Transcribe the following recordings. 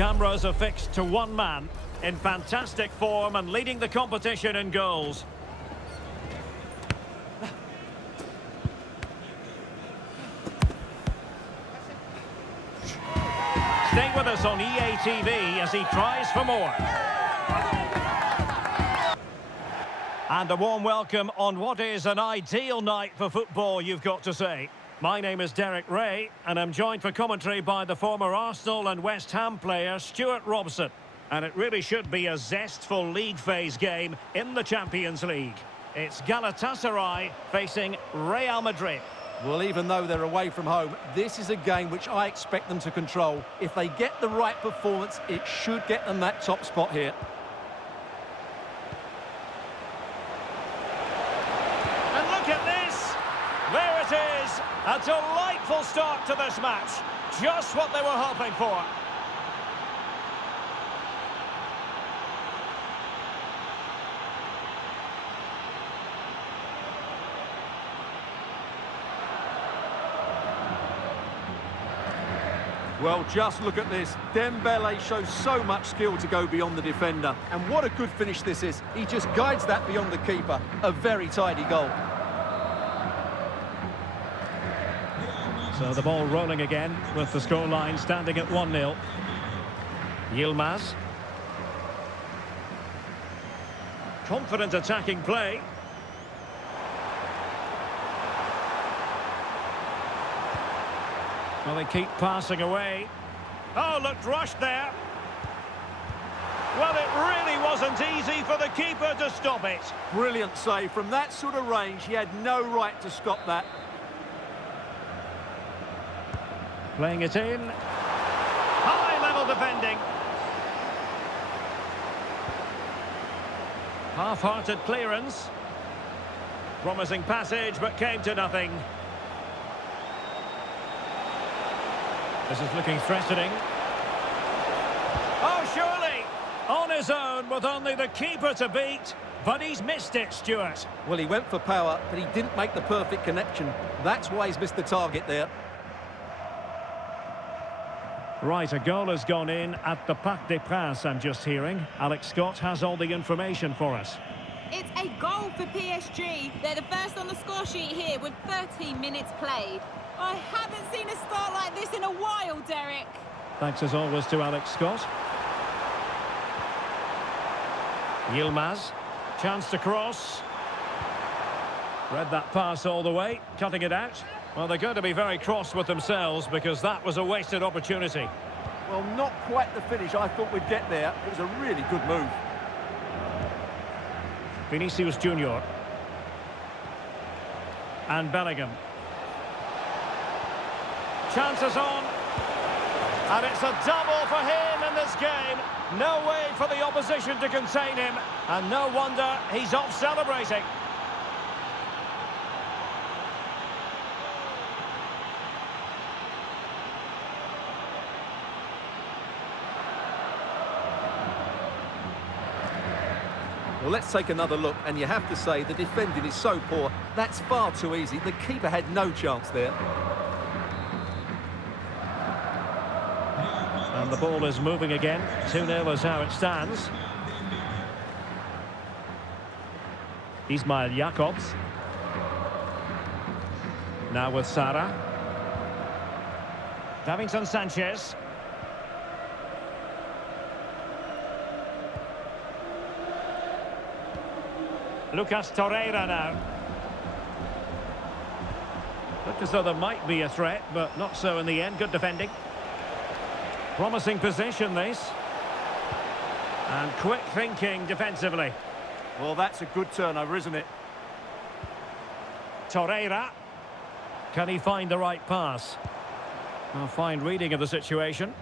cameras are fixed to one man, in fantastic form and leading the competition in goals. Stay with us on EA TV as he tries for more. And a warm welcome on what is an ideal night for football, you've got to say. My name is Derek Ray, and I'm joined for commentary by the former Arsenal and West Ham player Stuart Robson. And it really should be a zestful league phase game in the Champions League. It's Galatasaray facing Real Madrid. Well, even though they're away from home, this is a game which I expect them to control. If they get the right performance, it should get them that top spot here. And look at this! There it is! A delightful start to this match. Just what they were hoping for. Well, just look at this. Dembele shows so much skill to go beyond the defender. And what a good finish this is. He just guides that beyond the keeper. A very tidy goal. So the ball rolling again with the scoreline standing at 1-0. Yilmaz. Confident attacking play. Well, they keep passing away. Oh, looked rushed there. Well, it really wasn't easy for the keeper to stop it. Brilliant save. From that sort of range, he had no right to stop that. Playing it in. High-level defending. Half-hearted clearance. Promising passage, but came to nothing. This is looking threatening. Oh, surely! On his own with only the keeper to beat. But he's missed it, Stuart. Well, he went for power, but he didn't make the perfect connection. That's why he's missed the target there. Right, a goal has gone in at the Parc des Princes, I'm just hearing. Alex Scott has all the information for us. It's a goal for PSG. They're the first on the score sheet here with 13 minutes played. I haven't seen a start like this in a while, Derek. Thanks as always to Alex Scott. Yilmaz. Chance to cross. Read that pass all the way, cutting it out. Well, they're going to be very cross with themselves because that was a wasted opportunity. Well, not quite the finish I thought we'd get there. It was a really good move. Vinicius Junior. And Bellingham. Chances on. And it's a double for him in this game. No way for the opposition to contain him. And no wonder he's off celebrating. Well, let's take another look, and you have to say the defending is so poor. That's far too easy. The keeper had no chance there. And the ball is moving again. 2-0 is how it stands. Ismail Jakobs. Now with Sara. Davinson Sanchez. Lucas Torreira now. Looked as though there might be a threat, but not so in the end. Good defending. Promising position, this. And quick thinking defensively. Well, that's a good turnover, isn't it? Torreira. Can he find the right pass? A fine reading of the situation.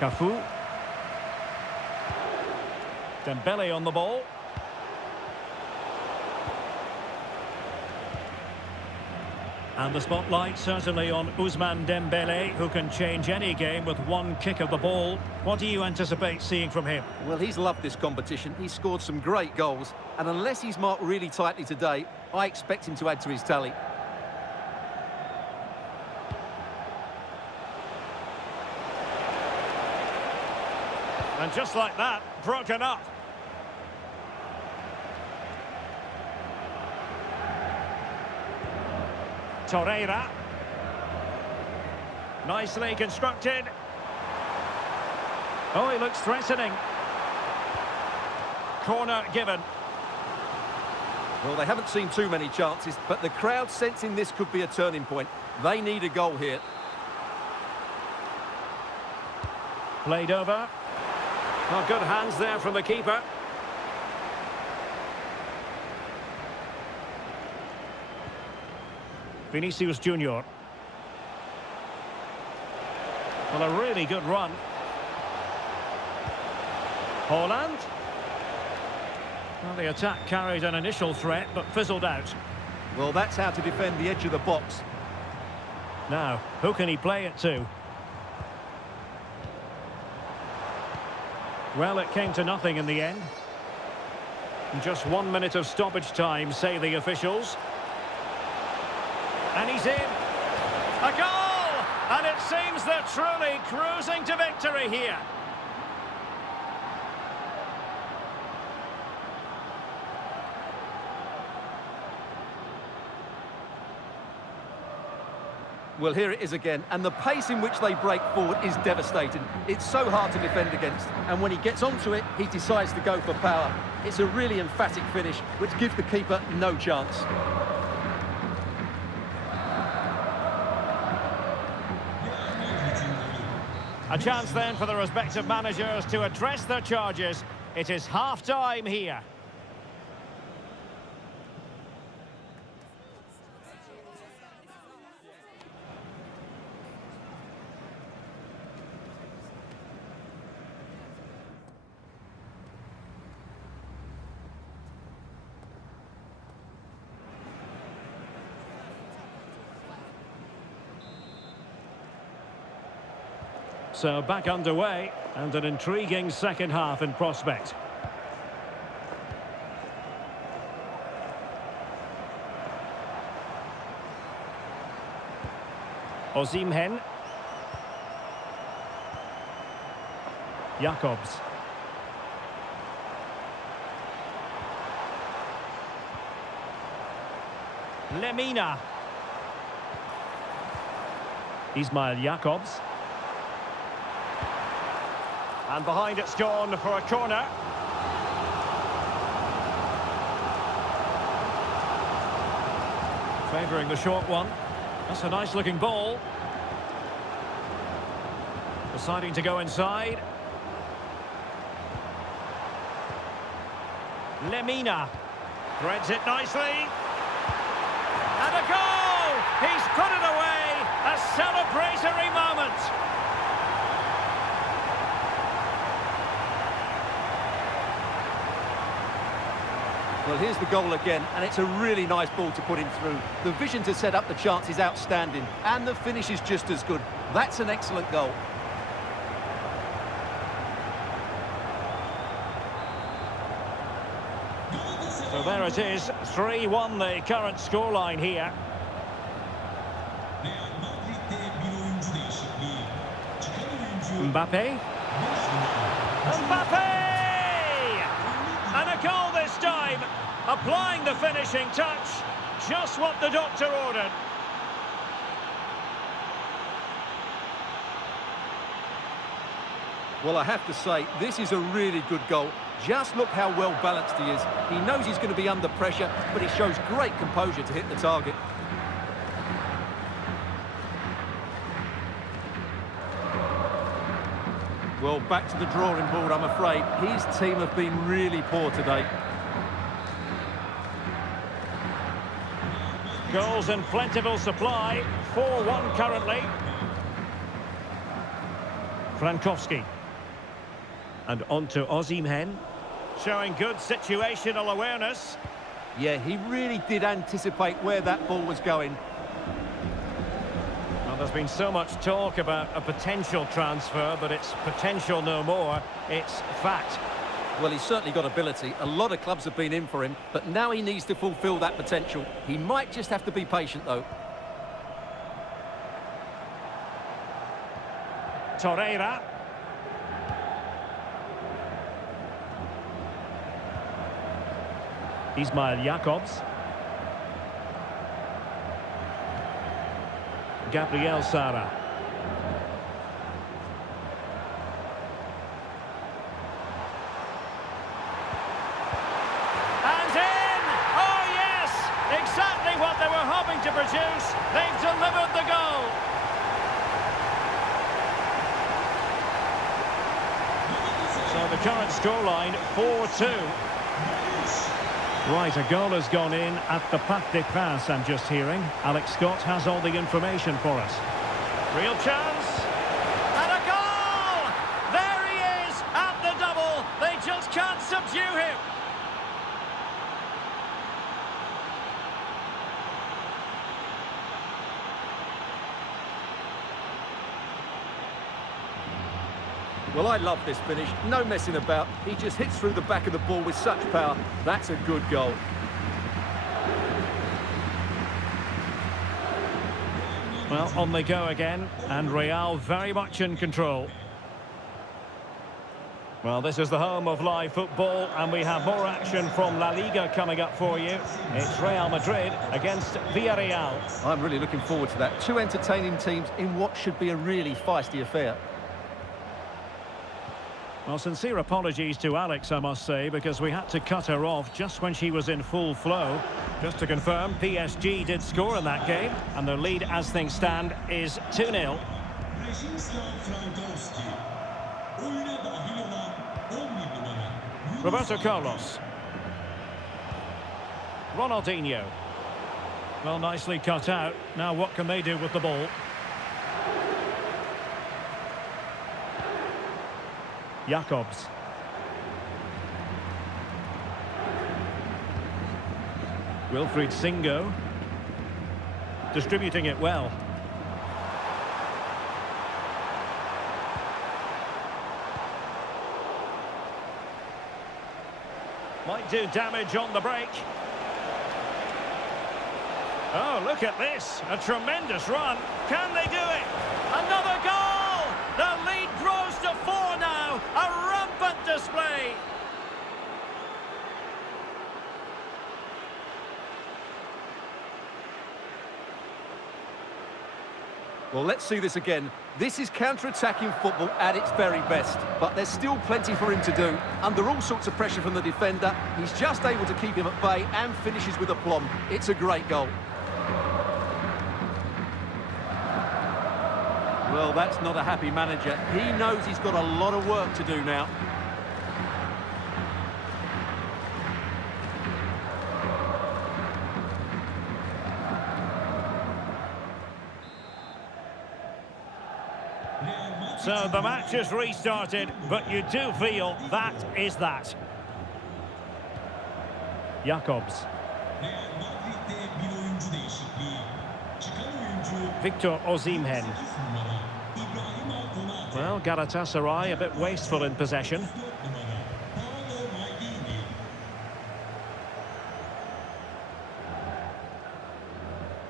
Cafu. Dembele on the ball. And the spotlight certainly on Ousmane Dembele, who can change any game with one kick of the ball. What do you anticipate seeing from him? Well, he's loved this competition. He's scored some great goals. And unless he's marked really tightly today, I expect him to add to his tally. And just like that, broken up. Torreira. Nicely constructed. Oh, he looks threatening. Corner given. Well, they haven't seen too many chances, but the crowd sensing this could be a turning point. They need a goal here. Played over. Oh, good hands there from the keeper. Vinicius Junior. Well, a really good run. Holland. Well, the attack carried an initial threat, but fizzled out. Well, that's how to defend the edge of the box. Now, who can he play it to? Well, it came to nothing in the end. Just 1 minute of stoppage time, say the officials. And he's in. A goal! And it seems they're truly cruising to victory here. Well, here it is again, and the pace in which they break forward is devastating. It's so hard to defend against, and when he gets onto it, he decides to go for power. It's a really emphatic finish, which gives the keeper no chance. A chance then for the respective managers to address their charges. It is half-time here. So back underway, and an intriguing second half in prospect. Osimhen. Jacobs. Lemina. Ismail Jacobs. And behind it's gone for a corner. Favouring the short one. That's a nice looking ball. Deciding to go inside. Lemina. Threads it nicely. And a goal! He's put it away! A celebratory moment! Well, here's the goal again, and it's a really nice ball to put him through. The vision to set up the chance is outstanding, and the finish is just as good. That's an excellent goal. So there it is, 3-1 the current scoreline here. Mbappe. Mbappe! And a goal this time, applying the finishing touch, just what the doctor ordered. Well, I have to say, this is a really good goal. Just look how well balanced he is. He knows he's going to be under pressure, but he shows great composure to hit the target. Well, back to the drawing board, I'm afraid. His team have been really poor today. Goals in plentiful supply, 4-1 currently. Frankowski. And on to Osimhen. Showing good situational awareness. Yeah, he really did anticipate where that ball was going. Well, there's been so much talk about a potential transfer, but it's potential no more. It's fact. Well, he's certainly got ability. A lot of clubs have been in for him, but now he needs to fulfil that potential. He might just have to be patient, though. Ismail Jakobs. Gabriel Sara. And in! Oh yes! Exactly what they were hoping to produce. They've delivered the goal. So the current scoreline, 4-2. Right, a goal has gone in at the Parc des Princes, I'm just hearing. Alex Scott has all the information for us. Real chance. And a goal! There he is at the double. They just can't subdue him. Well, I love this finish. No messing about. He just hits through the back of the ball with such power. That's a good goal. Well, on they go again, and Real very much in control. Well, this is the home of live football, and we have more action from La Liga coming up for you. It's Real Madrid against Villarreal. I'm really looking forward to that. Two entertaining teams in what should be a really feisty affair. Well, sincere apologies to Alex, I must say, because we had to cut her off just when she was in full flow. Just to confirm, PSG did score in that game, and their lead as things stand is 2-0. Roberto Carlos. Ronaldinho. Well, nicely cut out. Now what can they do with the ball? Jakobs. Wilfried Singo. Distributing it well. Might do damage on the break. Oh, look at this. A tremendous run. Can they do it? Another goal! The lead grows to 4 now. A rampant display. Well, let's see this again. This is counter-attacking football at its very best, but there's still plenty for him to do. Under all sorts of pressure from the defender, he's just able to keep him at bay and finishes with aplomb. It's a great goal. Well, that's not a happy manager. He knows he's got a lot of work to do now. So the match has restarted, but you do feel that is that. Jakobs. Victor Osimhen. Well, Galatasaray a bit wasteful in possession.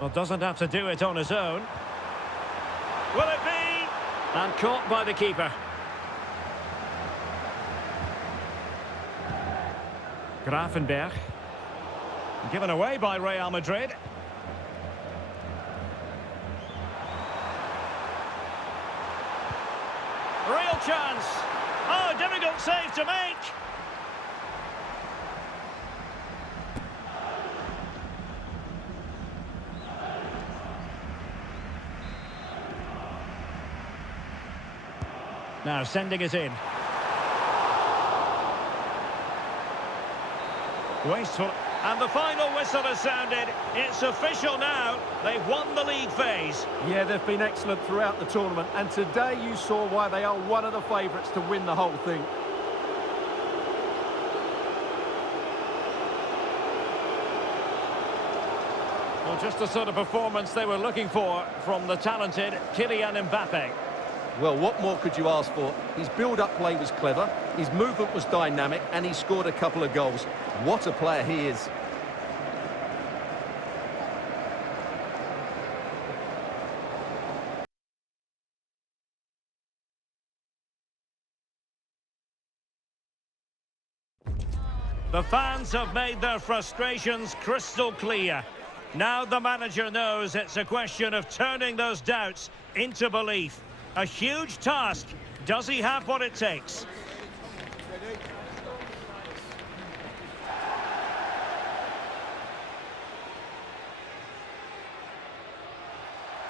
Well, doesn't have to do it on his own. Will it be? And caught by the keeper. Grafenberg. Given away by Real Madrid. Real chance. Oh, difficult save to make. Now sending it in. Wasteful. And the final whistle has sounded. It's official now. They've won the league phase. Yeah, they've been excellent throughout the tournament, and today you saw why they are one of the favourites to win the whole thing. Well, just the sort of performance they were looking for from the talented Kylian Mbappe. Well, what more could you ask for? His build-up play was clever, his movement was dynamic, and he scored a couple of goals. What a player he is. The fans have made their frustrations crystal clear. Now the manager knows it's a question of turning those doubts into belief. A huge task. Does he have what it takes?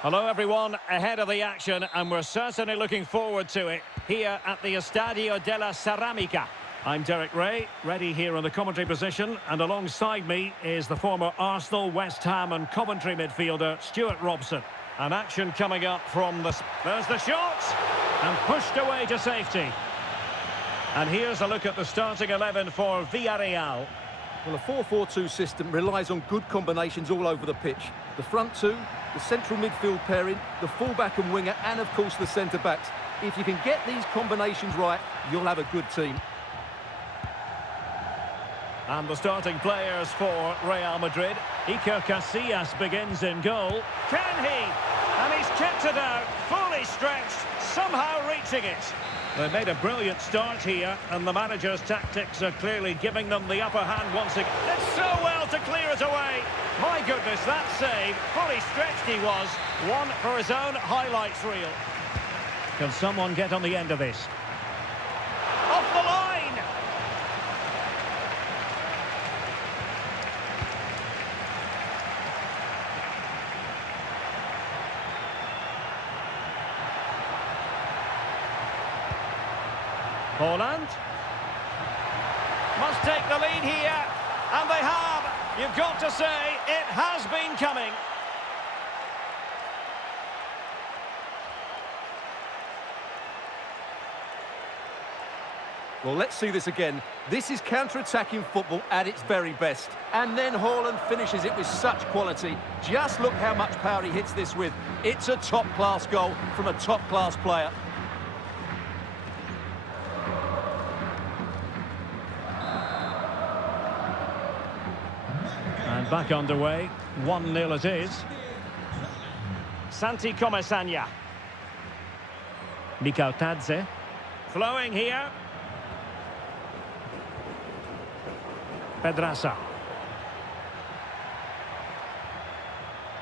Hello everyone, ahead of the action, and we're certainly looking forward to it here at the Estadio de la Ceramica. I'm Derek Ray, ready here on the commentary position, and alongside me is the former Arsenal, West Ham and Coventry midfielder Stuart Robson. An action coming up from the... There's the shot! And pushed away to safety. And here's a look at the starting 11 for Villarreal. Well, a 4-4-2 system relies on good combinations all over the pitch. The front two, the central midfield pairing, the fullback and winger, and of course the centre-backs. If you can get these combinations right, you'll have a good team. And the starting players for Real Madrid. Iker Casillas begins in goal. Can he? And he's kept it out, fully stretched, somehow reaching it. They made a brilliant start here, and the manager's tactics are clearly giving them the upper hand once again. Did so well to clear it away. My goodness, that save, fully stretched he was. One for his own highlights reel. Can someone get on the end of this? Off the line! Holland must take the lead here, and they have. You've got to say, it has been coming. Well, let's see this again. This is counter-attacking football at its very best. And then Haaland finishes it with such quality. Just look how much power he hits this with. It's a top-class goal from a top-class player. And back underway, 1-0 it is. Santi Comesanya. Mikal Tadze. Flowing here. Pedraza.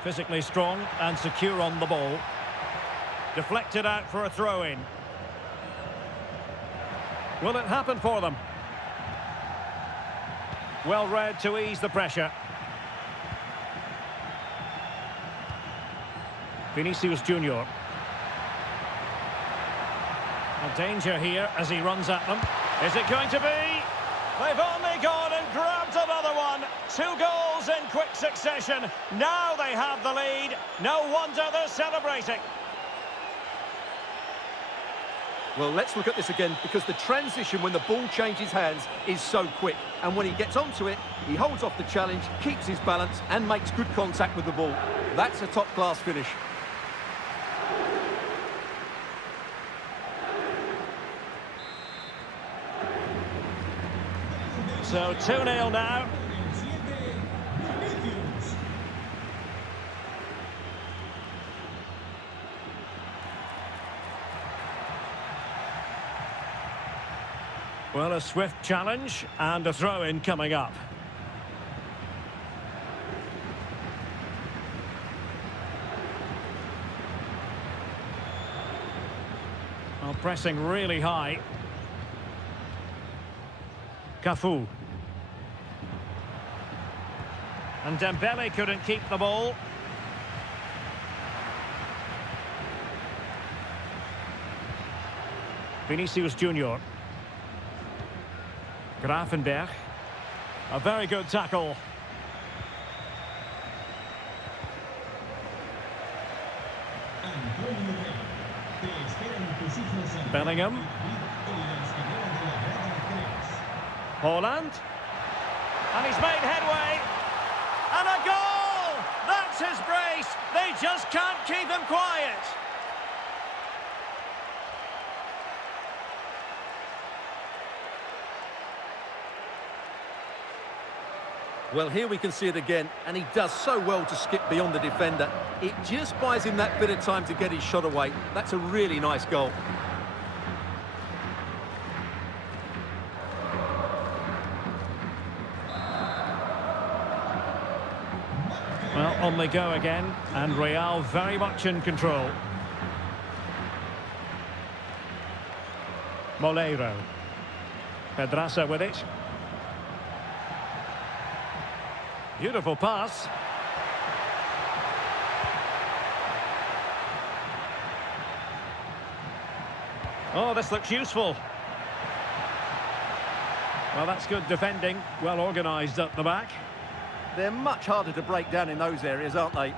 Physically strong and secure on the ball. Deflected out for a throw-in. Will it happen for them? Well read to ease the pressure. Vinicius Junior. A danger here as he runs at them. Is it going to be? They've only gone and grabbed another one. 2 goals in quick succession. Now they have the lead. No wonder they're celebrating. Well, let's look at this again, because the transition when the ball changes hands is so quick. And when he gets onto it, he holds off the challenge, keeps his balance, and makes good contact with the ball. That's a top-class finish. So 2-0 now. Well, a swift challenge and a throw-in coming up. Well, pressing really high. Cafu. And Dembele couldn't keep the ball. Vinicius Junior. Grafenberg. A very good tackle. Bellingham. Haaland. And he's made headway. And a goal! That's his brace. They just can't keep him quiet. Well, here we can see it again, and he does so well to skip beyond the defender. It just buys him that bit of time to get his shot away. That's a really nice goal. on they go again, and Real very much in control. Moleiro. Pedraza with it. Beautiful pass. Oh, this looks useful. Well, that's good defending. Well organised up the back. They're much harder to break down in those areas, aren't they?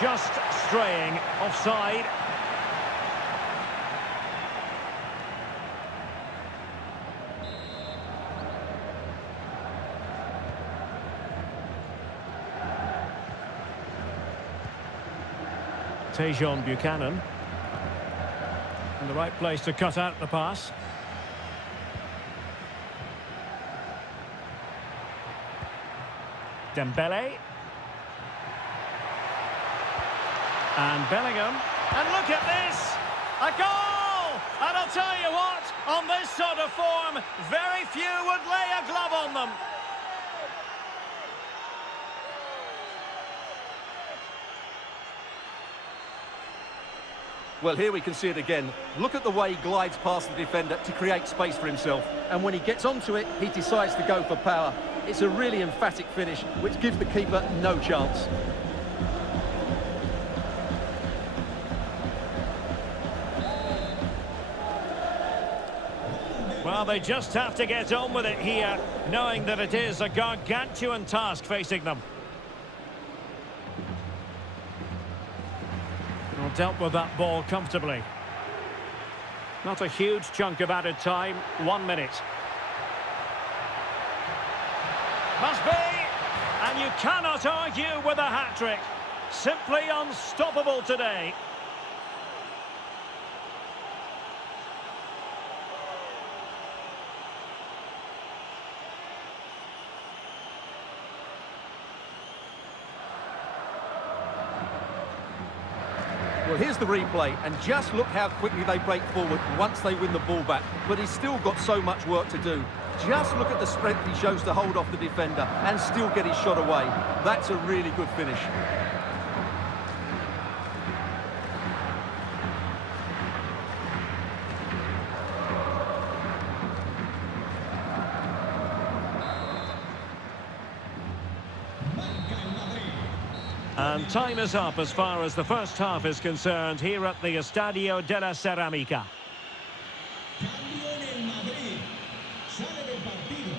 Just straying offside. Tejon Buchanan. In the right place to cut out the pass. Dembele. And Bellingham. And look at this! A goal! And I'll tell you what, on this sort of form, very few would lay a glove on them. Well, here we can see it again. Look at the way he glides past the defender to create space for himself. And when he gets onto it, he decides to go for power. It's a really emphatic finish, which gives the keeper no chance. Well, they just have to get on with it here, knowing that it is a gargantuan task facing them. Well, dealt with that ball comfortably. Not a huge chunk of added time, 1 minute. Must be! And you cannot argue with a hat-trick. Simply unstoppable today. Well, here's the replay, and just look how quickly they break forward once they win the ball back. But he's still got so much work to do. Just look at the strength he shows to hold off the defender and still get his shot away. That's a really good finish. And time is up as far as the first half is concerned here at the Estadio de la Cerámica. Cambio en el Madrid. Sale del partido.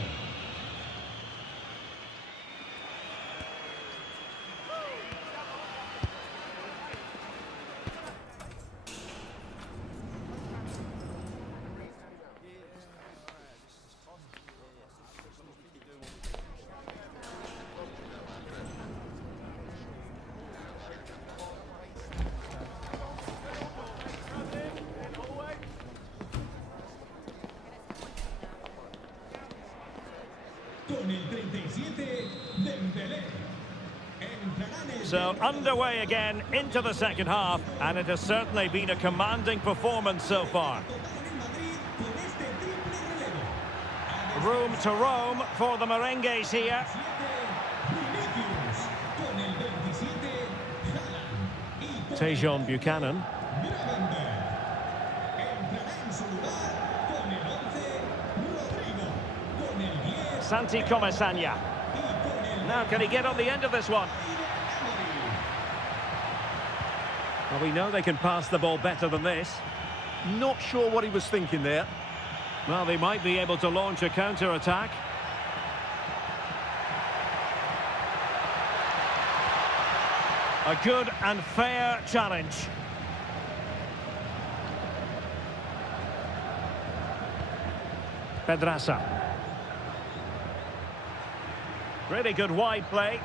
Con el 37, Dembélé. So underway again into the second half, and it has certainly been a commanding performance so far. Room to roam for the merengues here. Tejon Buchanan. Santi Comesaña. Now, can he get on the end of this one? Well, we know they can pass the ball better than this. Not sure what he was thinking there. Well, they might be able to launch a counter-attack. A good and fair challenge. Pedraza. Really good wide play.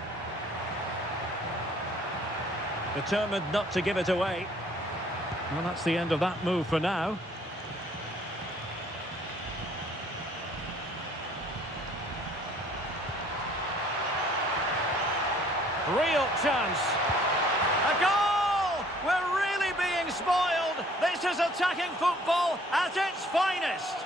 Determined not to give it away. Well, that's the end of that move for now. Real chance. A goal! We're really being spoiled. This is attacking football at its finest.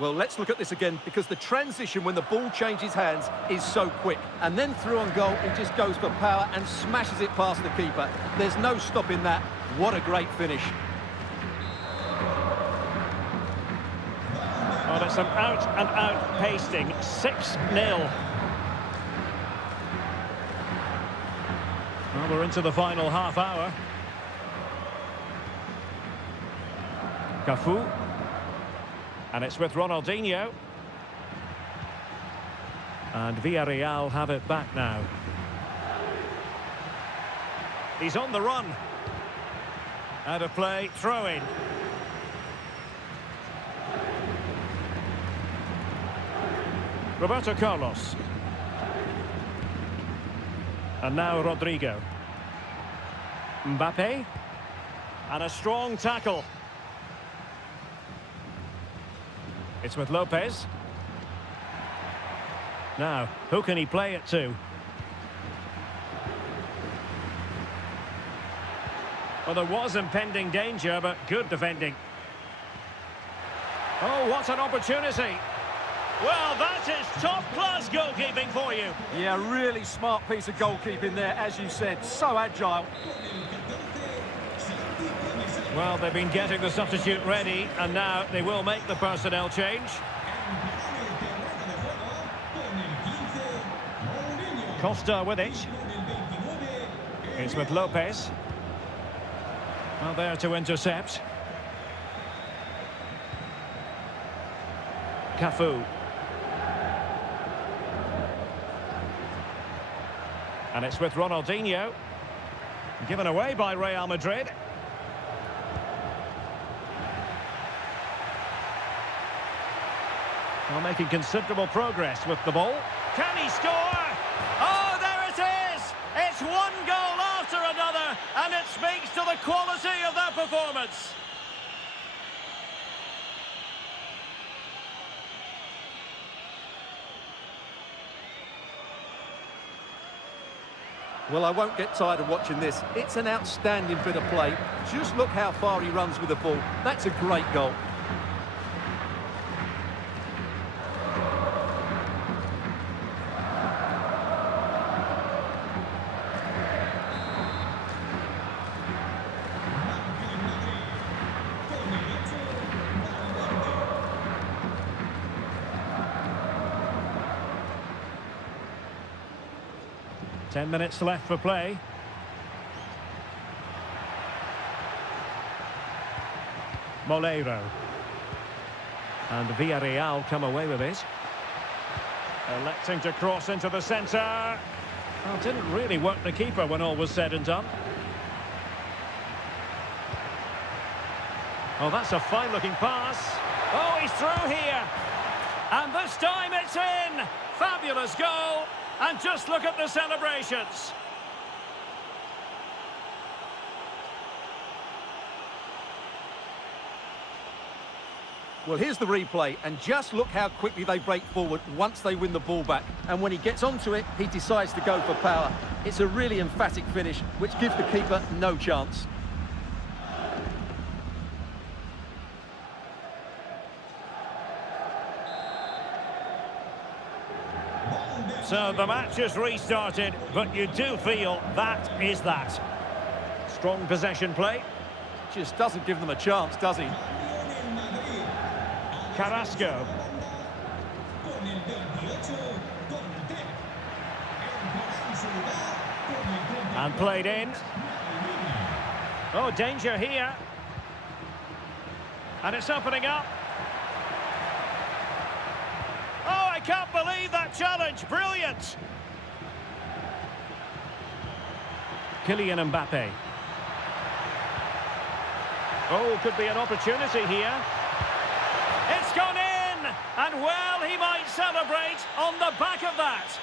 Well, let's look at this again, because the transition when the ball changes hands is so quick. And then through on goal, he just goes for power and smashes it past the keeper. There's no stopping that. What a great finish. Well, it's an out-and-out pasting. 6-0. Well, we're into the final half hour. Cafu. And it's with Ronaldinho. And Villarreal have it back now. He's on the run. Out of play, throw in. Roberto Carlos. And now Rodrigo. Mbappe. And a strong tackle. It's with Lopez. Now, who can he play it to? Well, there was impending danger, but good defending. Oh, what an opportunity. Well, that is top-class goalkeeping for you. Yeah, really smart piece of goalkeeping there, as you said. So agile. Well, they've been getting the substitute ready, and now they will make the personnel change. Costa with it. It's with Lopez. Well, there to intercept. Cafu. And it's with Ronaldinho. Given away by Real Madrid. Well, making considerable progress with the ball. Can he score? Oh, there it is! It's one goal after another, and it speaks to the quality of their performance. Well, I won't get tired of watching this. It's an outstanding bit of play. Just look how far he runs with the ball. That's a great goal. Ten minutes left for play. Moleiro. And Villarreal come away with it. Electing to cross into the centre. Well, didn't really work the keeper when all was said and done. Oh, that's a fine-looking pass. Oh, he's through here. And this time it's in. Fabulous goal. And just look at the celebrations. Well, here's the replay, and just look how quickly they break forward once they win the ball back. And when he gets onto it, he decides to go for power. It's a really emphatic finish, which gives the keeper no chance. So the match has restarted, but you do feel that is that. Strong possession play. Just doesn't give them a chance, does he? Carrasco. And played in. Oh, danger here. And it's opening up. Oh, I can't believe that challenge. Brilliant. Kylian Mbappe. Oh, could be an opportunity here. It's gone in! And well, he might celebrate on the back of that.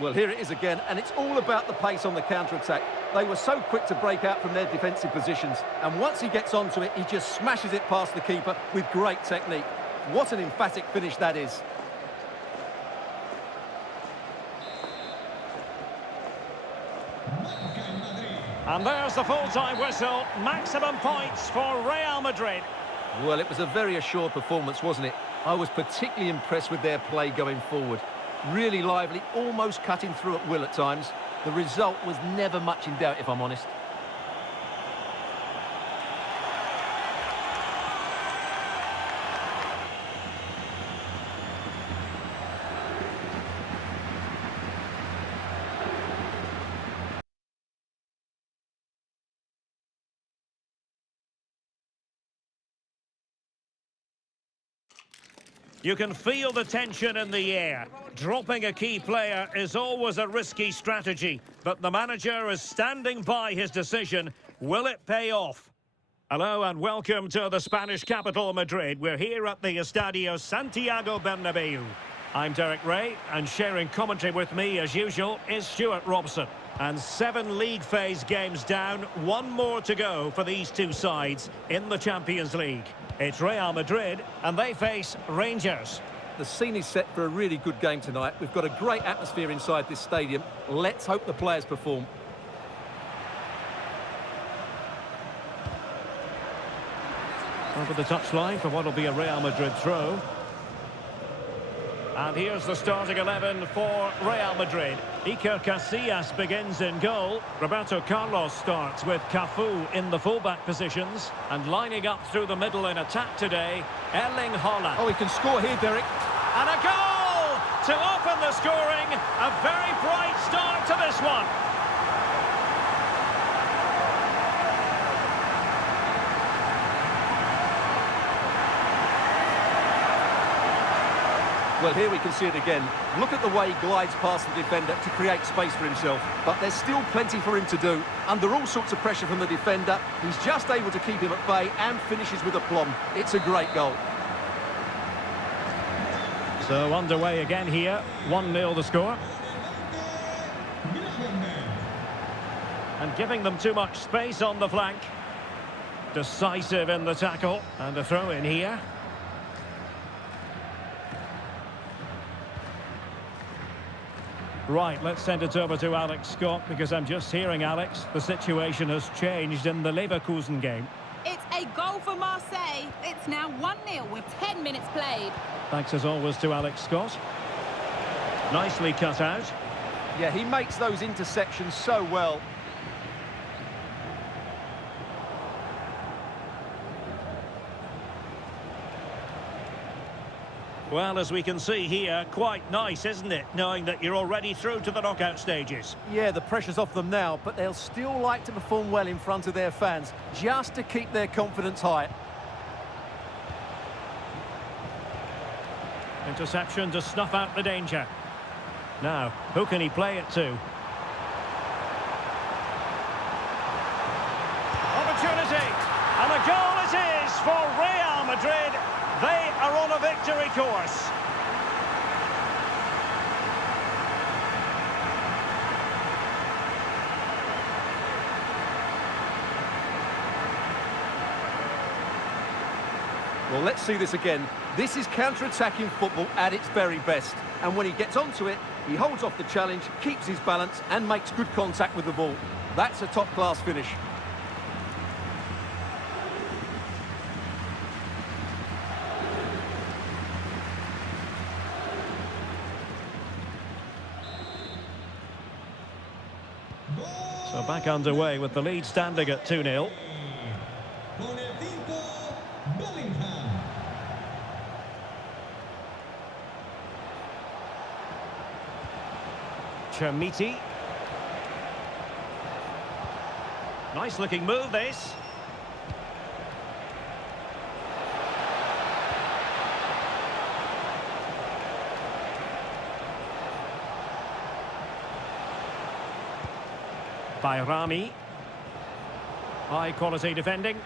Well, here it is again, and it's all about the pace on the counter-attack. They were so quick to break out from their defensive positions, and once he gets onto it, he just smashes it past the keeper with great technique. What an emphatic finish that is. And there's the full-time whistle. Maximum points for Real Madrid. Well, it was a very assured performance, wasn't it? I was particularly impressed with their play going forward. Really lively, almost cutting through at will at times. The result was never much in doubt, if I'm honest. You can feel the tension in the air. Dropping a key player is always a risky strategy, but the manager is standing by his decision. Will it pay off? Hello and welcome to the Spanish capital, Madrid. We're here at the Estadio Santiago Bernabeu. I'm Derek Ray, and sharing commentary with me, as usual, is Stuart Robson. And 7 league phase games down, 1 more to go for these two sides in the Champions League. It's Real Madrid, and they face Rangers. The scene is set for a really good game tonight. We've got a great atmosphere inside this stadium. Let's hope the players perform. Over the touchline for what will be a Real Madrid throw. And here's the starting 11 for Real Madrid. Iker Casillas begins in goal. Roberto Carlos starts with Cafu in the fullback positions. And lining up through the middle in attack today, Erling Haaland. Oh, he can score here, Derek. And a goal to open the scoring. A very bright start to this one. Well, here we can see it again. Look at the way he glides past the defender to create space for himself. But there's still plenty for him to do. Under all sorts of pressure from the defender, he's just able to keep him at bay and finishes with aplomb. It's a great goal. So underway again here. 1-0 the score. And giving them too much space on the flank. Decisive in the tackle. And a throw in here. Right, let's send it over to Alex Scott, because I'm just hearing, Alex, the situation has changed in the Leverkusen game. It's a goal for Marseille. It's now 1-0 with 10 minutes played. Thanks as always to Alex Scott. Nicely cut out. Yeah, he makes those interceptions so well. Well, as we can see here, quite nice, isn't it? Knowing that you're already through to the knockout stages. Yeah, the pressure's off them now, but they'll still like to perform well in front of their fans, just to keep their confidence high. Interception to snuff out the danger. Now, who can he play it to? Opportunity! And a goal it is for Real Madrid. They are on a victory course. Well, let's see this again. This is counter-attacking football at its very best. And when he gets onto it, he holds off the challenge, keeps his balance, and makes good contact with the ball. That's a top-class finish. So back underway with the lead standing at 2-0. Chermiti. Nice looking move, this. Bayrami. High quality defending.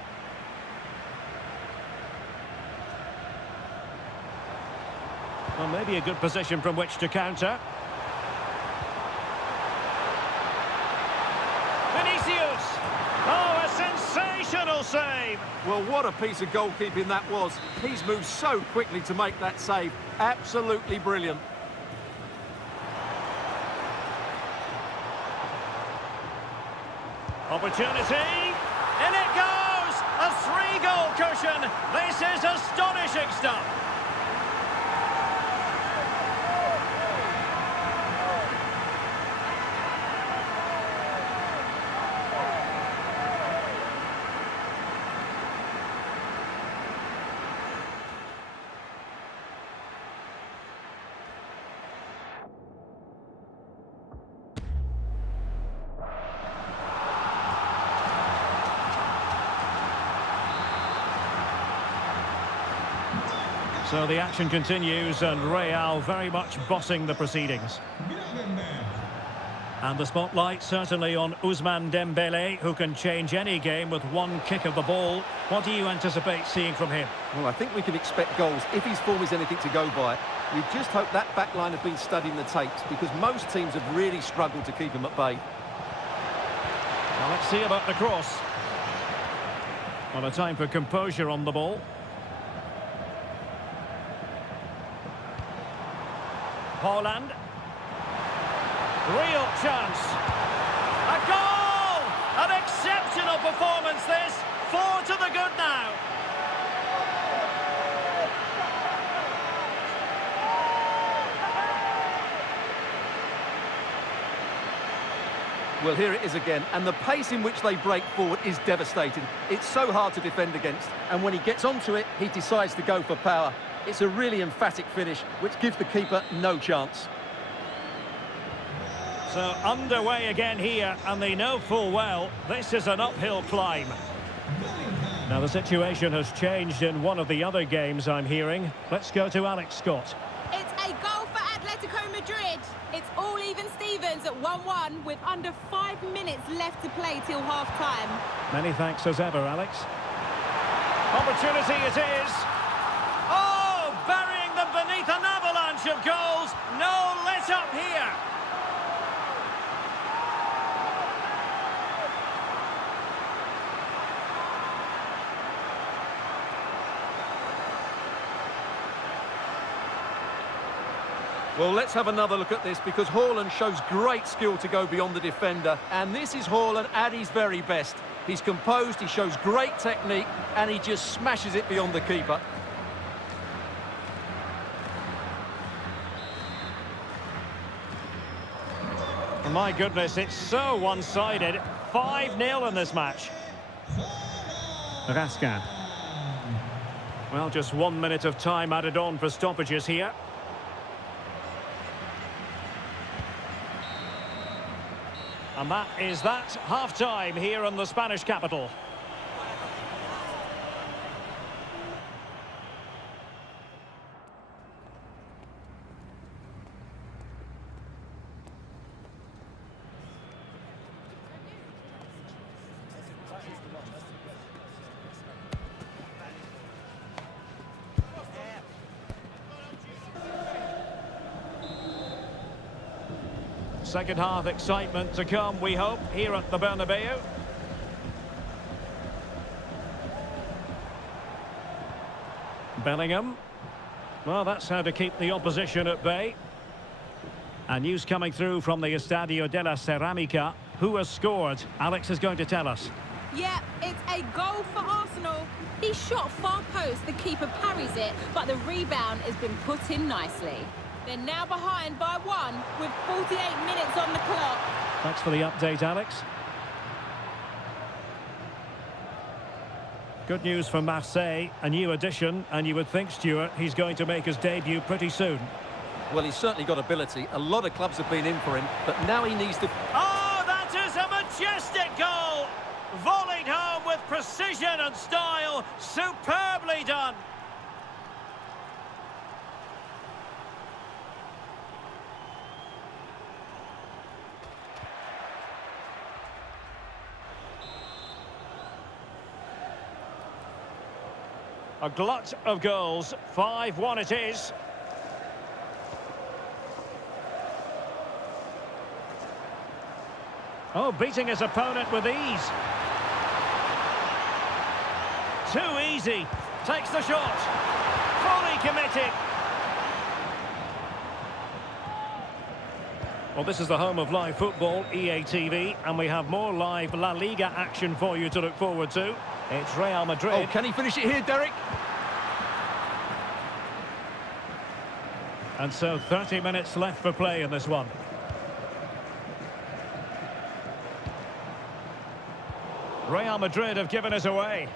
Well, maybe a good position from which to counter. Vinicius! Oh, a sensational save! Well, what a piece of goalkeeping that was. He's moved so quickly to make that save. Absolutely brilliant. Opportunity. In it goes! A 3-goal cushion. This is astonishing stuff. So the action continues and Real very much bossing the proceedings. And the spotlight certainly on Ousmane Dembele, who can change any game with one kick of the ball. What do you anticipate seeing from him? Well, I think we can expect goals if his form is anything to go by. We just hope that back line have been studying the tapes, because most teams have really struggled to keep him at bay. Well, let's see about the cross. Well, a time for composure on the ball. Holland. Real chance. A goal! An exceptional performance this. 4 to the good now. Well, here it is again, and the pace in which they break forward is devastating. It's so hard to defend against, and when he gets onto it, he decides to go for power. It's a really emphatic finish, which gives the keeper no chance. So underway again here, and they know full well this is an uphill climb. Now the situation has changed in one of the other games, I'm hearing. Let's go to Alex Scott. It's a goal for Atletico Madrid. It's all even Stevens at 1-1 with under 5 minutes left to play till half-time. Many thanks as ever, Alex. Opportunity it is. Oh, burying them beneath an avalanche of goals. No let up here. Well, let's have another look at this, because Haaland shows great skill to go beyond the defender. And this is Haaland at his very best. He's composed, he shows great technique, and he just smashes it beyond the keeper. My goodness, it's so one-sided. 5-0 in this match. Raskin. Well, just 1 minute of time added on for stoppages here. And that is that, half-time here in the Spanish capital. Second half excitement to come, we hope, here at the Bernabeu. Bellingham. Well, that's how to keep the opposition at bay. And news coming through from the Estadio de la Ceramica. Who has scored? Alex is going to tell us. Yeah, it's a goal for Arsenal. He shot far post, the keeper parries it, but the rebound has been put in nicely. They're now behind by 1 with 48 minutes on the clock. Thanks for the update, Alex. Good news for Marseille, a new addition, and you would think, Stuart, he's going to make his debut pretty soon. Well, he's certainly got ability. A lot of clubs have been in for him, but now he needs to... Oh, that is a majestic goal! Volleyed home with precision and style. Superbly done. A glut of goals. 5-1 it is. Oh, beating his opponent with ease. Too easy. Takes the shot. Fully committed. Well, this is the home of live football, EA TV, and we have more live La Liga action for you to look forward to. It's Real Madrid. Oh, can he finish it here, Derek? And so 30 minutes left for play in this one. Real Madrid have given us away.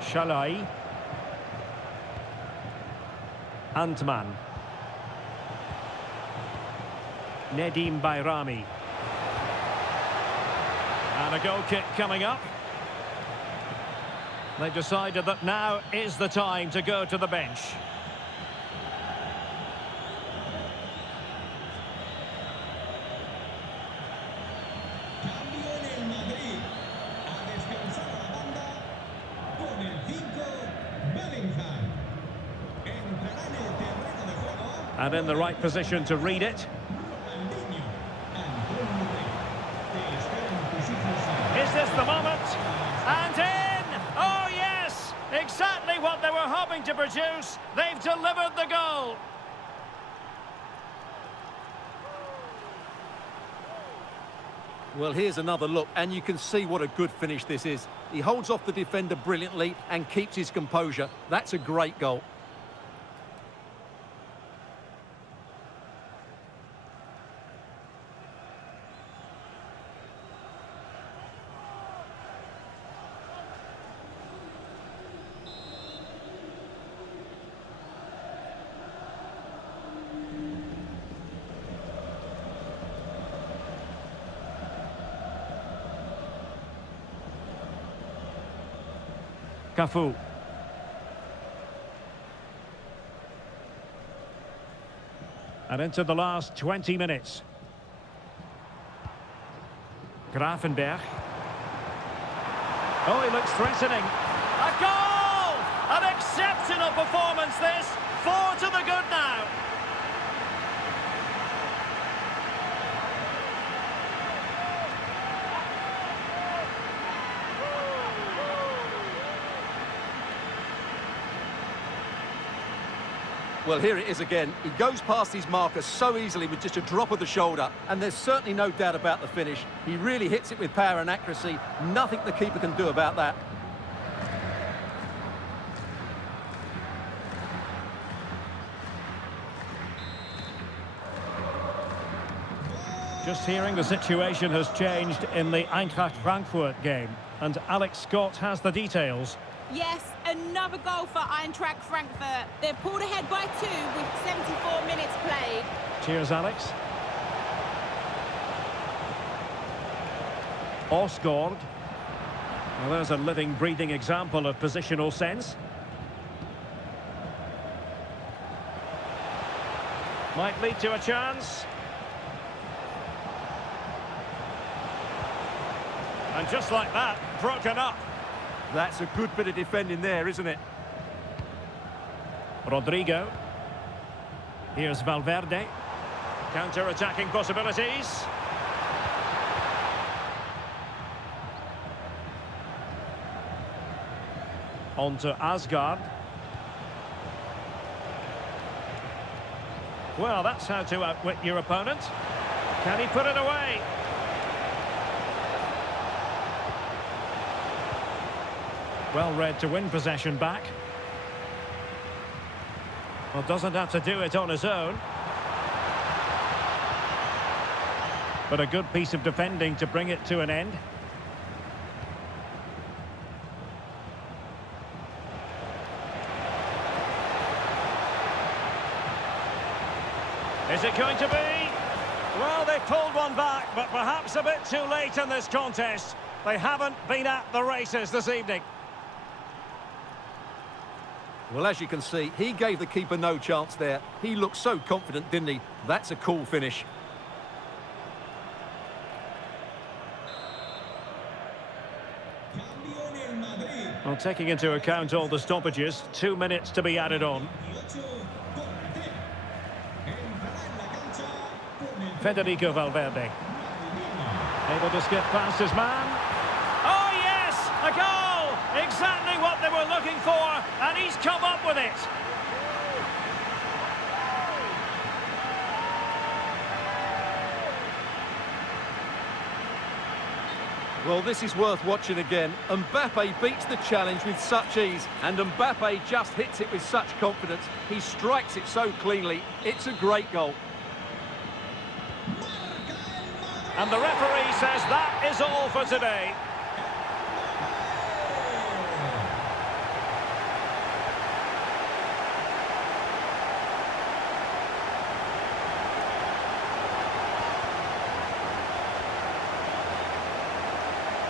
Shalai. Antman. Nedim Bayrami. And a goal kick coming up. They've decided that now is the time to go to the bench. Cambio en el Madrid. A descansar a la banda con el 5, Bellingham. Entrará en el terreno de juego. And in the right position to read it. Ronaldinho. Antonio Rey. Te esperan tus hijos. Is this the moment? And in! Oh, yes! Exactly what they were hoping to produce. They've delivered the goal. Well, here's another look, and you can see what a good finish this is. He holds off the defender brilliantly and keeps his composure. That's a great goal. Cafu. And into the last 20 minutes. Grafenberg. Oh, he looks threatening. A goal! An exceptional performance this. 4 to the good now. Well, here it is again. He goes past his marker so easily with just a drop of the shoulder, and there's certainly no doubt about the finish. He really hits it with power and accuracy. Nothing the keeper can do about that. Just hearing the situation has changed in the Eintracht Frankfurt game, and Alex Scott has the details. Yes, another goal for Eintracht Frankfurt. They've pulled ahead by 2 with 74 minutes played. Cheers, Alex. Osgård. Well, there's a living, breathing example of positional sense. Might lead to a chance. And just like that, broken up. That's a good bit of defending there, isn't it? Rodrigo. Here's Valverde. Counter-attacking possibilities. On to Asgard. Well, that's how to outwit your opponent. Can he put it away? Well read to win possession back. Well, doesn't have to do it on his own. But a good piece of defending to bring it to an end. Is it going to be? Well, they've pulled one back, but perhaps a bit too late in this contest. They haven't been at the races this evening. Well, as you can see, he gave the keeper no chance there. He looked so confident, didn't he? That's a cool finish. Cambio en el Madrid. Well, taking into account all the stoppages, 2 minutes to be added on. 18, Conte. Entrará en la cancha con el Federico Valverde. Ronaldinho. Able to skip past his man. Oh, yes! A goal! Exactly what they were looking for, and he's come up with it. Well, this is worth watching again. Mbappe beats the challenge with such ease, and Mbappe just hits it with such confidence. He strikes it so cleanly. It's a great goal. And the referee says that is all for today.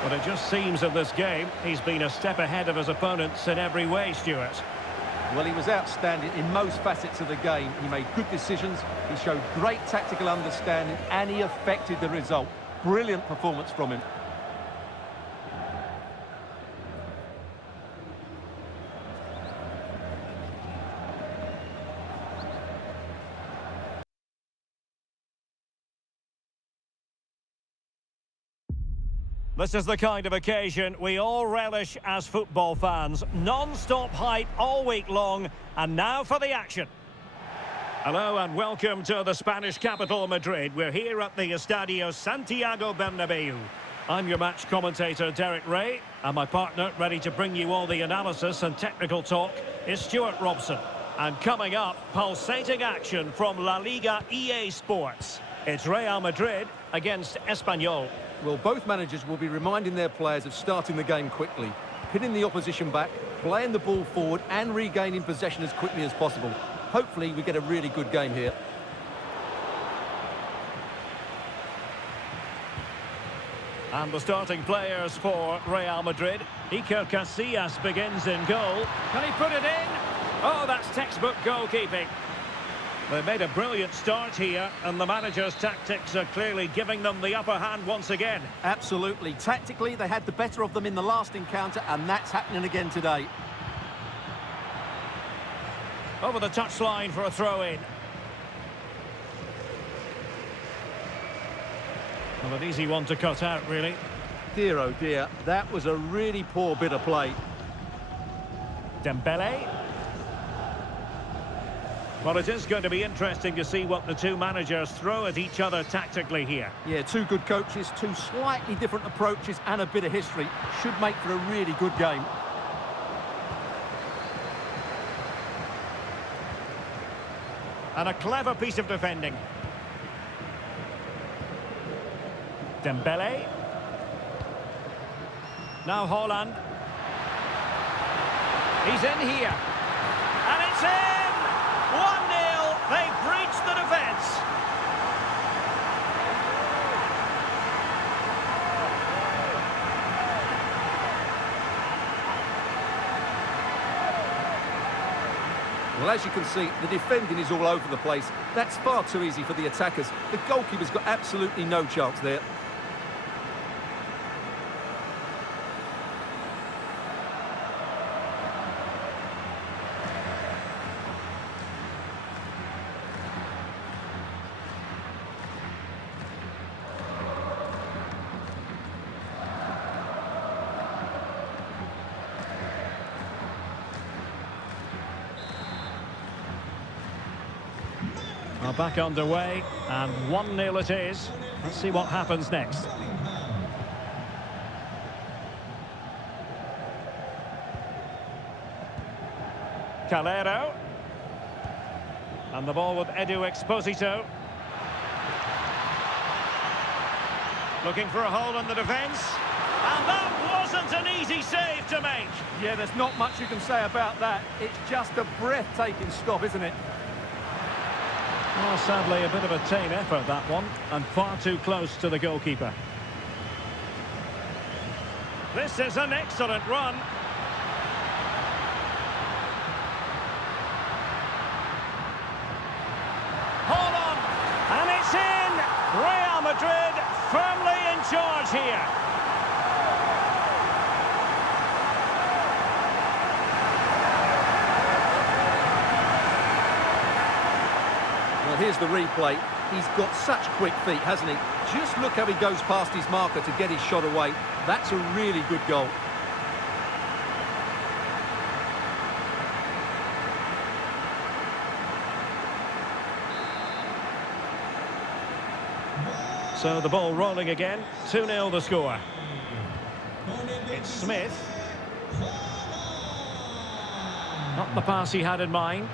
But it just seems in this game, he's been a step ahead of his opponents in every way, Stuart. Well, he was outstanding in most facets of the game. He made good decisions, he showed great tactical understanding, and he affected the result. Brilliant performance from him. This is the kind of occasion we all relish as football fans. Non-stop hype all week long, and now for the action. Hello and welcome to the Spanish capital, Madrid. We're here at the Estadio Santiago Bernabeu. I'm your match commentator, Derek Ray, and my partner, ready to bring you all the analysis and technical talk, is Stuart Robson. And coming up, pulsating action from La Liga EA Sports. It's Real Madrid against Espanyol. Well, both managers will be reminding their players of starting the game quickly, hitting the opposition back, playing the ball forward and regaining possession as quickly as possible. Hopefully we get a really good game here. And the starting players for Real Madrid. Iker Casillas begins in goal. Can he put it in? Oh, that's textbook goalkeeping. They made a brilliant start here, and the manager's tactics are clearly giving them the upper hand once again. Absolutely. Tactically, they had the better of them in the last encounter, and that's happening again today. Over the touchline for a throw-in. Well, an easy one to cut out, really. Dear, oh dear, that was a really poor bit of play. Dembele. Well, it is going to be interesting to see what the two managers throw at each other tactically here. Yeah, two good coaches, two slightly different approaches and a bit of history. Should make for a really good game. And a clever piece of defending. Dembele. Now Haaland. He's in here. And it's in! 1-0, they've breached the defence. Well, as you can see, the defending is all over the place. That's far too easy for the attackers. The goalkeeper's got absolutely no chance there. Well, back underway, and 1-0 it is. Let's see what happens next. Calero. And the ball with Edu Exposito. Looking for a hole in the defence. And that wasn't an easy save to make. Yeah, there's not much you can say about that. It's just a breathtaking stop, isn't it? Well, sadly, a bit of a tame effort, that one, and far too close to the goalkeeper. This is an excellent run. Hold on, and it's in! Real Madrid firmly in charge here. Well, here's the replay. He's got such quick feet, hasn't he? Just look how he goes past his marker to get his shot away. That's a really good goal. So the ball rolling again, 2-0 the score. Smith. Not the pass he had in mind.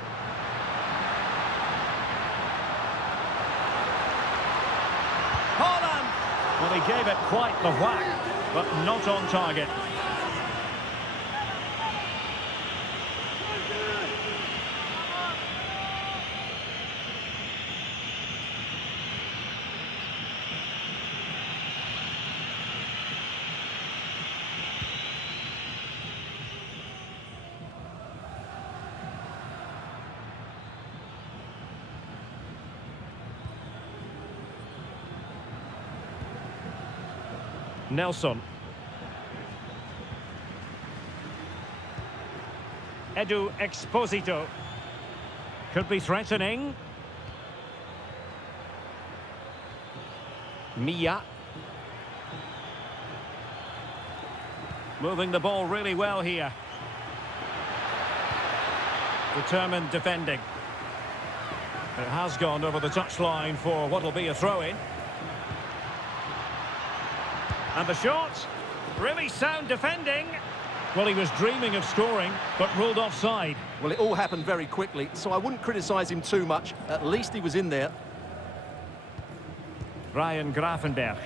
Holland! Well, he gave it quite the whack, but not on target. Nelson. Edu Exposito. Could be threatening. Mia. Moving the ball really well here. Determined defending. It has gone over the touchline for what will be a throw-in. And the shot, really sound defending. Well, he was dreaming of scoring, but ruled offside. Well, it all happened very quickly, so I wouldn't criticise him too much. At least he was in there. Ryan Gravenberch.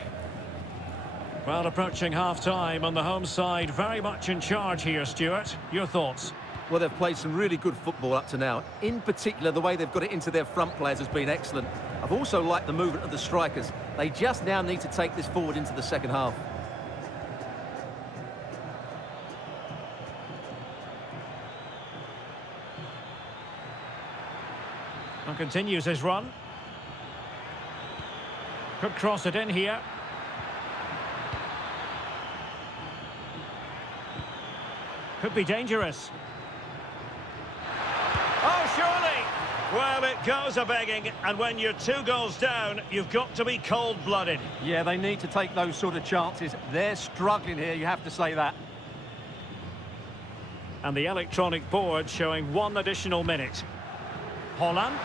Well, approaching half-time on the home side, very much in charge here, Stuart. Your thoughts? Well, they've played some really good football up to now. In particular, the way they've got it into their front players has been excellent. I've also liked the movement of the strikers. They just now need to take this forward into the second half. And continues his run. Could cross it in here. Could be dangerous. Oh, surely! Well, it goes a-begging, and when you're 2 goals down, you've got to be cold-blooded. Yeah, they need to take those sort of chances. They're struggling here, you have to say that. And the electronic board showing 1 additional minute. Holland.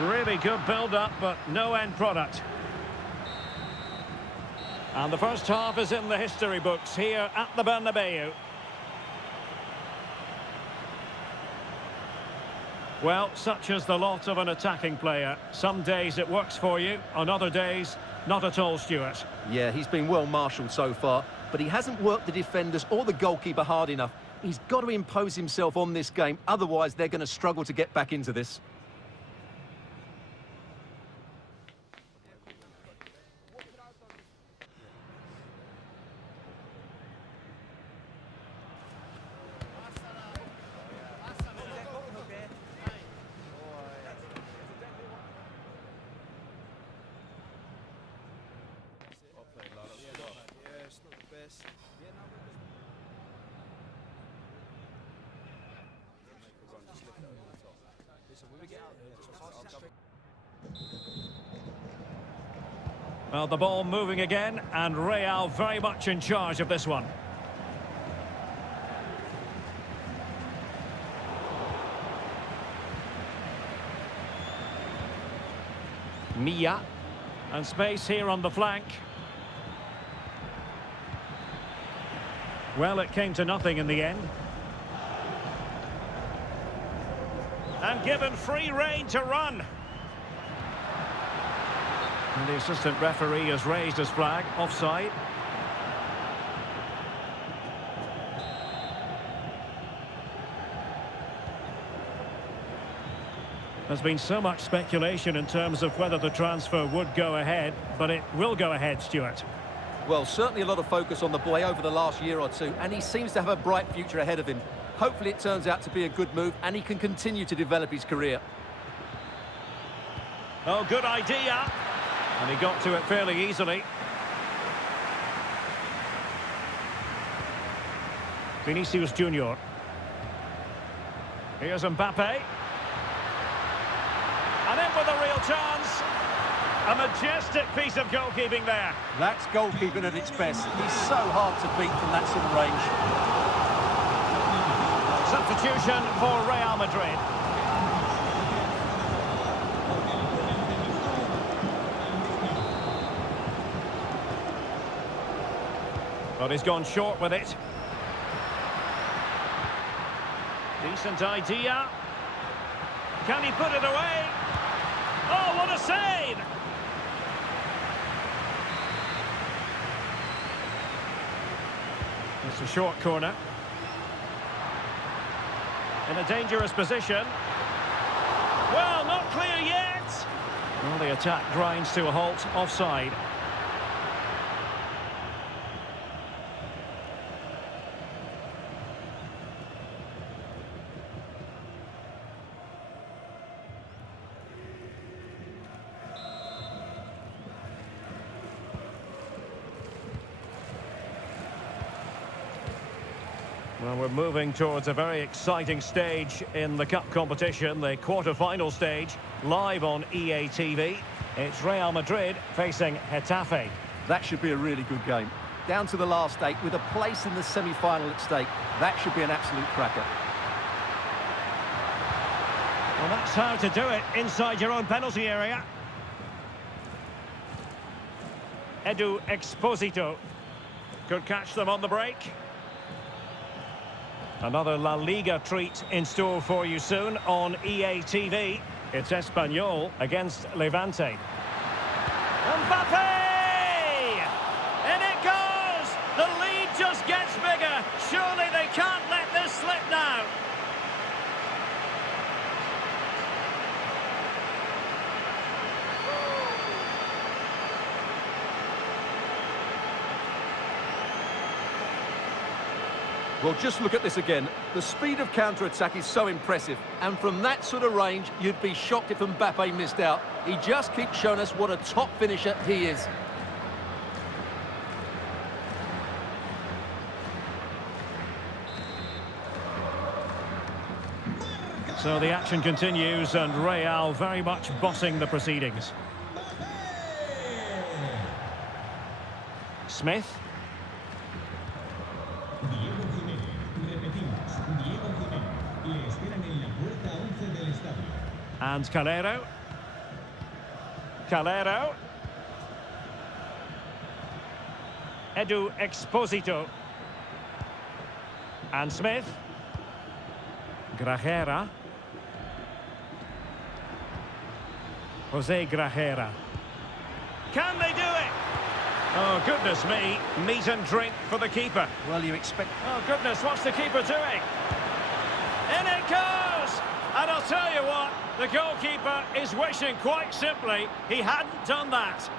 Really good build-up, but no end product. And the first half is in the history books here at the Bernabeu. Well, such is the lot of an attacking player. Some days it works for you, on other days, not at all, Stuart. Yeah, he's been well marshalled so far, but he hasn't worked the defenders or the goalkeeper hard enough. He's got to impose himself on this game, otherwise they're going to struggle to get back into this. Well, the ball moving again, and Real very much in charge of this one. Mia. And space here on the flank. Well, it came to nothing in the end. And given free rein to run. And the assistant referee has raised his flag, offside. There's been so much speculation in terms of whether the transfer would go ahead, but it will go ahead, Stuart. Well, certainly a lot of focus on the boy over the last year or two, and he seems to have a bright future ahead of him. Hopefully it turns out to be a good move, and he can continue to develop his career. Oh, good idea. And he got to it fairly easily. Vinicius Junior. Here's Mbappe. And in with a real chance. A majestic piece of goalkeeping there. That's goalkeeping at its best. He's so hard to beat from that sort of range. Substitution for Real Madrid. But he's gone short with it. Decent idea. Can he put it away? Oh, what a save! It's a short corner. In a dangerous position. Well, not clear yet. Well, the attack grinds to a halt, offside. Well, we're moving towards a very exciting stage in the cup competition, the quarter-final stage, live on EA TV. It's Real Madrid facing Getafe. That should be a really good game. Down to the last 8 with a place in the semi-final at stake. That should be an absolute cracker. Well, that's how to do it inside your own penalty area. Edu Exposito could catch them on the break. Another La Liga treat in store for you soon on EA TV. It's Espanyol against Levante. Mbappe! In it goes! The lead just gets bigger. Surely they can't let this slip now. Well, just look at this again. The speed of counter-attack is so impressive. And from that sort of range, you'd be shocked if Mbappe missed out. He just keeps showing us what a top finisher he is. So the action continues and Real very much bossing the proceedings. Smith. And Calero. Calero. Edu Exposito. And Smith. Grajera. Jose Grajera. Can they do it? Oh, goodness me. Meat and drink for the keeper. Well, you expect... Oh, goodness, what's the keeper doing? In it goes! And I'll tell you what, the goalkeeper is wishing quite simply he hadn't done that.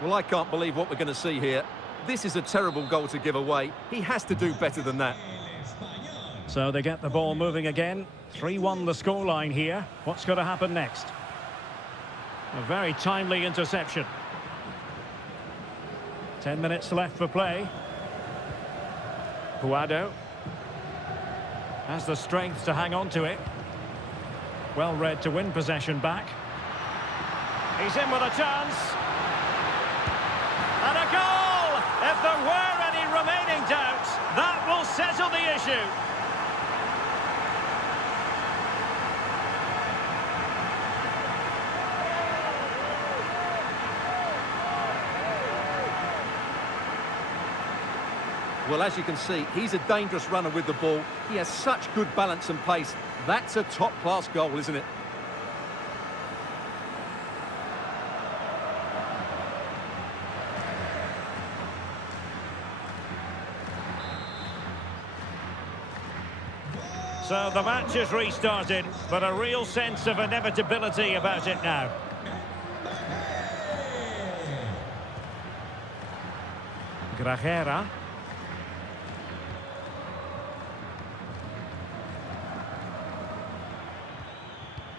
Well, I can't believe what we're going to see here. This is a terrible goal to give away. He has to do better than that. So they get the ball moving again. 3-1 the scoreline here. What's going to happen next? A very timely interception. 10 minutes left for play. Puado has the strength to hang on to it. Well read to win possession back. He's in with a chance. And a goal! If there were any remaining doubts, that will settle the issue. Well, as you can see, he's a dangerous runner with the ball. He has such good balance and pace. That's a top-class goal, isn't it? So the match has restarted, but a real sense of inevitability about it now. Grajera.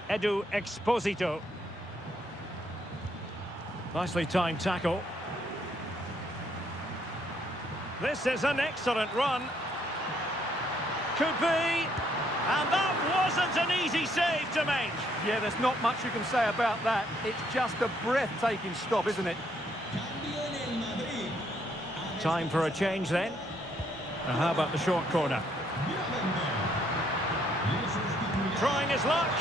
Edu Exposito. Nicely timed tackle. This is an excellent run. Could be. And that wasn't an easy save to make. Yeah, there's not much you can say about that. It's just a breathtaking stop, isn't it? Time for a change then. And how about the short corner? Trying his luck.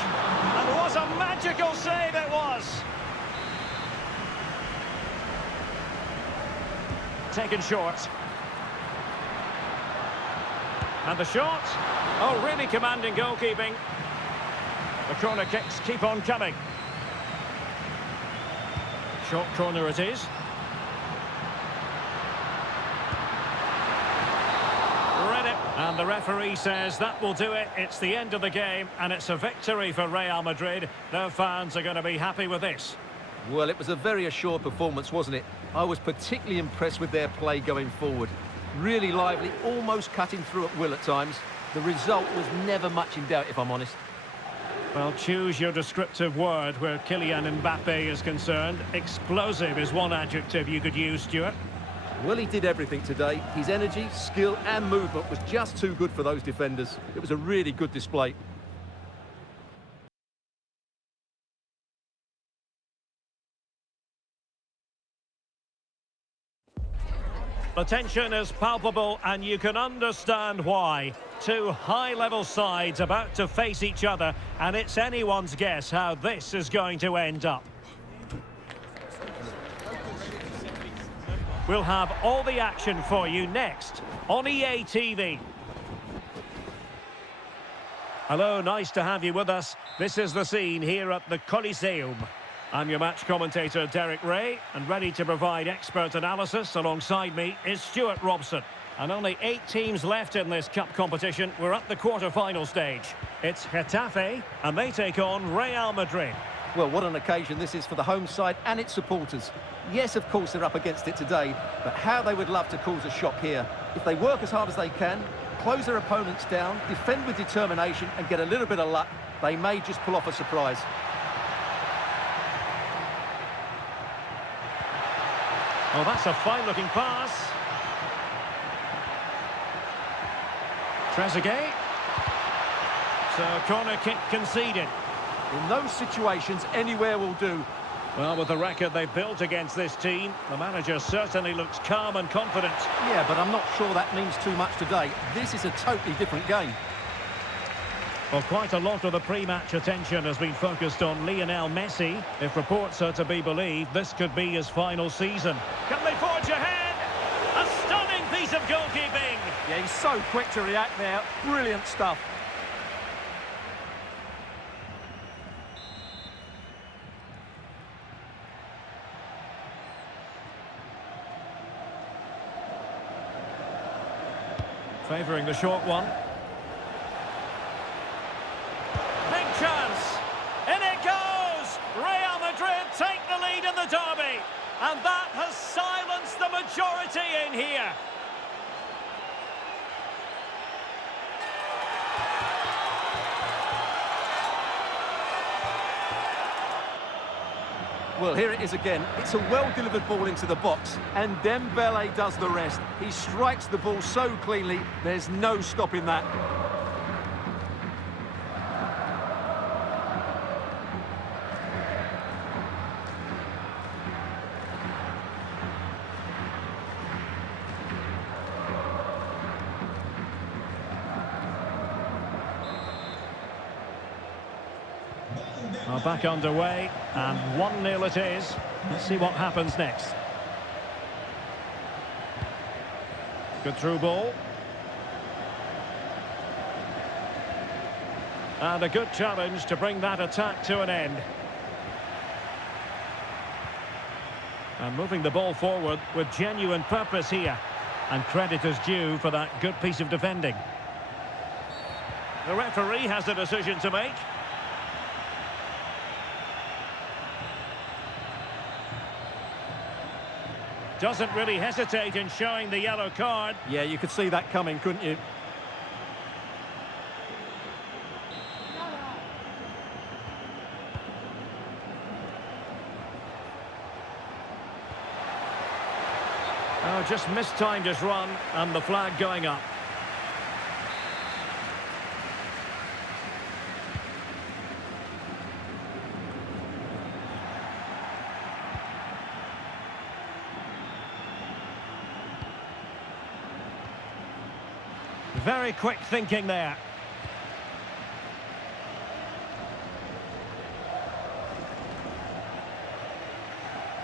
And what a magical save it was. taken short. And the shot. Oh, really commanding goalkeeping. The corner kicks keep on coming. Short corner it is. Read it. And the referee says that will do it. It's the end of the game, and it's a victory for Real Madrid. Their fans are going to be happy with this. Well, it was a very assured performance, wasn't it? I was particularly impressed with their play going forward. Really lively, almost cutting through at will at times. The result was never much in doubt, if I'm honest. Well, choose your descriptive word where Kylian Mbappe is concerned. Explosive is one adjective you could use, Stuart. Well, he did everything today. His energy, skill and movement was just too good for those defenders. It was a really good display. The tension is palpable, and you can understand why. Two high-level sides about to face each other, and it's anyone's guess how this is going to end up. We'll have all the action for you next on EA TV. Hello, nice to have you with us. This is the scene here at the Coliseum. I'm your match commentator, Derek Ray, and ready to provide expert analysis alongside me is Stuart Robson. And only 8 teams left in this cup competition. We're at the quarter-final stage. It's Getafe, and they take on Real Madrid. Well, what an occasion this is for the home side and its supporters. Yes, of course, they're up against it today, but how they would love to cause a shock here. If they work as hard as they can, close their opponents down, defend with determination and get a little bit of luck, they may just pull off a surprise. Oh, that's a fine-looking pass. Trezeguet. So, corner kick conceded. In those situations, anywhere will do. Well, with the record they've built against this team, the manager certainly looks calm and confident. Yeah, but I'm not sure that means too much today. This is a totally different game. Well, quite a lot of the pre-match attention has been focused on Lionel Messi. If reports are to be believed, this could be his final season. Can they forge ahead? A stunning piece of goalkeeping. Yeah, he's so quick to react there. Brilliant stuff. Favouring the short one. Big chance. In it goes. Real Madrid take the lead in the derby. And that has silenced the majority in here. Well, here it is again. It's a well-delivered ball into the box, and Dembele does the rest. He strikes the ball so cleanly, there's no stopping that. Back underway, and 1-0 it is. Let's see what happens next. Good through ball. And a good challenge to bring that attack to an end. And moving the ball forward with genuine purpose here. And credit is due for that good piece of defending. The referee has a decision to make. Doesn't really hesitate in showing the yellow card. Yeah, you could see that coming, couldn't you? Oh, just mistimed his run, and the flag going up. Very quick thinking there.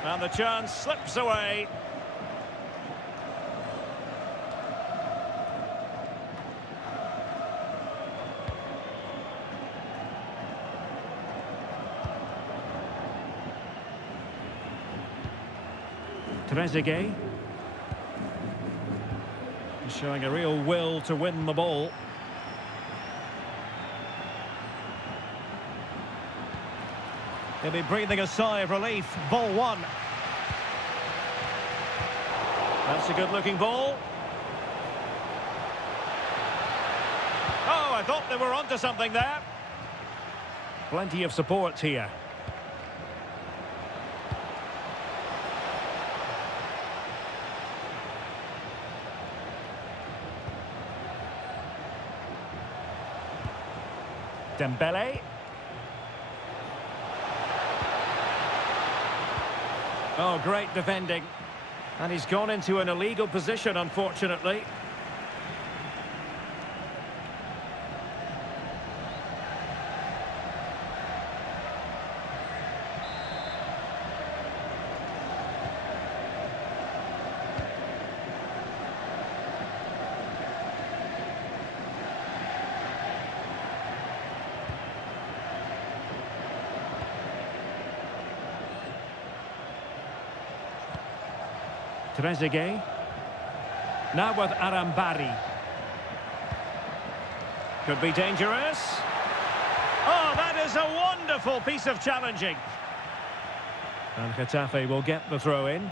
And the chance slips away. Trezeguet. He's showing a real will to win the ball. He'll be breathing a sigh of relief. Ball one. That's a good-looking ball. Oh, I thought they were onto something there. Plenty of support here. Dembele. Oh, great defending. And he's gone into an illegal position, unfortunately. Trezeguet. Now with Arambari. Could be dangerous. Oh, that is a wonderful piece of challenging. And Getafe will get the throw in.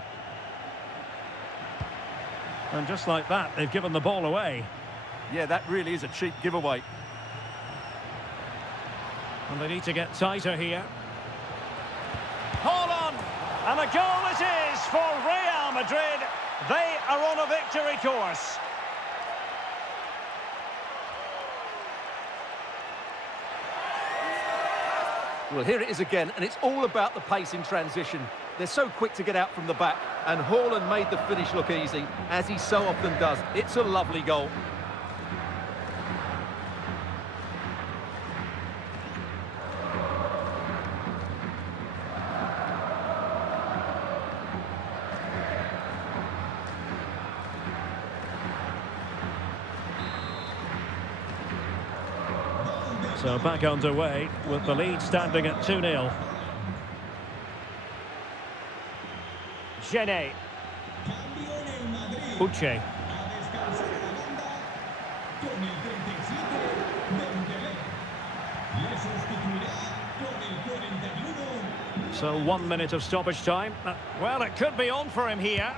And just like that, they've given the ball away. Yeah, that really is a cheap giveaway. And they need to get tighter here. Hold on! And a goal it is for Real Madrid. They are on a victory course. Well, here it is again, and it's all about the pace in transition. They're so quick to get out from the back, and Haaland made the finish look easy, as he so often does. It's a lovely goal. So back underway with the lead standing at 2-0. Gene. Uche. So 1 minute of stoppage time. Well, it could be on for him here.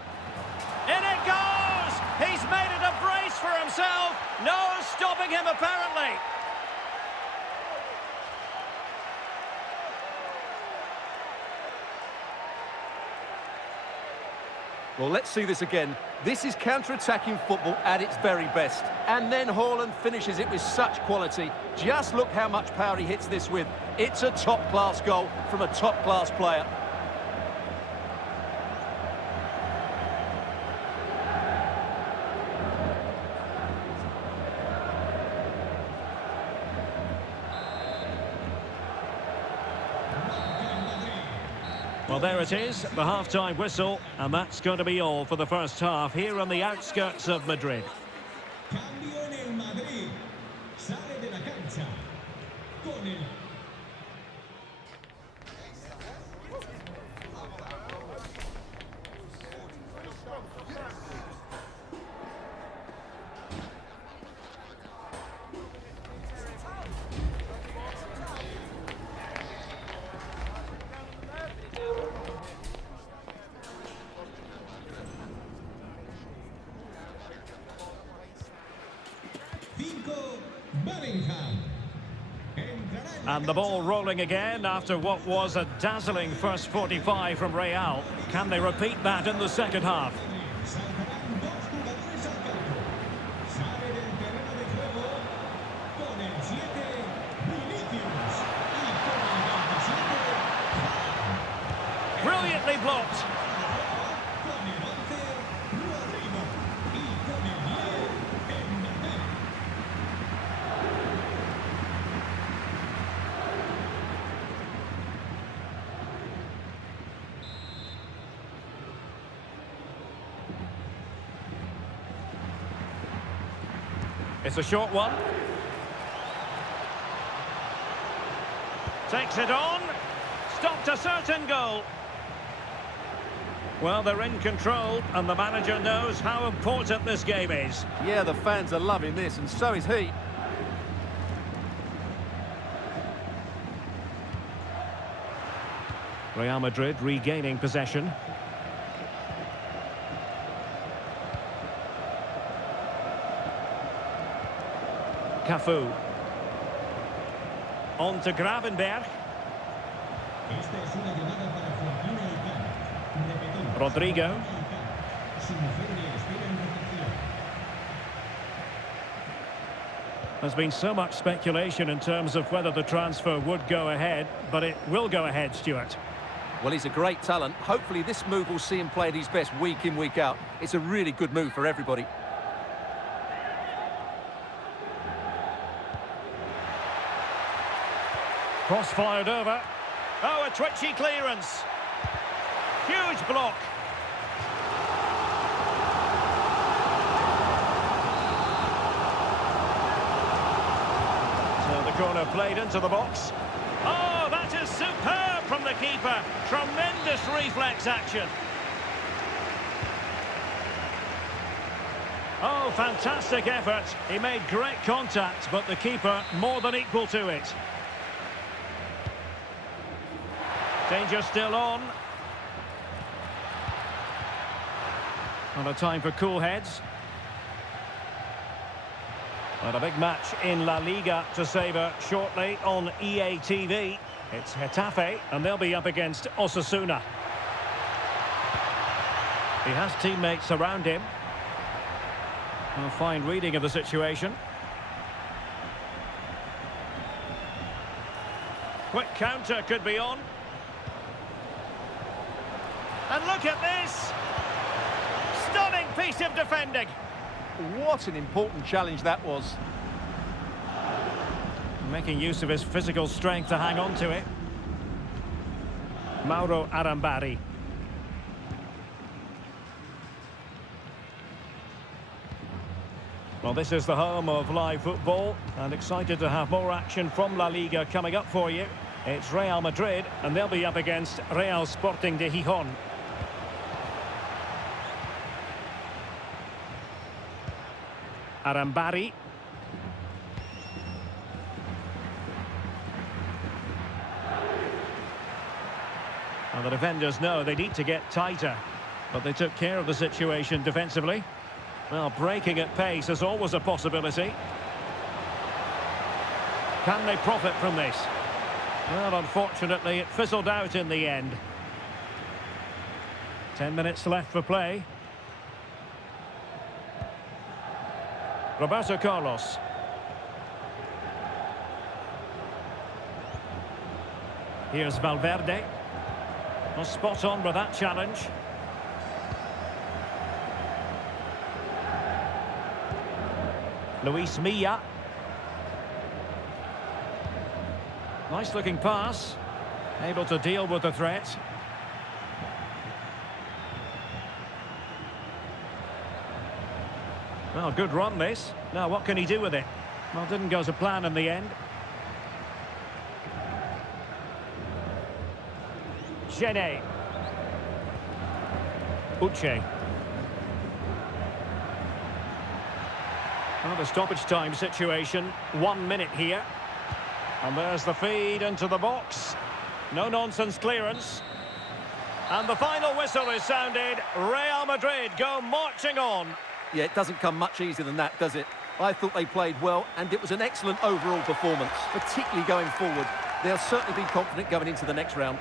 In it goes! He's made it a brace for himself. No stopping him, apparently. Well, let's see this again. This is counter-attacking football at its very best. And then Haaland finishes it with such quality. Just look how much power he hits this with. It's a top-class goal from a top-class player. Well, there it is, the half-time whistle, and that's going to be all for the first half here on the outskirts of Madrid. Cambio en el Madrid. Sale de la cancha. Con el... And the ball rolling again after what was a dazzling first 45 from Real. Can they repeat that in the second half? Brilliantly blocked. It's a short one. Takes it on. Stopped a certain goal. Well, they're in control, and the manager knows how important this game is. Yeah, the fans are loving this, and so is he. Real Madrid regaining possession. Cafu. On to Gravenberg. Esta es una llamada para Joaquín Elcano. Repetimos. Rodrigo. Su mujer le espera en recepción. There's been so much speculation in terms of whether the transfer would go ahead, but it will go ahead, Stuart. Well, he's a great talent. Hopefully this move will see him play at his best week in, week out. It's a really good move for everybody. Cross fired over. Oh, a twitchy clearance. Huge block. So the corner played into the box. Oh, that is superb from the keeper. Tremendous reflex action. Oh, fantastic effort. He made great contact, but the keeper more than equal to it. Danger still on. And a time for cool heads. And a big match in La Liga to savour shortly on EA TV. It's Getafe, and they'll be up against Osasuna. He has teammates around him. A fine reading of the situation. Quick counter could be on. And look at this! Stunning piece of defending! What an important challenge that was. Making use of his physical strength to hang on to it. Mauro Arambari. Well, this is the home of live football, and excited to have more action from La Liga coming up for you. It's Real Madrid, and they'll be up against Real Sporting de Gijón. Arambari. And the defenders know they need to get tighter, but they took care of the situation defensively. Well, breaking at pace is always a possibility. Can they profit from this? Well, unfortunately, it fizzled out in the end. 10 minutes left for play. Roberto Carlos. Here's Valverde. Well, spot on with that challenge. Luis Milla. Nice looking pass. Able to deal with the threat. Well, good run this. Now, what can he do with it? Well, didn't go to plan in the end. Gene. Uche. Well, the stoppage time situation. 1 minute here. And there's the feed into the box. No-nonsense clearance. And the final whistle is sounded. Real Madrid go marching on. Yeah, it doesn't come much easier than that, does it? I thought they played well, and it was an excellent overall performance, particularly going forward. They'll certainly be confident going into the next round.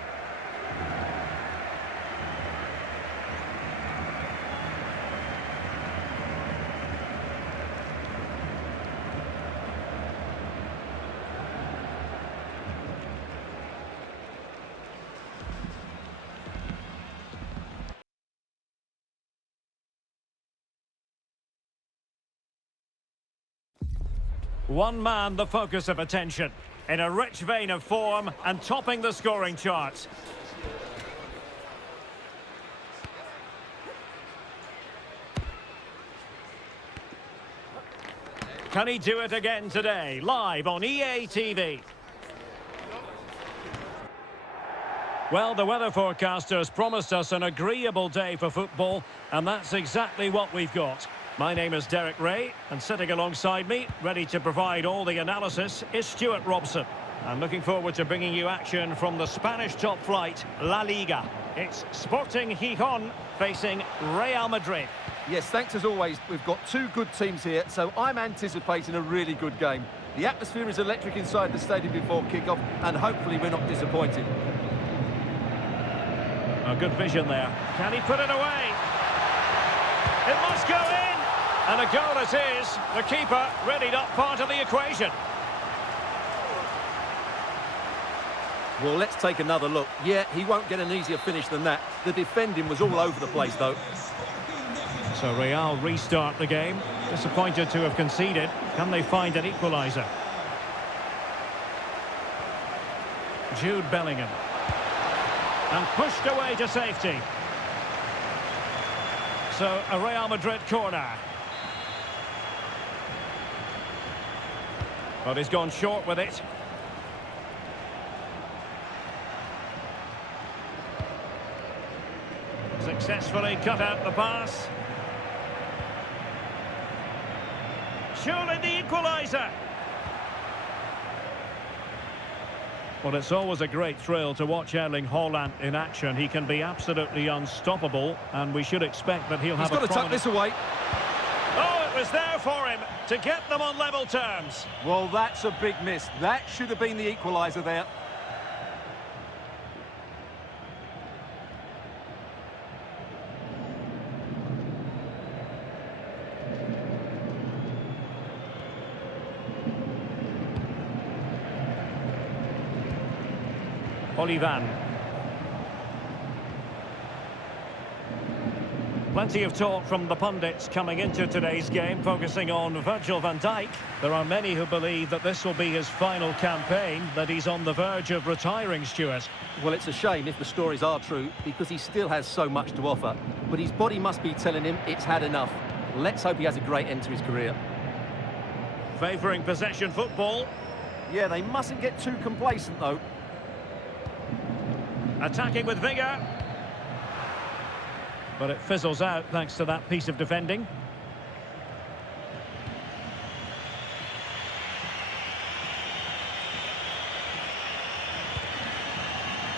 One man the focus of attention, in a rich vein of form and topping the scoring charts. Can he do it again today, live on EA TV? Well, the weather forecasters promised us an agreeable day for football, and that's exactly what we've got. My name is Derek Ray, and sitting alongside me, ready to provide all the analysis, is Stuart Robson. I'm looking forward to bringing you action from the Spanish top flight, La Liga. It's Sporting Gijón facing Real Madrid. Yes, thanks as always. We've got two good teams here, so I'm anticipating a really good game. The atmosphere is electric inside the stadium before kick-off, and hopefully we're not disappointed. A good vision there. Can he put it away? It must go in! And a goal it is. The keeper really not part of the equation. Well, let's take another look. Yeah, he won't get an easier finish than that. The defending was all over the place, though. So Real restart the game. Disappointed to have conceded. Can they find an equaliser? Jude Bellingham. And pushed away to safety. So a Real Madrid corner. But he's gone short with it. Successfully cut out the pass. Surely the equaliser. Well, it's always a great thrill to watch Erling Haaland in action. He can be absolutely unstoppable, and we should expect that he'll have a He's got to tuck this away. Oh, it was there for him to get them on level terms. Well, that's a big miss. That should have been the equaliser there. Olivan. Plenty of talk from the pundits coming into today's game, focusing on Virgil van Dijk. There are many who believe that this will be his final campaign, that he's on the verge of retiring, Stuart. Well, it's a shame if the stories are true, because he still has so much to offer. But his body must be telling him it's had enough. Let's hope he has a great end to his career. Favouring possession football. Yeah, they mustn't get too complacent, though. Attacking with vigour. But it fizzles out thanks to that piece of defending.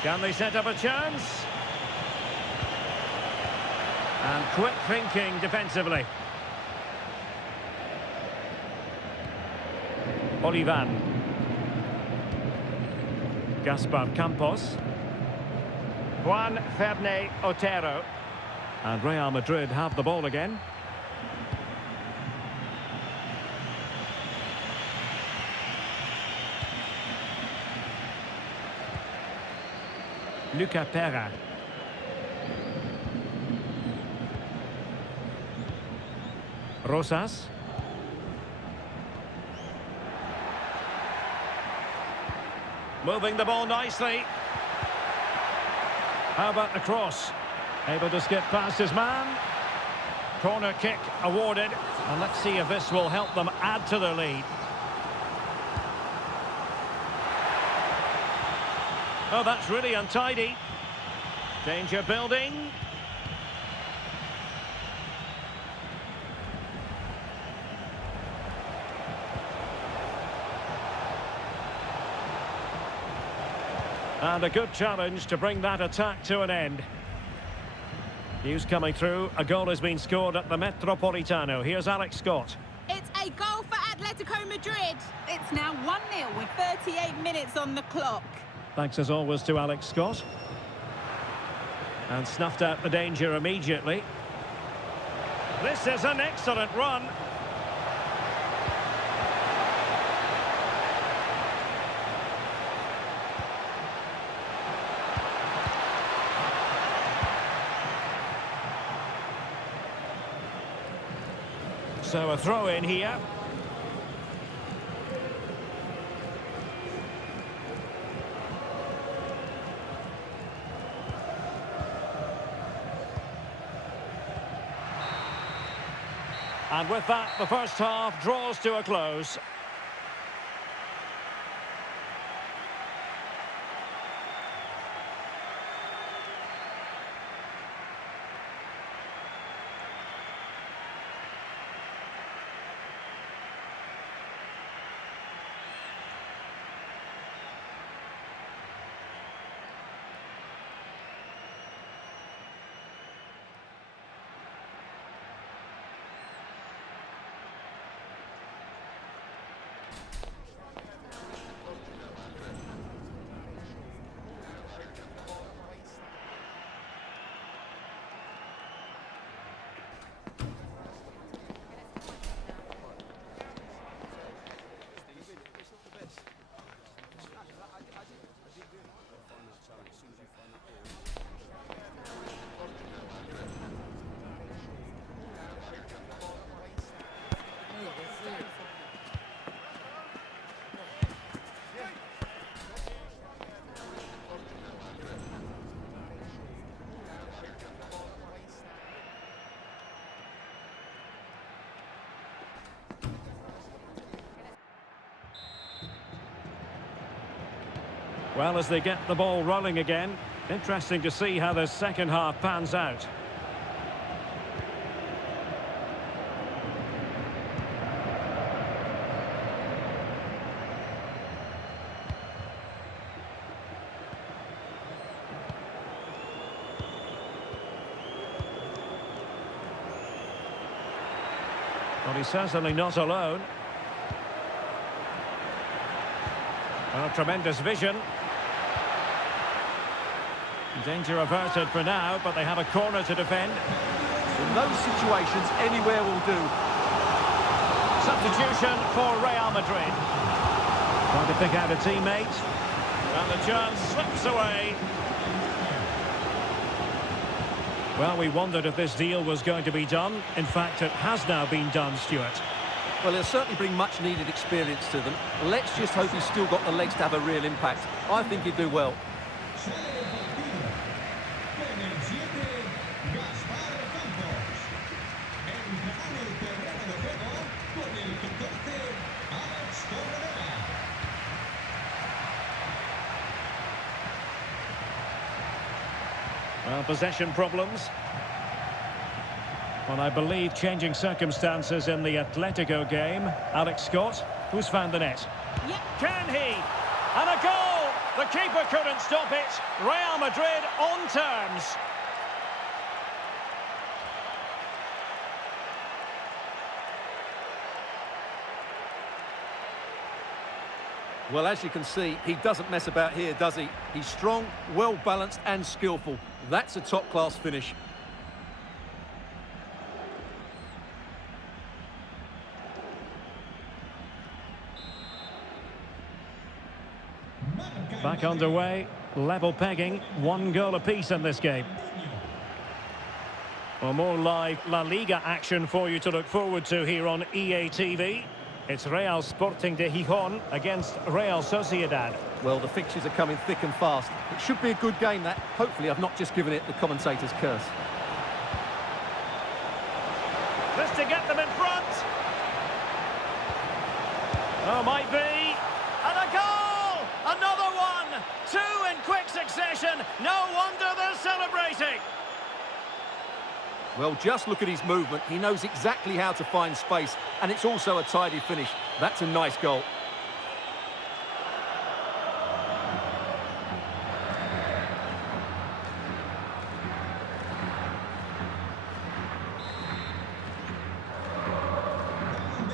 Can they set up a chance? And quick thinking defensively. Olivan. Gaspar Campos. Juan Ferney Otero. And Real Madrid have the ball again. Luca Pera. Rosas. Moving the ball nicely. How about the cross? Able to skip past his man. Corner kick awarded. And let's see if this will help them add to their lead. Oh, that's really untidy. Danger building. And a good challenge to bring that attack to an end. News coming through. A goal has been scored at the Metropolitano. Here's Alex Scott. It's a goal for Atletico Madrid. It's now 1-0 with 38 minutes on the clock. Thanks as always to Alex Scott. And snuffed out the danger immediately. This is an excellent run. So a throw in here. And with that, the first half draws to a close. Well, as they get the ball rolling again, interesting to see how the second half pans out. But he's certainly not alone. Oh, tremendous vision. Danger averted for now, but they have a corner to defend. In those situations, anywhere will do. Substitution for Real Madrid. Trying to pick out a teammate. And the chance slips away. Well, we wondered if this deal was going to be done. In fact, it has now been done, Stuart. Well, he'll certainly bring much-needed experience to them. Let's just hope he's still got the legs to have a real impact. I think he'd do well. Well, possession problems. Well, I believe changing circumstances in the Atletico game. Alex Scott, who's found the net? Yep. Can he? And a goal! The keeper couldn't stop it. Real Madrid on terms. Well, as you can see, he doesn't mess about here, does he? He's strong, well-balanced and skillful. That's a top-class finish. Back underway, level pegging, 1 goal apiece in this game. Well, more live La Liga action for you to look forward to here on EA TV. It's Real Sporting de Gijón against Real Sociedad. Well, the fixtures are coming thick and fast. It should be a good game, that. Hopefully, I've not just given it the commentator's curse. Just to get them in front. Oh, might be. And a goal! Another one! 2 in quick succession. No wonder they're celebrating. Well, just look at his movement. He knows exactly how to find space, and it's also a tidy finish. That's a nice goal.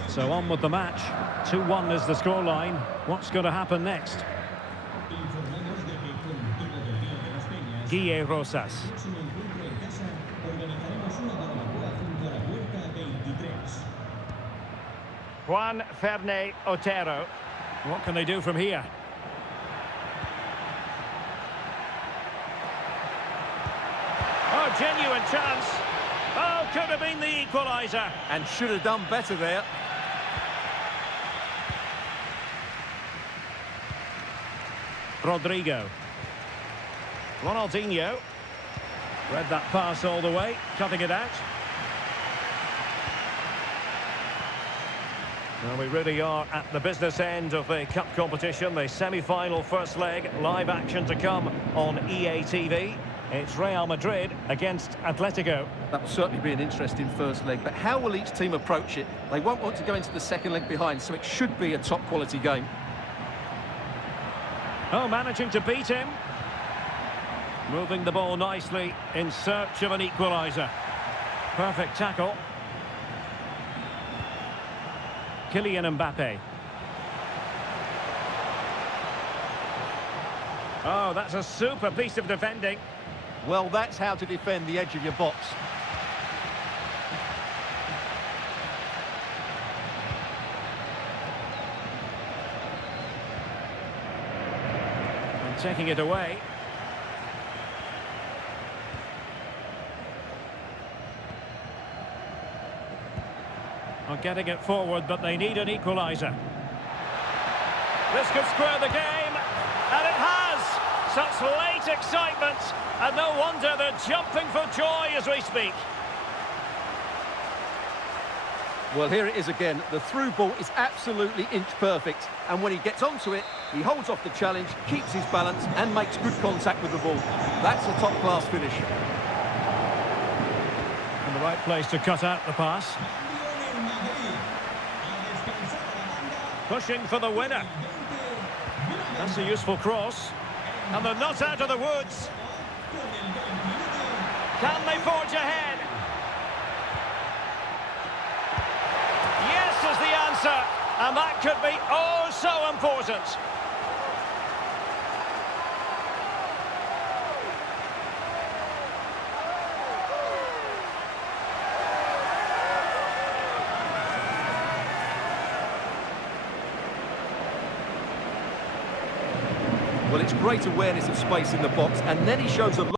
So on with the match. 2-1 is the scoreline. What's going to happen next? Guille Rosas. Juan Ferney Otero. What can they do from here? Oh, genuine chance. Oh, could have been the equaliser. And should have done better there. Rodrigo. Ronaldinho. Read that pass all the way, cutting it out. Well, we really are at the business end of the cup competition, the semi-final first leg, live action to come on EA TV. It's Real Madrid against Atletico. That will certainly be an interesting first leg, but how will each team approach it? They won't want to go into the second leg behind, so it should be a top-quality game. Oh, managing to beat him. Moving the ball nicely in search of an equaliser. Perfect tackle. Kylian Mbappe. Oh, that's a super piece of defending. Well, that's how to defend the edge of your box. And taking it away. Are getting it forward, but they need an equaliser. This could square the game, and it has! Such late excitement, and no wonder they're jumping for joy as we speak. Well, here it is again. The through ball is absolutely inch perfect. And when he gets onto it, he holds off the challenge, keeps his balance and makes good contact with the ball. That's a top-class finish. In the right place to cut out the pass. Pushing for the winner. That's a useful cross. And they're not out of the woods. Can they forge ahead? Yes is the answer. And that could be oh so important. Well, it's great awareness of space in the box, and then he shows a lot.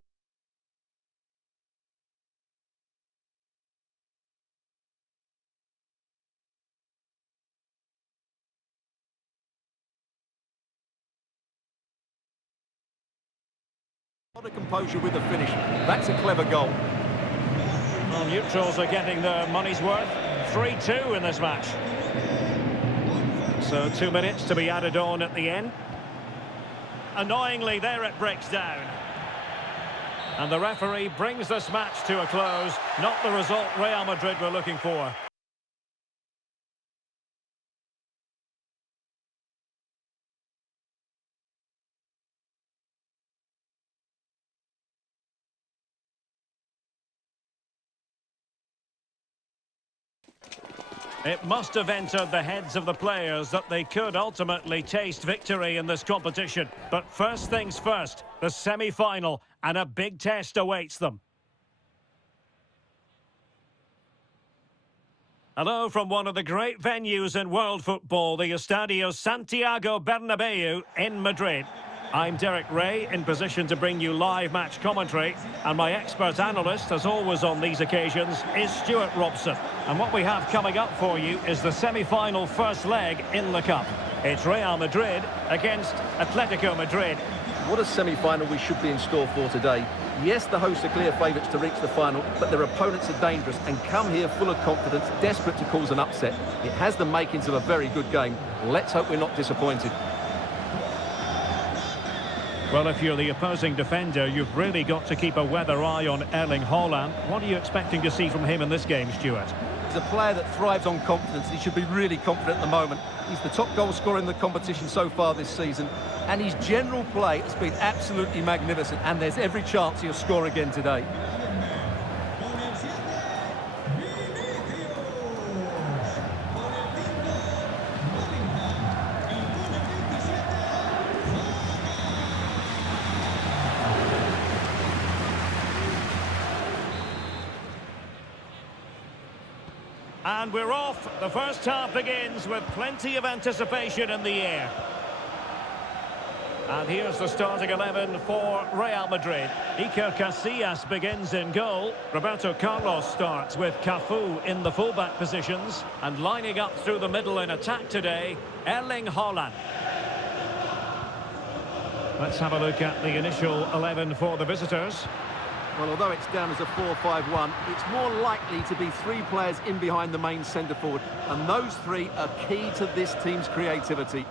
Of composure with the finish. That's a clever goal. Well, neutrals are getting their money's worth. 3-2 in this match. So 2 minutes to be added on at the end. Annoyingly, there it breaks down. And the referee brings this match to a close. Not the result Real Madrid were looking for. It must have entered the heads of the players that they could ultimately taste victory in this competition. But first things first, the semi-final, and a big test awaits them. Hello from one of the great venues in world football, the Estadio Santiago Bernabeu in Madrid. I'm Derek Ray, in position to bring you live match commentary, and my expert analyst, as always on these occasions, is Stuart Robson. And what we have coming up for you is the semi-final first leg in the Cup. It's Real Madrid against Atletico Madrid. What a semi-final we should be in store for today. Yes, the hosts are clear favourites to reach the final, but their opponents are dangerous and come here full of confidence, desperate to cause an upset. It has the makings of a very good game. Let's hope we're not disappointed. Well, if you're the opposing defender, you've really got to keep a weather eye on Erling Haaland. What are you expecting to see from him in this game, Stuart? He's a player that thrives on confidence. He should be really confident at the moment. He's the top goal scorer in the competition so far this season, and his general play has been absolutely magnificent, and there's every chance he'll score again today. And we're off. The first half begins with plenty of anticipation in the air. And here's the starting 11 for Real Madrid. Iker Casillas begins in goal. Roberto Carlos starts with Cafu in the fullback positions. And lining up through the middle in attack today, Erling Haaland. Let's have a look at the initial 11 for the visitors. Well, although it's down as a 4-5-1, it's more likely to be three players in behind the main centre-forward. And those three are key to this team's creativity.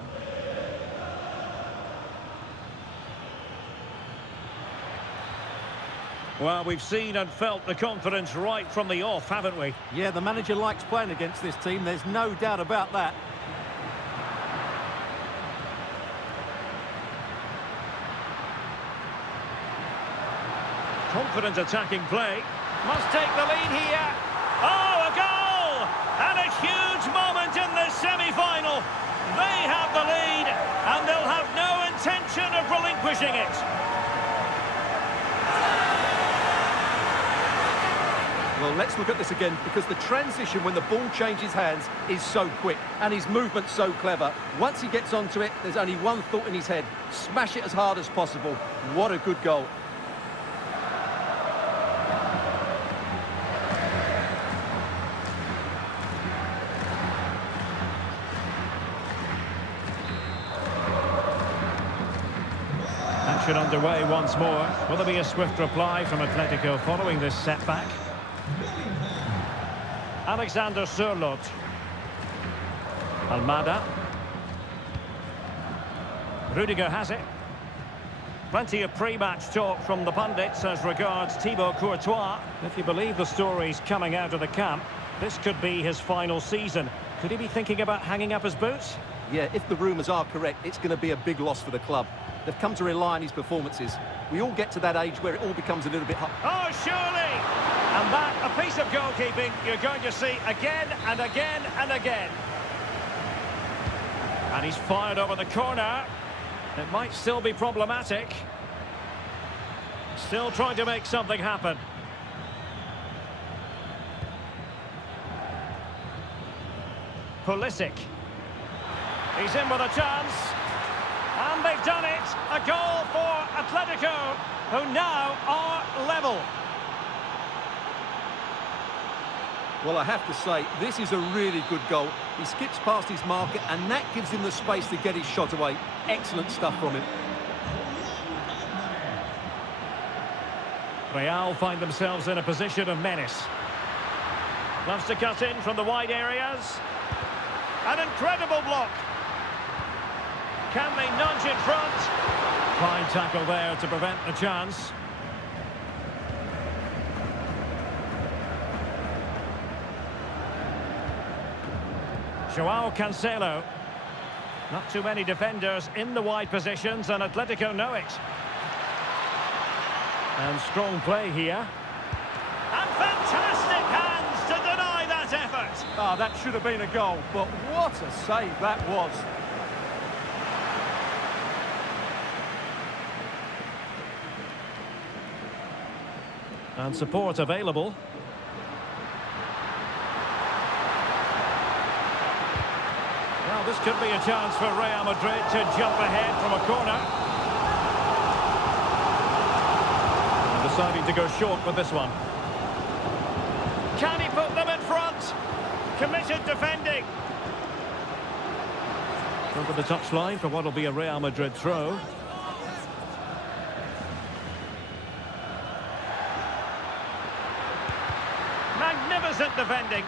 Well, we've seen and felt the confidence right from the off, haven't we? Yeah, the manager likes playing against this team. There's no doubt about that. Confident attacking play. Must take the lead here. Oh, a goal! And a huge moment in this semi-final. They have the lead, and they'll have no intention of relinquishing it. Well, let's look at this again, because the transition when the ball changes hands is so quick, and his movement's so clever. Once he gets onto it, there's only one thought in his head: smash it as hard as possible. What a good goal. Action underway once more. Will there be a swift reply from Atletico following this setback? Alexander Sørloth. Almada. Rudiger has it. Plenty of pre-match talk from the pundits as regards Thibaut Courtois. If you believe the stories coming out of the camp, this could be his final season. Could he be thinking about hanging up his boots? Yeah, if the rumours are correct, it's going to be a big loss for the club. They've come to rely on his performances. We all get to that age where it all becomes a little bit hard. Oh, surely! And that, a piece of goalkeeping you're going to see again and again and again. And he's fired over the corner. It might still be problematic. Still trying to make something happen. Pulisic. He's in with a chance. And they've done it. A goal for Atletico, who now are level. Well, I have to say, this is a really good goal. He skips past his marker, and that gives him the space to get his shot away. Excellent stuff from him. Real find themselves in a position of menace. Loves to cut in from the wide areas. An incredible block. Can they nudge in front? Fine tackle there to prevent the chance. Joao Cancelo. Not too many defenders in the wide positions, and Atletico know it. And strong play here. And fantastic hands to deny that effort. Ah, that should have been a goal, but what a save that was. And support available. Well, this could be a chance for Real Madrid to jump ahead from a corner. And deciding to go short with this one. Can he put them in front? Committed defending. Over the touchline for what will be a Real Madrid throw. Magnificent defending.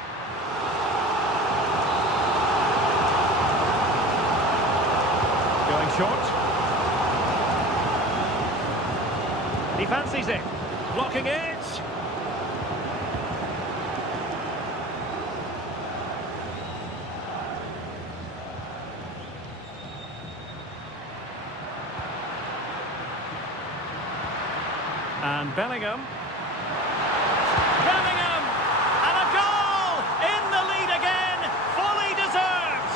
Going short. He fancies it. Blocking it. And Bellingham. Bellingham! And a goal! In the lead again! Fully deserved!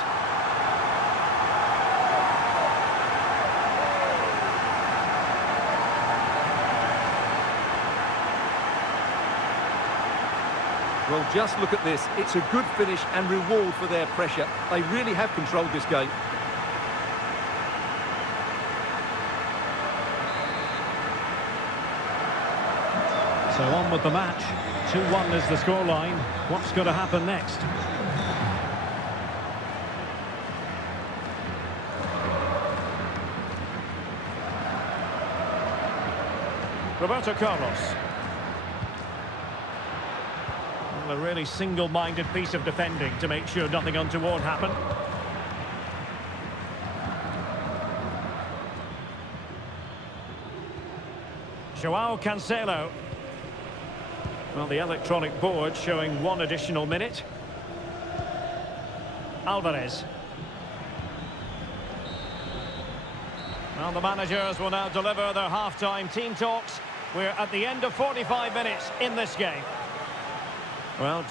Well, just look at this. It's a good finish and reward for their pressure. They really have controlled this game. So on with the match. 2-1 is the scoreline. What's going to happen next? Roberto Carlos. Well, a really single-minded piece of defending to make sure nothing untoward happened. Joao Cancelo. Well, the electronic board showing one additional minute. Alvarez. Well, the managers will now deliver their half-time team talks. We're at the end of 45 minutes in this game. Well,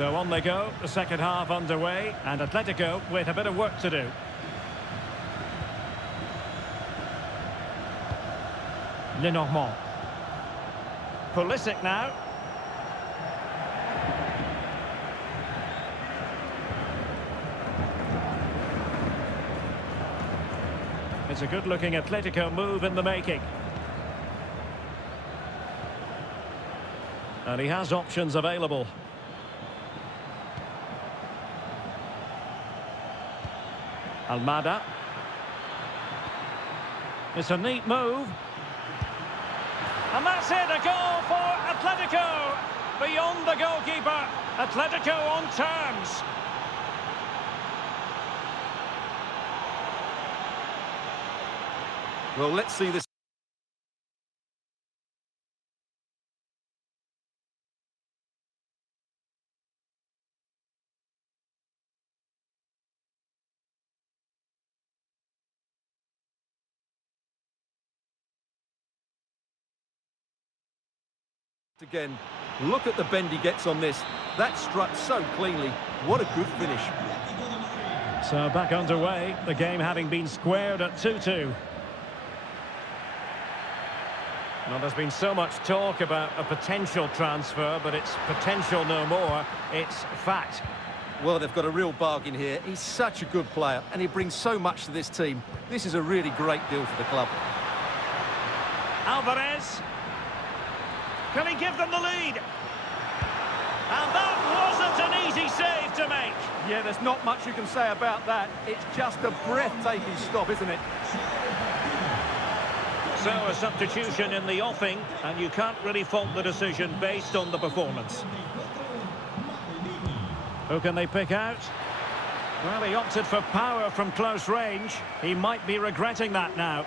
So on they go, the second half underway, and Atletico with a bit of work to do. Lenormand. Pulisic now. It's a good-looking Atletico move in the making. And he has options available. Almada. It's a neat move. And that's it, a goal for Atletico. Beyond the goalkeeper, Atletico on terms. Well, let's see this again. Look at the bend he gets on this. That struck so cleanly. What a good finish. So back underway, the game having been squared at 2-2. Well, there's been so much talk about a potential transfer, but it's potential no more. It's fact. Well, they've got a real bargain here. He's such a good player, and he brings so much to this team. This is a really great deal for the club. Alvarez. Can he give them the lead? And that wasn't an easy save to make. Yeah, there's not much you can say about that. It's just a breathtaking stop, isn't it? So a substitution in the offing, and you can't really fault the decision based on the performance. Who can they pick out? Well, he opted for power from close range. He might be regretting that now.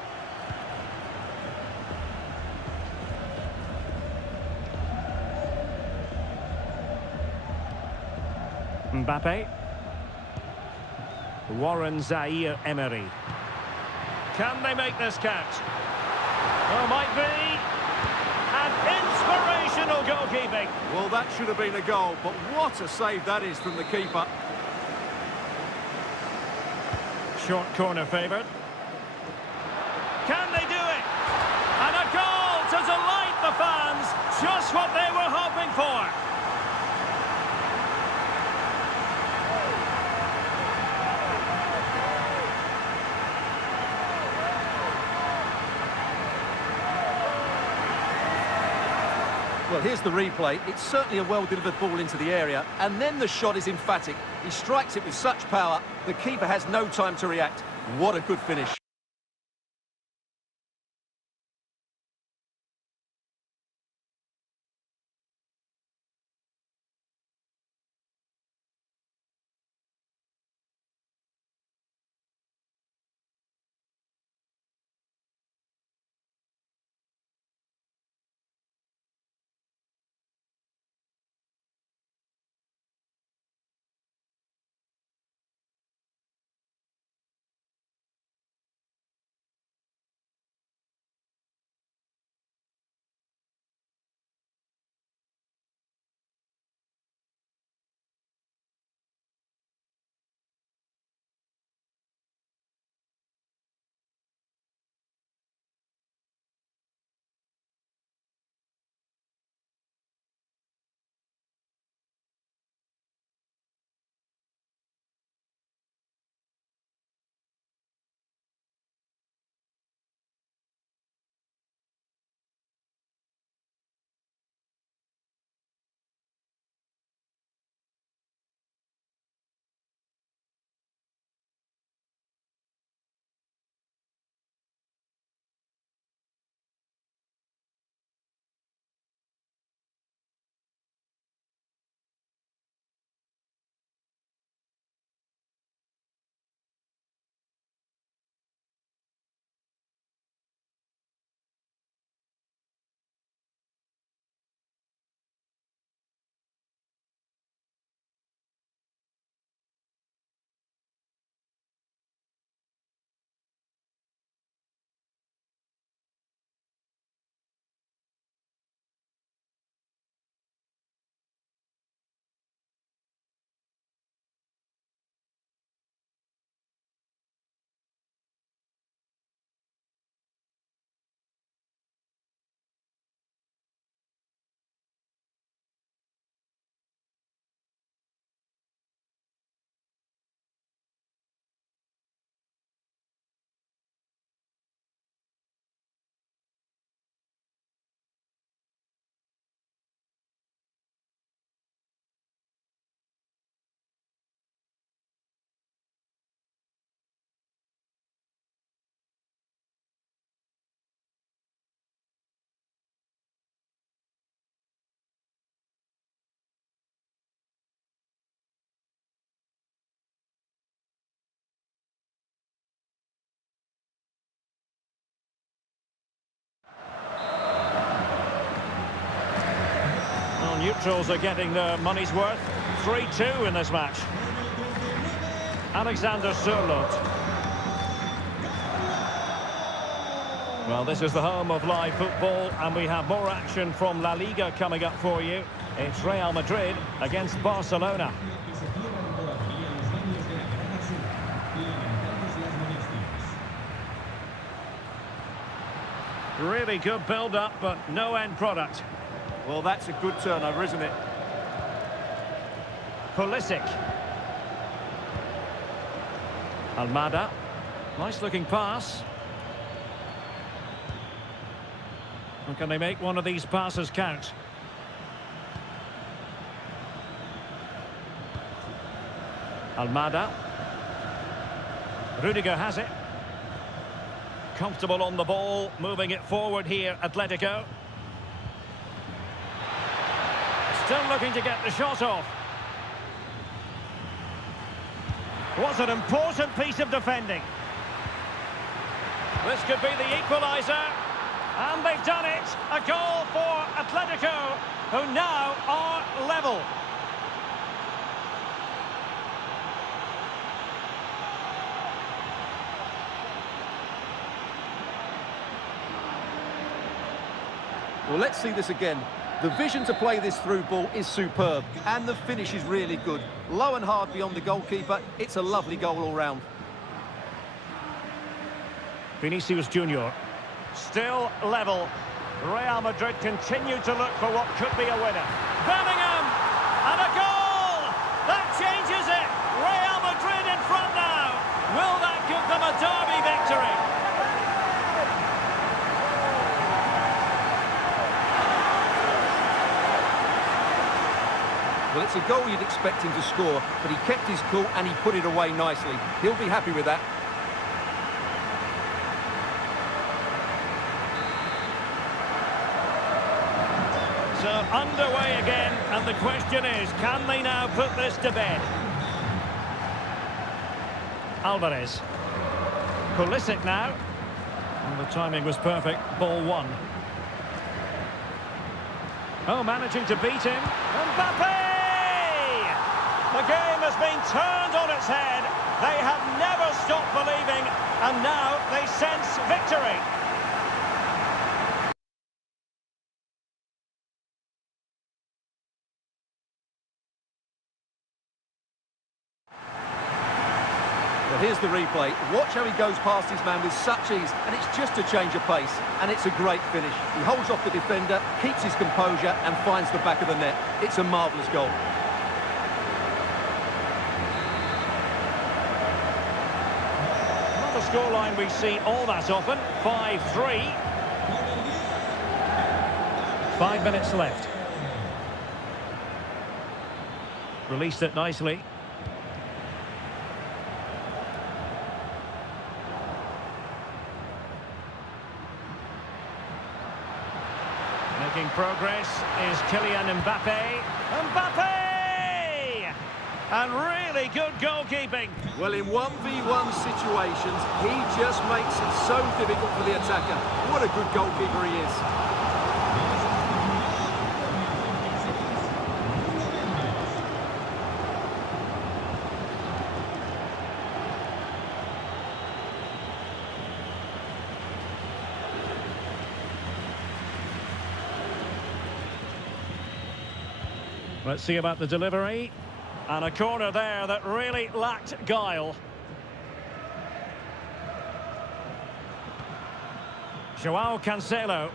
Mbappe. Warren Zaire-Emery. Can they make this count? Oh, might be. And inspirational goalkeeping. Well, that should have been a goal, but what a save that is from the keeper. Short corner favoured. Can they do it? And a goal to delight the fans. Just what they were hoping for. Well, here's the replay. It's certainly a well-delivered ball into the area, and then the shot is emphatic. He strikes it with such power, the keeper has no time to react. What a good finish. neutrals are getting their money's worth. 3-2 in this match. Alexander Sørloth. Well, this is the home of live football, and we have more action from La Liga coming up for you. It's Real Madrid against Barcelona. Really good build-up, but no end product. Well, that's a good turnover, isn't it? Pulisic. Almada. Nice-looking pass. And can they make one of these passes count? Almada. Rudiger has it. Comfortable on the ball, moving it forward here, Atletico. Still looking to get the shot off. Was an important piece of defending. This could be the equaliser. And they've done it. A goal for Atletico, who now are level. Well, let's see this again. The vision to play this through ball is superb, and the finish is really good. Low and hard beyond the goalkeeper. It's a lovely goal all round. Vinicius Junior. Still level. Real Madrid continue to look for what could be a winner. Bellingham! And a goal! That changes it! Real Madrid in front now! Will that give them a derby victory? Well, it's a goal you'd expect him to score, but he kept his cool and he put it away nicely. He'll be happy with that. So underway again, and the question is, can they now put this to bed? Alvarez. Pulisic now. And the timing was perfect. Ball one. Oh, managing to beat him. Mbappe! The game has been turned on its head. They have never stopped believing, and now they sense victory. Well, here's the replay. Watch how he goes past his man with such ease, and it's just a change of pace, and it's a great finish. He holds off the defender, keeps his composure, and finds the back of the net. It's a marvellous goal. Not a scoreline we see all that often. 5-3. 5 minutes left. Released it nicely. Making progress is Kylian Mbappe. Mbappe! And really good goalkeeping. Well, in 1v1 situations, he just makes it so difficult for the attacker. What a good goalkeeper he is. Let's see about the delivery. And a corner there that really lacked guile. Joao Cancelo.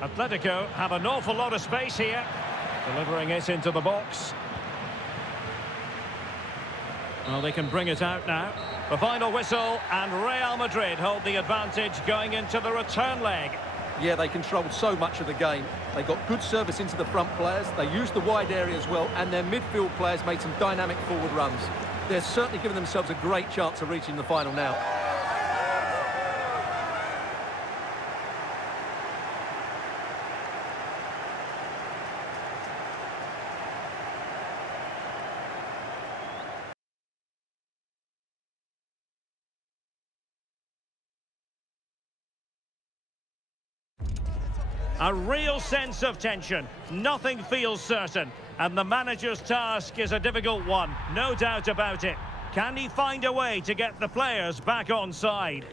Atletico have an awful lot of space here. Delivering it into the box. Well, they can bring it out now. The final whistle, and Real Madrid hold the advantage going into the return leg. Yeah, they controlled so much of the game. They got good service into the front players, they used the wide area as well, and their midfield players made some dynamic forward runs. They're certainly giving themselves a great chance of reaching the final now. A real sense of tension. Nothing feels certain. And the manager's task is a difficult one, no doubt about it. Can he find a way to get the players back on side?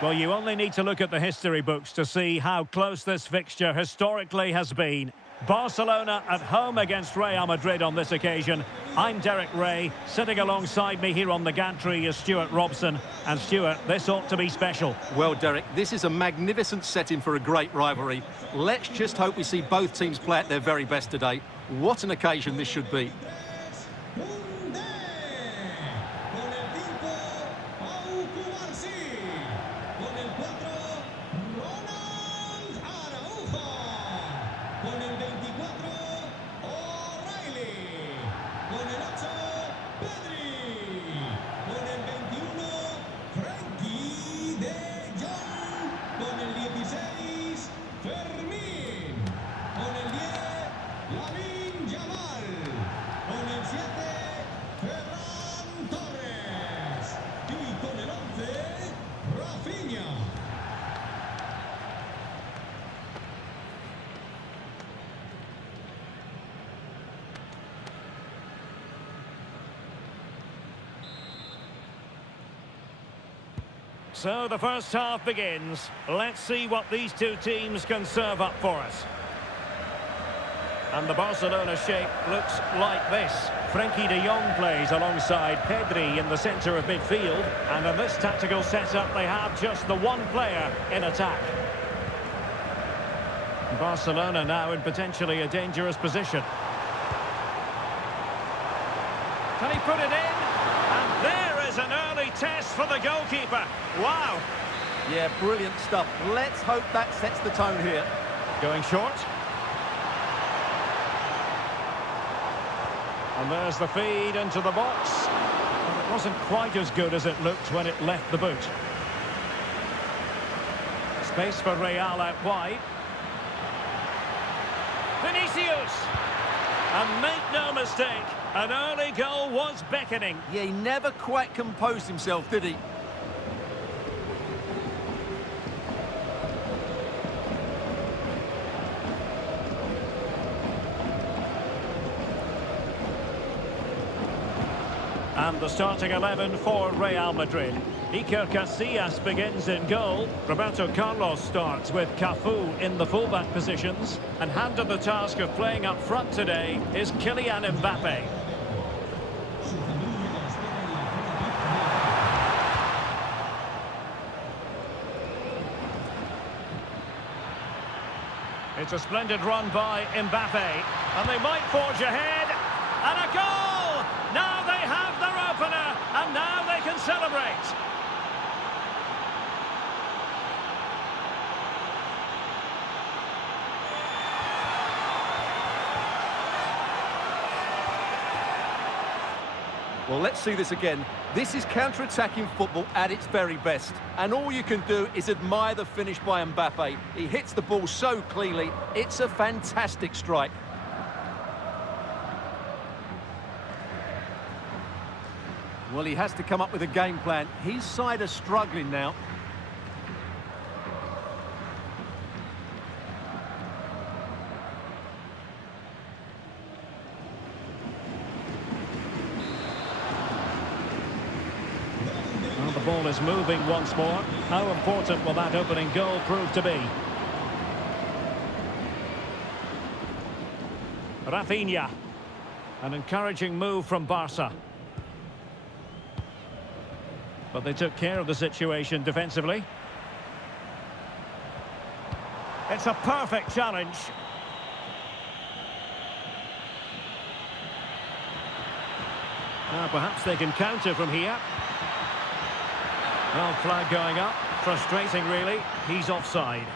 Well, you only need to look at the history books to see how close this fixture historically has been. Barcelona at home against Real Madrid on this occasion. I'm Derek Ray. Sitting alongside me here on the gantry is Stuart Robson. And Stuart, this ought to be special. Well, Derek, this is a magnificent setting for a great rivalry. Let's just hope we see both teams play at their very best today. What an occasion this should be. So the first half begins. Let's see what these two teams can serve up for us. And the Barcelona shape looks like this. Frenkie de Jong plays alongside Pedri in the centre of midfield. And in this tactical setup, they have just the one player in attack. Barcelona now in potentially a dangerous position. Can he put it in? And there is an early test for the goalkeeper. Wow. Yeah, brilliant stuff. Let's hope that sets the tone here. Going short. And there's the feed into the box. But it wasn't quite as good as it looked when it left the boot. Space for Real out wide. Vinicius! And make no mistake, an early goal was beckoning. Yeah, he never quite composed himself, did he? And the starting 11 for Real Madrid. Iker Casillas begins in goal. Roberto Carlos starts with Cafu in the fullback positions. And handed the task of playing up front today is Kylian Mbappe. It's a splendid run by Mbappe. And they might forge ahead. And a goal! Now they have their opener. And now they can celebrate. Well, let's see this again. This is counter-attacking football at its very best. And all you can do is admire the finish by Mbappe. He hits the ball so cleanly. It's a fantastic strike. Well, he has to come up with a game plan. His side are struggling now. Well, the ball is moving once more. How important will that opening goal prove to be? Rafinha. An encouraging move from Barca. But they took care of the situation defensively. It's a perfect challenge. Now perhaps they can counter from here. Well, flag going up. Frustrating, really. He's offside.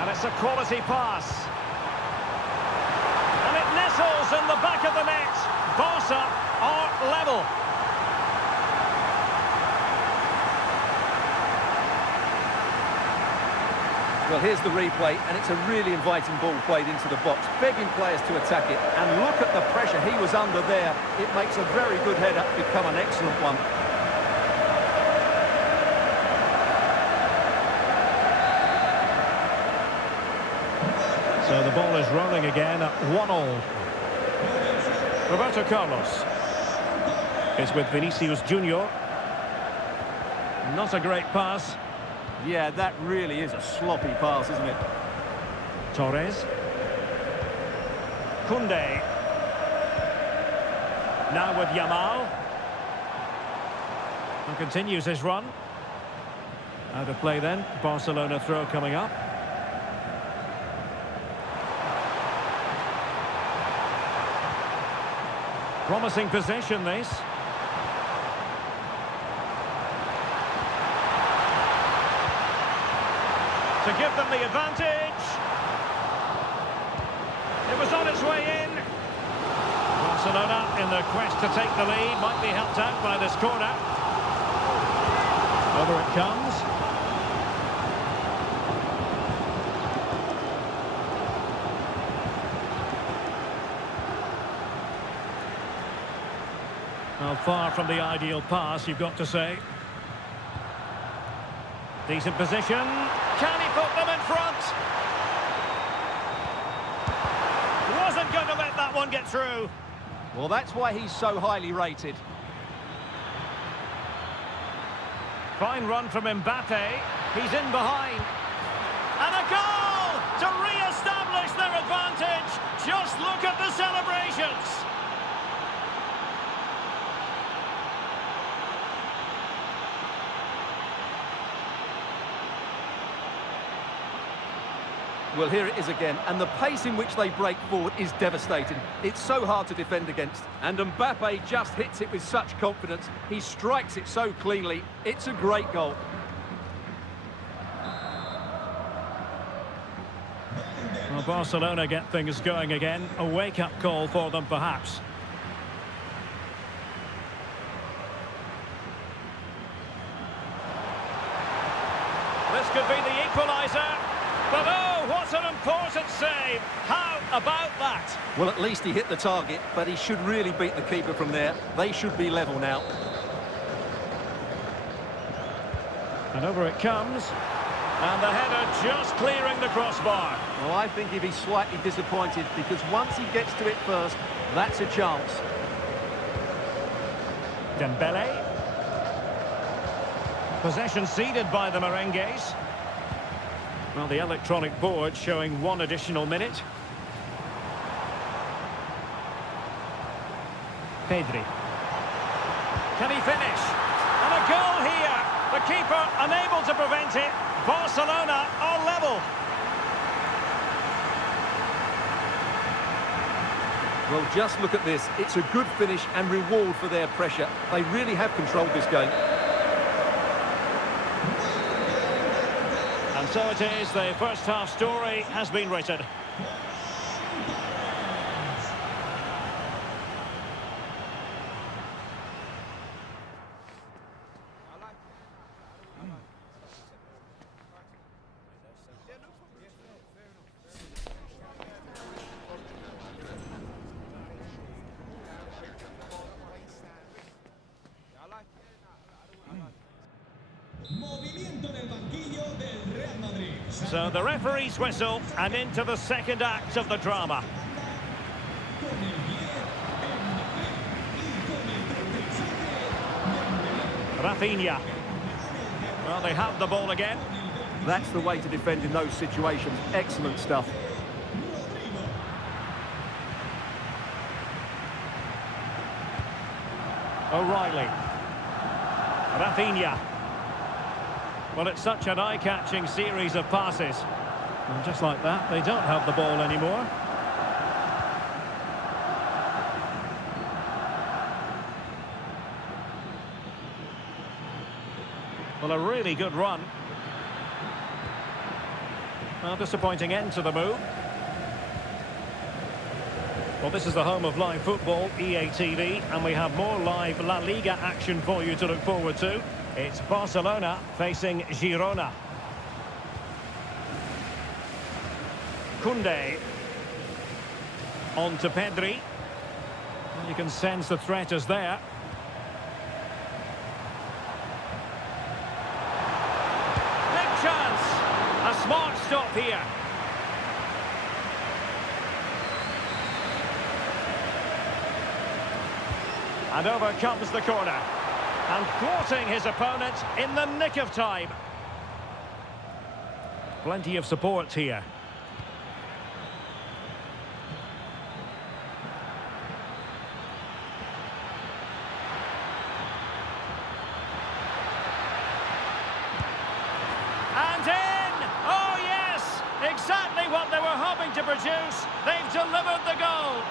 And it's a quality pass. And it nestles in the back of the net. Barca are level. Well, here's the replay, and it's a really inviting ball played into the box, begging players to attack it. And look at the pressure he was under there. It makes a very good header become an excellent one. So the ball is rolling again at 1-1. Roberto Carlos is with Vinicius Junior. Not a great pass. Yeah, that really is a sloppy pass, isn't it? Torres. Koundé. Now with Yamal. And continues his run. Out of play then. Barcelona throw coming up. Promising possession, this. To give them the advantage. It was on its way in. Barcelona in their quest to take the lead might be helped out by this corner. Over it comes. Well, far from the ideal pass, you've got to say. Decent position. Can he put them in front? Wasn't going to let that one get through. Well, that's why he's so highly rated. Fine run from Mbappe. He's in behind. And a goal to re-establish their advantage. Just look at the celebrations. Well, here it is again, and the pace in which they break forward is devastating. It's so hard to defend against, and Mbappe just hits it with such confidence. He strikes it so cleanly. It's a great goal. Well, Barcelona get things going again. A wake-up call for them, perhaps. This could be the equaliser. But oh, what an important save. How about that? Well, at least he hit the target, but he should really beat the keeper from there. They should be level now. And over it comes. And the header just clearing the crossbar. Well, I think he'd be slightly disappointed, because once he gets to it first, that's a chance. Dembele. Possession ceded by the Merengues. Well, the electronic board showing one additional minute. Pedri. Can he finish? And a goal here. The keeper unable to prevent it. Barcelona are level. Well, just look at this. It's a good finish and reward for their pressure. They really have controlled this game. And so it is, the first half story has been written. Movimiento en el banquillo del Real Madrid. So the referee's whistle and into the second act of the drama. Con el 10, Mbappé, y con el 37, Rafinha. Well, they have the ball again. That's the way to defend in those situations. Excellent stuff. O'Reilly. Rafinha. Well, it's such an eye-catching series of passes. And just like that, they don't have the ball anymore. Well, a really good run. Well, disappointing end to the move. Well, this is the home of live football, EA TV, and we have more live La Liga action for you to look forward to. It's Barcelona facing Girona. Koundé. On to Pedri. Well, you can sense the threat is there. Big chance! A smart stop here. And over comes the corner. And thwarting his opponent in the nick of time. Plenty of support here. And in! Oh yes! Exactly what they were hoping to produce. They've delivered the goal.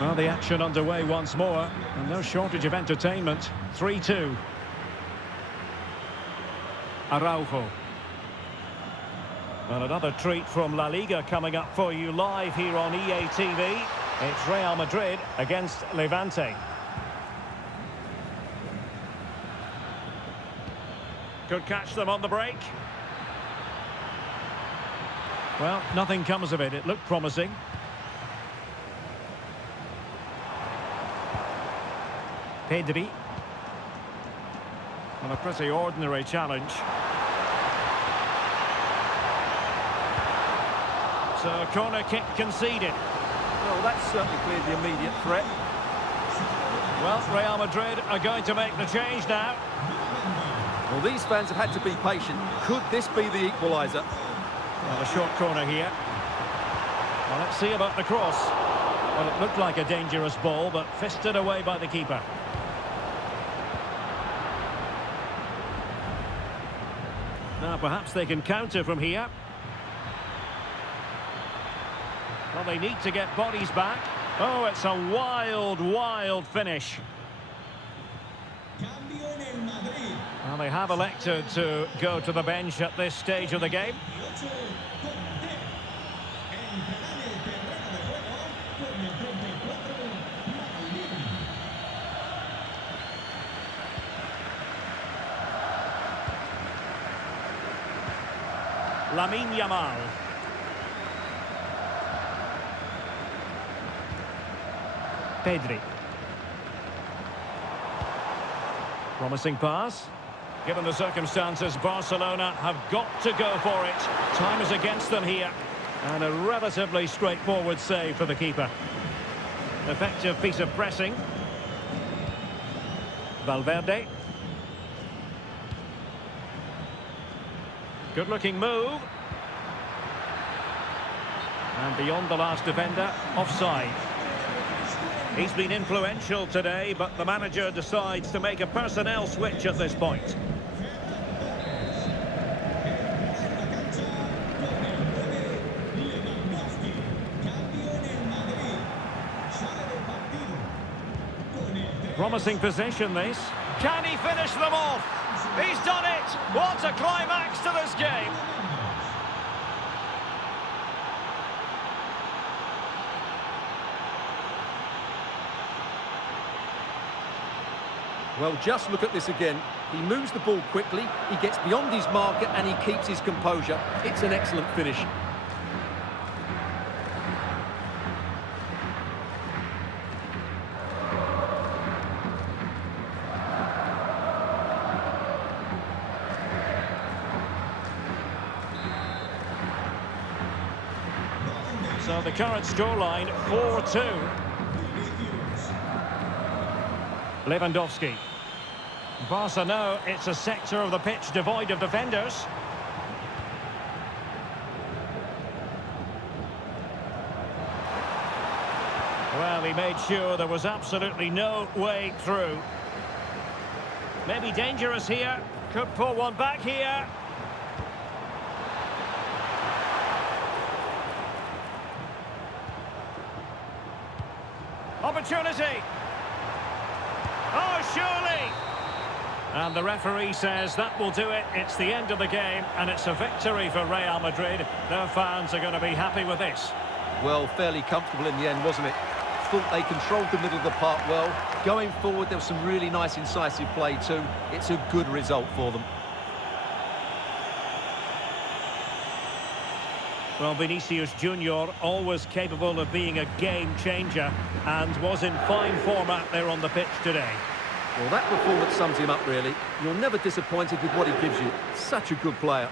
Well, the action underway once more, and no shortage of entertainment. 3-2. Araujo. Well, another treat from La Liga coming up for you live here on EA TV. It's Real Madrid against Levante. Could catch them on the break. Well, nothing comes of it. It looked promising. Pedri. Well, a pretty ordinary challenge. So, corner kick conceded. Well, that's certainly cleared the immediate threat. Well, Real Madrid are going to make the change now. Well, these fans have had to be patient. Could this be the equaliser? Well, a short corner here. Well, let's see about the cross. Well, it looked like a dangerous ball, but fisted away by the keeper. Now, perhaps they can counter from here. Well, they need to get bodies back. Oh, it's a wild, wild finish. Well, they have elected to go to the bench at this stage of the game. Lamine Yamal. Pedri. Promising pass. Given the circumstances, Barcelona have got to go for it. Time is against them here. And a relatively straightforward save for the keeper. Effective piece of pressing. Valverde. Good-looking move. And beyond the last defender, offside. He's been influential today, but the manager decides to make a personnel switch at this point. Promising position, this. Can he finish them off? He's done it! What a climax to this game! Well, just look at this again. He moves the ball quickly, he gets beyond his marker and he keeps his composure. It's an excellent finish. So the current scoreline, 4-2. Lewandowski. Barca know it's a sector of the pitch devoid of defenders. Well, he made sure there was absolutely no way through. Maybe dangerous here. Could pull one back here. Opportunity. Oh, surely. And the referee says that will do it. It's the end of the game, and it's a victory for Real Madrid. Their fans are going to be happy with this. Well, fairly comfortable in the end, wasn't it? Thought they controlled the middle of the park well. Going forward, there was some really nice incisive play too. It's a good result for them. Well, Vinicius Junior, always capable of being a game changer, and was in fine form out there on the pitch today. Well, that performance sums him up, really. You're never disappointed with what he gives you. Such a good player.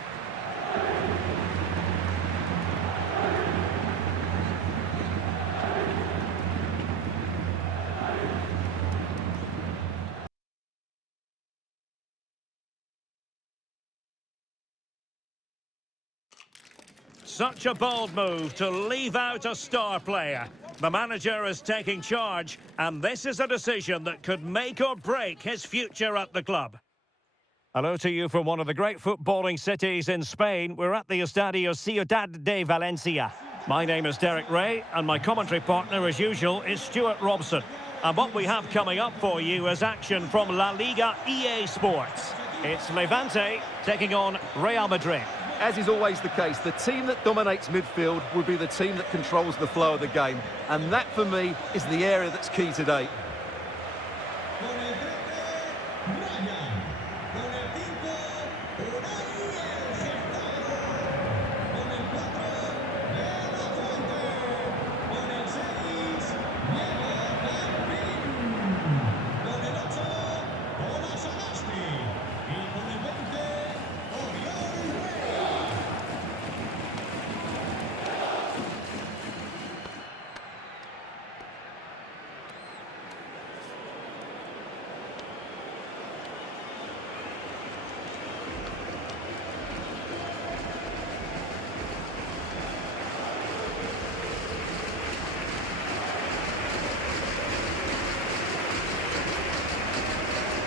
Such a bold move to leave out a star player. The manager is taking charge, and this is a decision that could make or break his future at the club. Hello to you from one of the great footballing cities in Spain. We're at the Estadio Ciudad de Valencia. My name is Derek Ray, and my commentary partner, as usual, is Stuart Robson. And what we have coming up for you is action from La Liga EA Sports. It's Levante taking on Real Madrid. As is always the case, the team that dominates midfield will be the team that controls the flow of the game. And that, for me, is the area that's key today.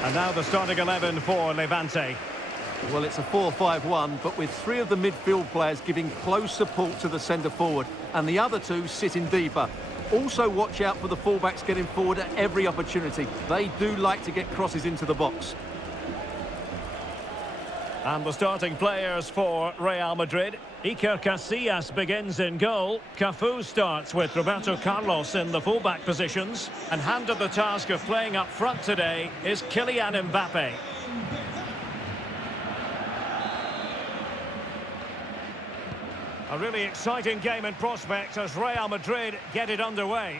And now the starting 11 for Levante. Well, it's a 4-5-1, but with three of the midfield players giving close support to the centre-forward, and the other two sitting deeper. Also watch out for the fullbacks getting forward at every opportunity. They do like to get crosses into the box. And the starting players for Real Madrid. Iker Casillas begins in goal. Cafu starts with Roberto Carlos in the fullback positions. And handed the task of playing up front today is Kylian Mbappe. A really exciting game in prospect as Real Madrid get it underway.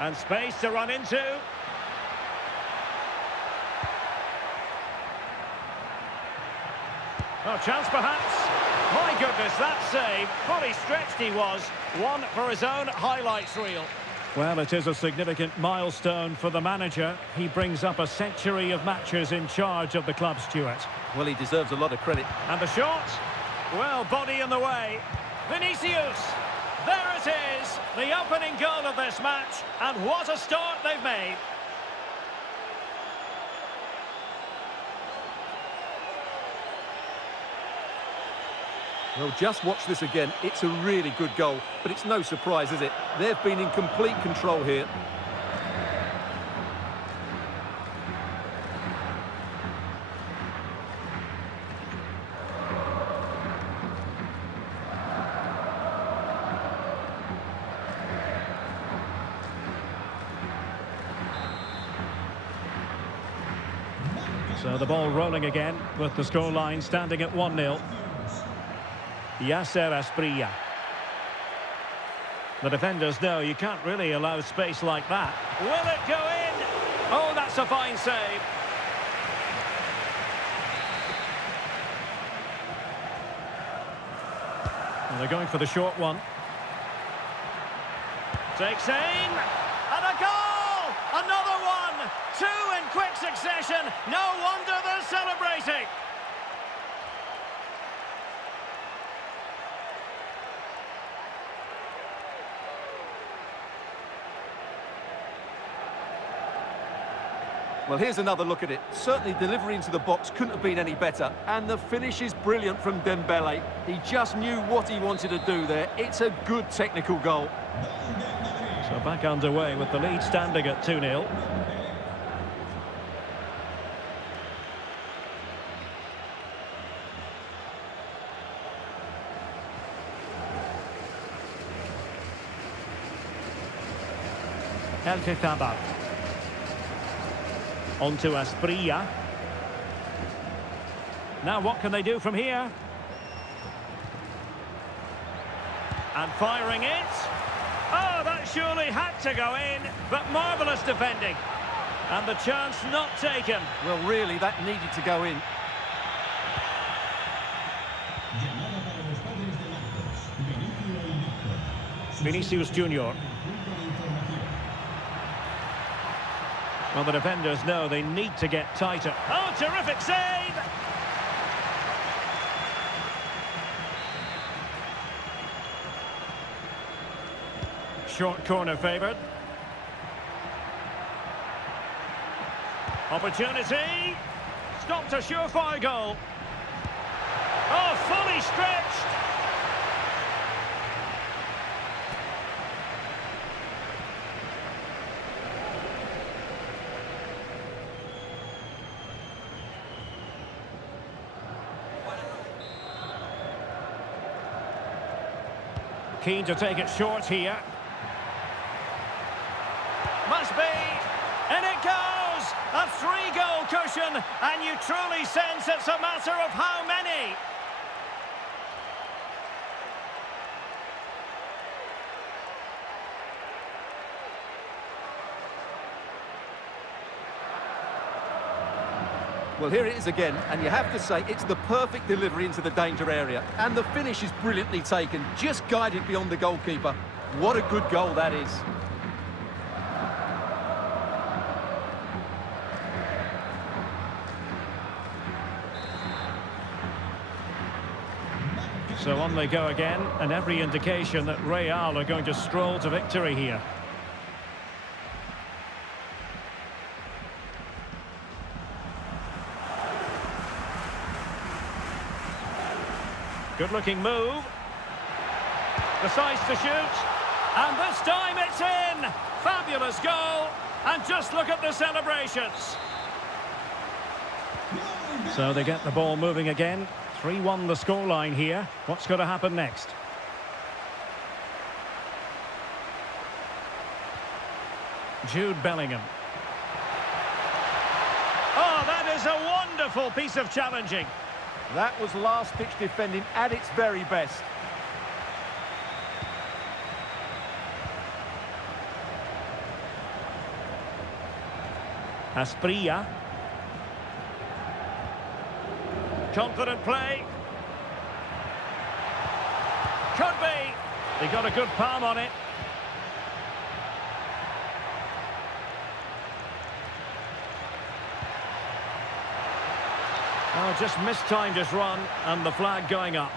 And space to run into. Oh, chance perhaps. My goodness, that save. Fully stretched he was. One for his own highlights reel. Well, it is a significant milestone for the manager. He brings up a century of matches in charge of the club, Stuart. Well, he deserves a lot of credit. And the shot. Well, body in the way. Vinicius. There it is. The opening goal of this match. And what a start they've made. Well, just watch this again. It's a really good goal, but it's no surprise, is it? They've been in complete control here. So the ball rolling again with the scoreline standing at 1-0. Yasser Asprilla. The defenders know you can't really allow space like that. Will it go in? Oh, that's a fine save. Well, they're going for the short one. Takes aim. And a goal! Another one! Two in quick succession. No wonder they're celebrating. Well, here's another look at it. Certainly delivery into the box couldn't have been any better. And the finish is brilliant from Dembele. He just knew what he wanted to do there. It's a good technical goal. So back underway with the lead standing at 2-0. El on to Asprilla. Now what can they do from here? And firing it. Oh, that surely had to go in, but marvellous defending. And the chance not taken. Well, really, that needed to go in. Vinicius Junior. Well, the defenders know they need to get tighter. Oh, terrific save! Short corner favoured. Opportunity. Stopped a surefire goal. Oh, fully stretched. Keen to take it short here. Must be. And it goes! A 3-goal cushion, and you truly sense it's a matter of how many. Well, here it is again, and you have to say it's the perfect delivery into the danger area. And the finish is brilliantly taken, just guided beyond the goalkeeper. What a good goal that is. So on they go again, and every indication that Real are going to stroll to victory here. Good-looking move. Decides to shoot. And this time it's in! Fabulous goal. And just look at the celebrations. So they get the ball moving again. 3-1 the scoreline here. What's going to happen next? Jude Bellingham. Oh, that is a wonderful piece of challenging. That was last-ditch defending at its very best. Asprilla. Confident play. Could be. They got a good palm on it. Oh, just mistimed his run, and the flag going up.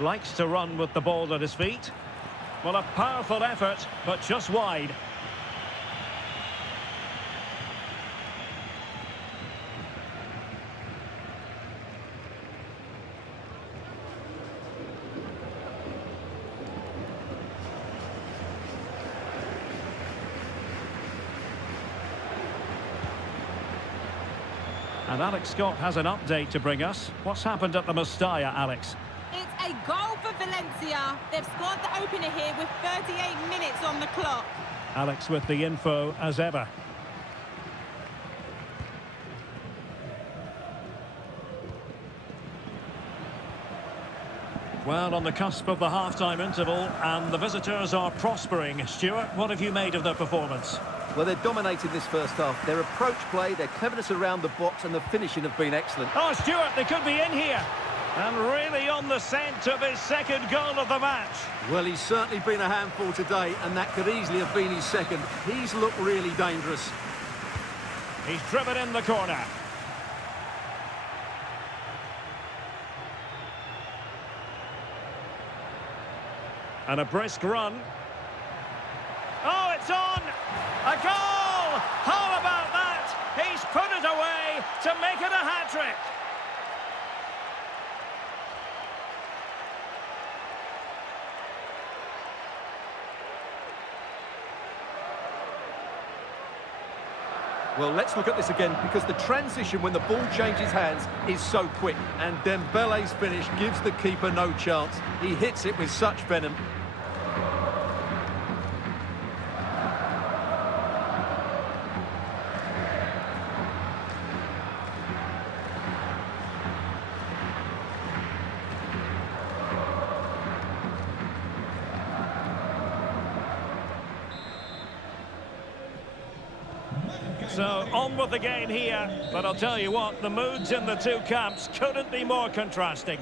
Likes to run with the ball at his feet. Well, a powerful effort, but just wide. And Alex Scott has an update to bring us. What's happened at the Mestalla, Alex? It's a goal for Valencia. They've scored the opener here with 38 minutes on the clock. Alex with the info as ever. Well, on the cusp of the half-time interval, and the visitors are prospering. Stuart, what have you made of their performance? Well, they're dominating this first half. Their approach play, their cleverness around the box, and the finishing have been excellent. Oh, Stuart, they could be in here. And really on the scent of his second goal of the match. Well, he's certainly been a handful today, and that could easily have been his second. He's looked really dangerous. He's driven in the corner. And a brisk run. Oh, it's on! A goal! How about that? He's put it away to make it a hat-trick. Well, let's look at this again, because the transition when the ball changes hands is so quick, and Dembele's finish gives the keeper no chance. He hits it with such venom. So, on with the game here, but I'll tell you what, the moods in the two camps couldn't be more contrasting.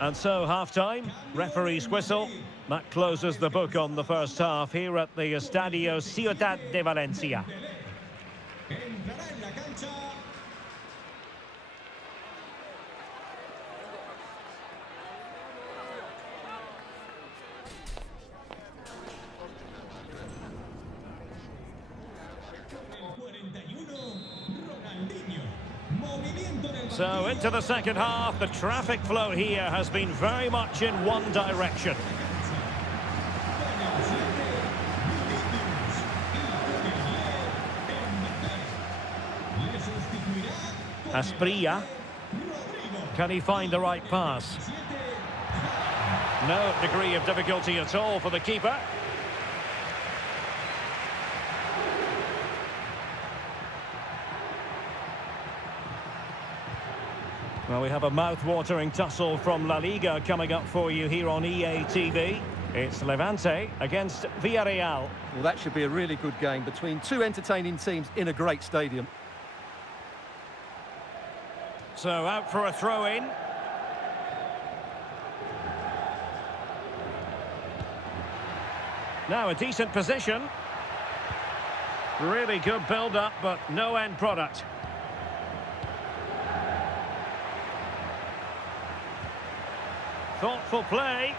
And so, half-time, referee's whistle. That closes the book on the first half here at the Estadio Ciudad de Valencia. Entrará en la cancha. So into the second half, the traffic flow here has been very much in one direction. Asprilla. Can he find the right pass? No degree of difficulty at all for the keeper. Well, we have a mouth-watering tussle from La Liga coming up for you here on EA TV. It's Levante against Villarreal. Well, that should be a really good game between two entertaining teams in a great stadium. So out for a throw-in. Now a decent position. Really good build-up, but no end product. Thoughtful play.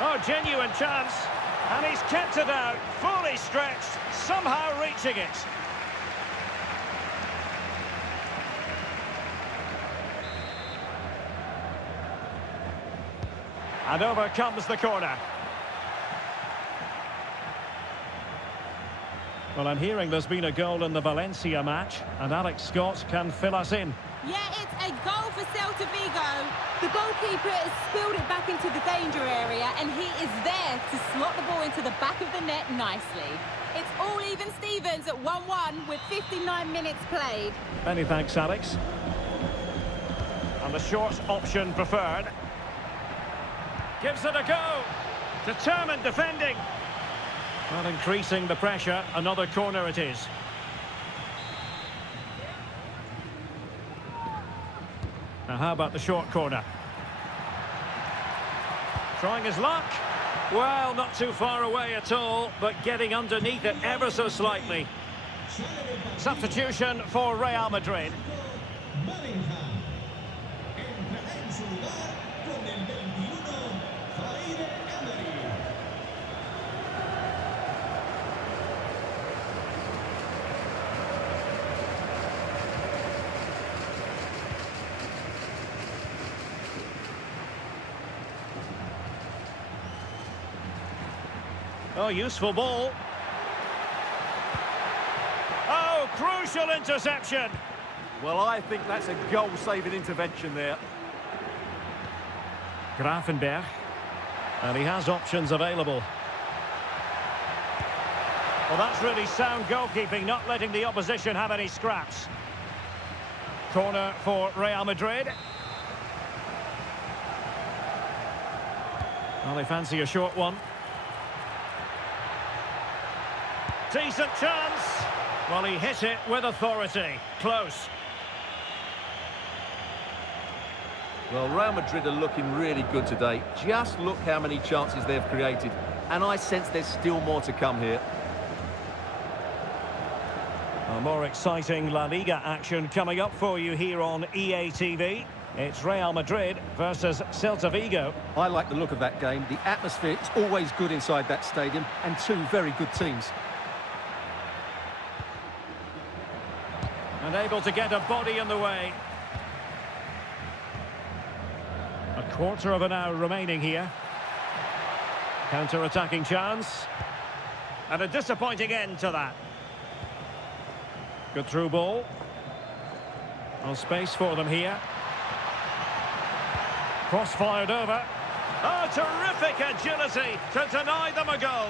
Oh, genuine chance. And he's kept it out, fully stretched, somehow reaching it. And over comes the corner. Well, I'm hearing there's been a goal in the Valencia match, and Alex Scott can fill us in. Yeah, it's a goal for Celta Vigo. The goalkeeper has spilled it back into the danger area, and he is there to slot the ball into the back of the net nicely. It's all even Stevens at 1-1 with 59 minutes played. Many thanks, Alex. And the short option preferred. Gives it a go. Determined defending. Well, increasing the pressure. Another corner it is. Now, how about the short corner? Trying his luck. Well, not too far away at all, but getting underneath it ever so slightly. Substitution for Real Madrid. Oh, useful ball. Oh, crucial interception. Well, I think that's a goal-saving intervention there. Grafenberg. And he has options available. Well, that's really sound goalkeeping, not letting the opposition have any scraps. Corner for Real Madrid. Well, they fancy a short one. Decent chance. Well, he hit it with authority. Close. Well, Real Madrid are looking really good today. Just look how many chances they've created. And I sense there's still more to come here. A more exciting La Liga action coming up for you here on EA TV. It's Real Madrid versus Celta Vigo. I like the look of that game. The atmosphere is always good inside that stadium, and two very good teams. And able to get a body in the way. A quarter of an hour remaining here. Counter-attacking chance. And a disappointing end to that. Good through ball. No space for them here. Cross-fired over. Oh, terrific agility to deny them a goal.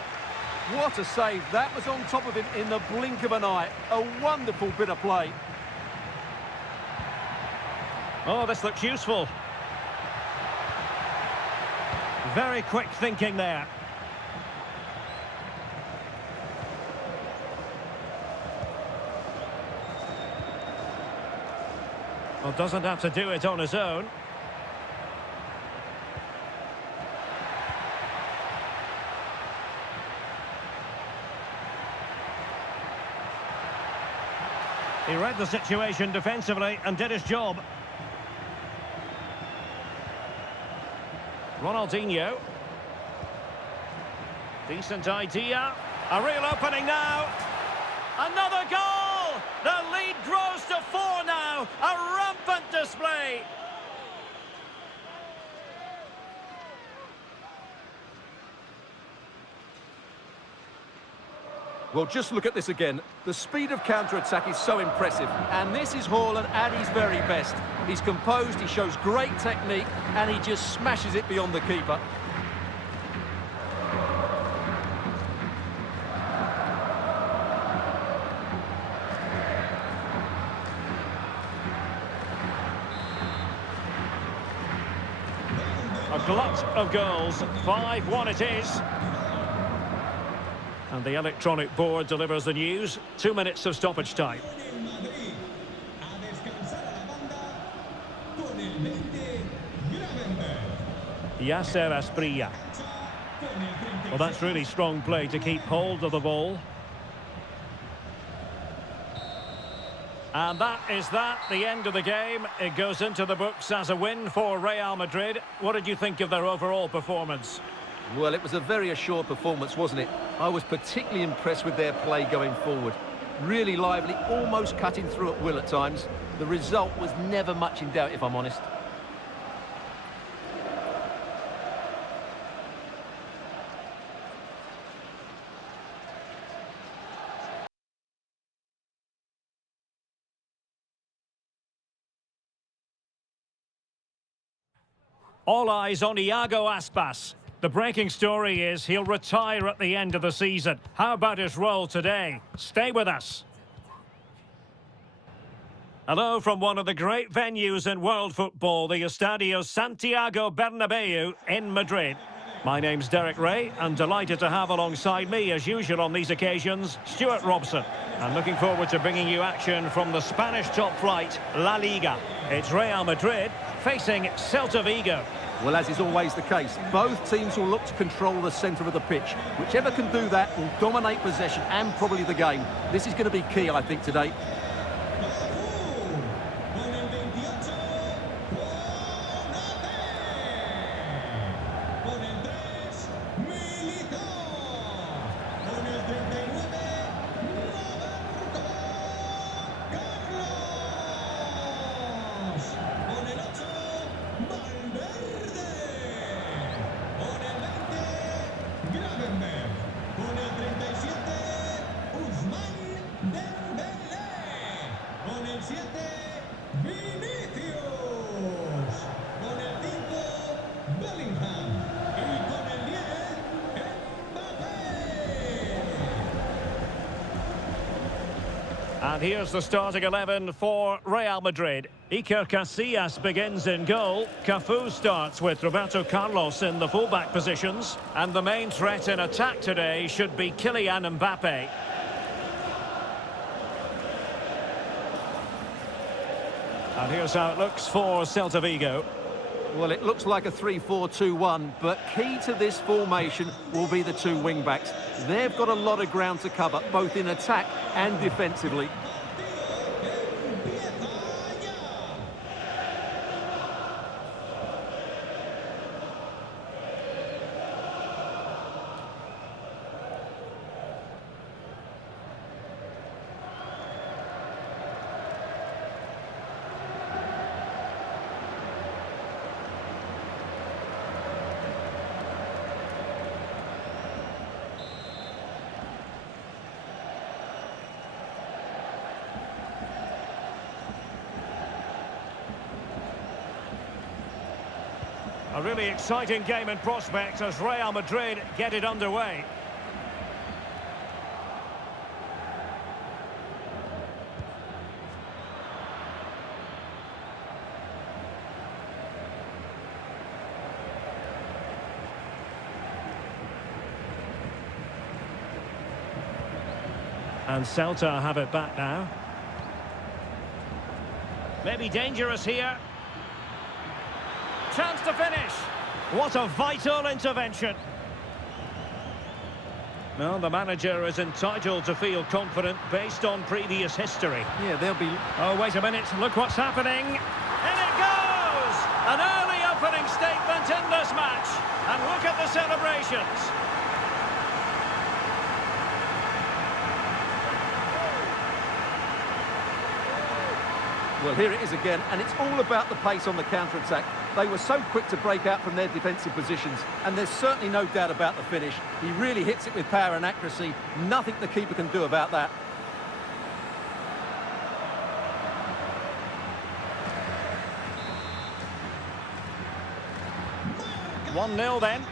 What a save. That was on top of him in the blink of an eye. A wonderful bit of play. Oh, this looks useful. Very quick thinking there. Well, doesn't have to do it on his own. He read the situation defensively and did his job. Ronaldinho. Decent idea. A real opening now. Another goal! The lead grows to 4 now. A rampant display. Well, just look at this again. The speed of counter-attack is so impressive. And this is Haaland at his very best. He's composed, he shows great technique, and he just smashes it beyond the keeper. A glut of goals. 5-1 it is. And the electronic board delivers the news. 2 minutes of stoppage time. Yasser Asprilla. Well, that's really strong play to keep hold of the ball. And that is the end of the game. It goes into the books as a win for Real Madrid. What did you think of their overall performance? Well, it was a very assured performance, wasn't it? I was particularly impressed with their play going forward. Really lively, almost cutting through at will at times. The result was never much in doubt, if I'm honest. All eyes on Iago Aspas. The breaking story is he'll retire at the end of the season. How about his role today? Stay with us. Hello from one of the great venues in world football, the Estadio Santiago Bernabeu in Madrid. My name's Derek Ray, and delighted to have alongside me, as usual on these occasions, Stuart Robson. I'm looking forward to bringing you action from the Spanish top flight, La Liga. It's Real Madrid facing Celta Vigo. Well, as is always the case, both teams will look to control the centre of the pitch. Whichever can do that will dominate possession and probably the game. This is going to be key, I think, today. And here's the starting 11 for Real Madrid. Iker Casillas begins in goal. Cafu starts with Roberto Carlos in the fullback positions. And the main threat in attack today should be Kylian Mbappe. And here's how it looks for Celta Vigo. Well, it looks like a 3-4-2-1, but key to this formation will be the two wing-backs. They've got a lot of ground to cover, both in attack and defensively. A really exciting game in prospect as Real Madrid get it underway. And Celta have it back now. Maybe dangerous here. Chance to finish. What a vital intervention. Well, the manager is entitled to feel confident based on previous history. Yeah, they'll be... Oh, wait a minute. Look what's happening. In it goes! An early opening statement in this match. And look at the celebrations. Well, here it is again, and it's all about the pace on the counter-attack. They were so quick to break out from their defensive positions, and there's certainly no doubt about the finish. He really hits it with power and accuracy. Nothing the keeper can do about that. One 1-0 then.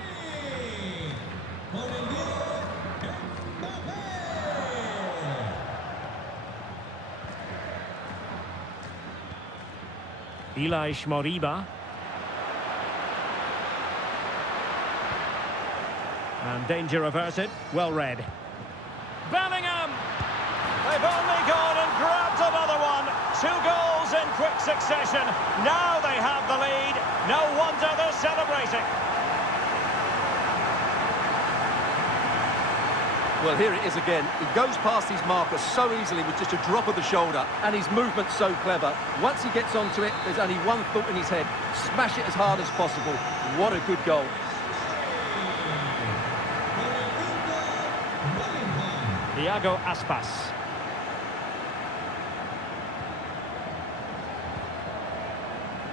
Elias Moriba. And danger averted. Well read. Bellingham! They've only gone and grabbed another one. 2 goals in quick succession. Now they have the lead. No wonder they're celebrating. Well, here it is again. He goes past his marker so easily with just a drop of the shoulder, and his movement's so clever. Once he gets onto it, there's only one thought in his head: smash it as hard as possible. What a good goal. Iago Aspas.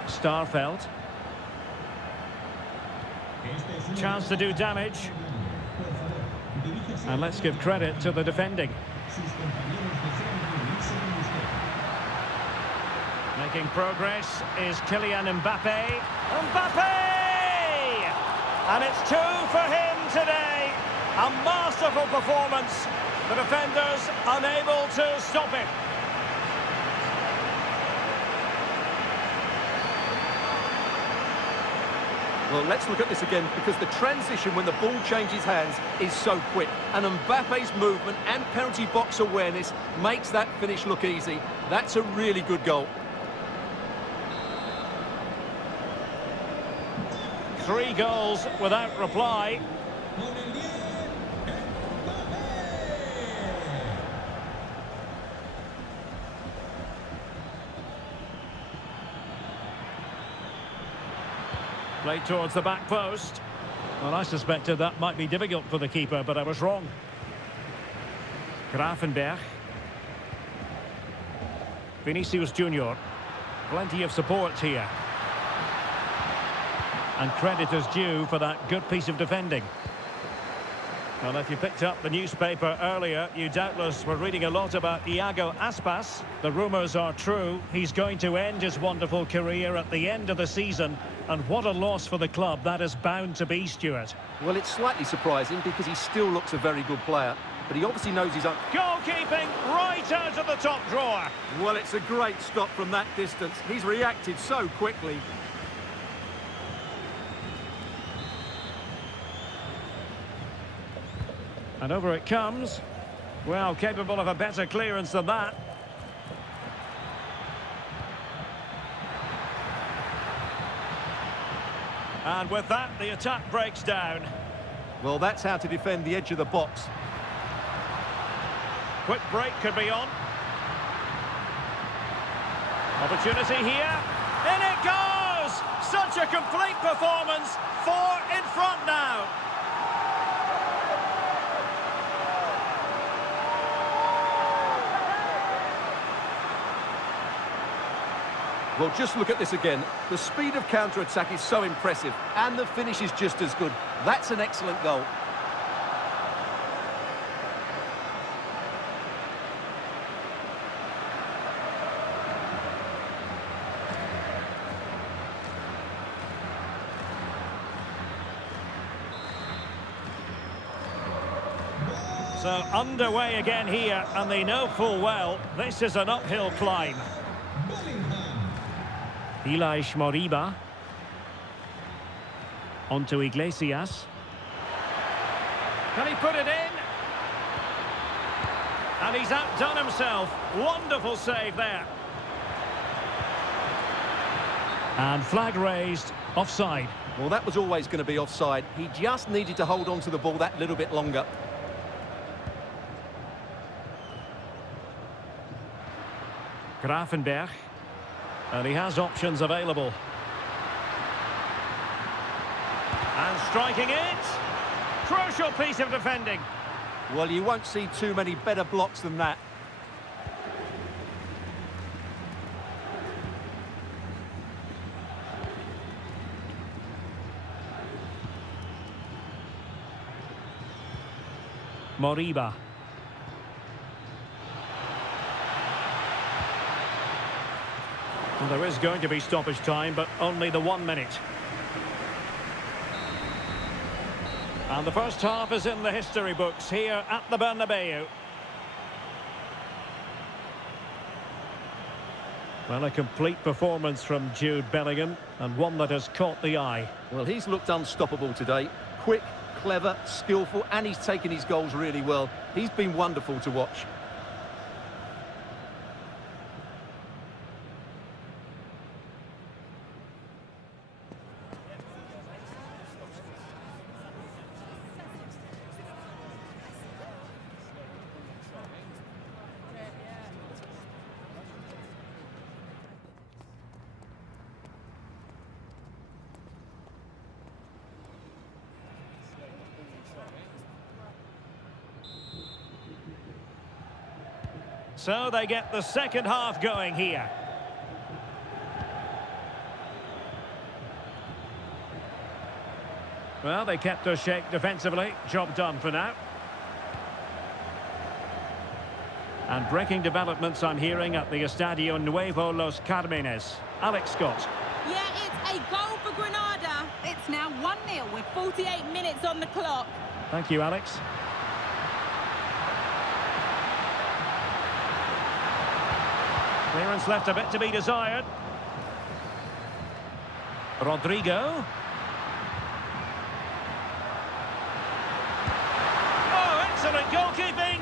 Starfelt. Chance to do damage. And let's give credit to the defending. Making progress is Kylian Mbappe. Mbappe! And it's 2 for him today. A masterful performance. The defenders unable to stop him. Well, let's look at this again, because the transition when the ball changes hands is so quick. And Mbappe's movement and penalty box awareness makes that finish look easy. That's a really good goal. 3 goals without reply. Played towards the back post. Well, I suspected that might be difficult for the keeper, but I was wrong. Gravenberch. Vinicius Junior. Plenty of support here. And credit is due for that good piece of defending. Well, if you picked up the newspaper earlier, you doubtless were reading a lot about Iago Aspas. The rumours are true. He's going to end his wonderful career at the end of the season. And what a loss for the club that is bound to be, Stuart. Well, it's slightly surprising because he still looks a very good player. But he obviously knows his own... Goalkeeping right out of the top drawer. Well, it's a great stop from that distance. He's reacted so quickly. And over it comes. Well, capable of a better clearance than that. And with that, the attack breaks down. Well, that's how to defend the edge of the box. Quick break could be on. Opportunity here. In it goes! Such a complete performance. 4 in front now. Well, just look at this again. The speed of counter-attack is so impressive, and the finish is just as good. That's an excellent goal. So underway again here, and they know full well this is an uphill climb. Ilaix Moriba. Onto Iglesias. Can he put it in? And he's outdone himself. Wonderful save there. And flag raised, offside. Well, that was always going to be offside. He just needed to hold on to the ball that little bit longer. Gravenberch. And he has options available. And striking it. Crucial piece of defending. Well, you won't see too many better blocks than that. Moriba. Well, there is going to be stoppage time, but only the 1 minute. And the first half is in the history books here at the Bernabeu. Well, a complete performance from Jude Bellingham, and one that has caught the eye. Well, he's looked unstoppable today. Quick, clever, skillful, and he's taken his goals really well. He's been wonderful to watch. So they get the second half going here. Well, they kept their shape defensively. Job done for now. And breaking developments I'm hearing at the Estadio Nuevo Los Carmenes. Alex Scott. Yeah, it's a goal for Granada. It's now 1-0 with 48 minutes on the clock. Thank you, Alex. Clearance left a bit to be desired. Rodrigo. Oh, excellent goalkeeping!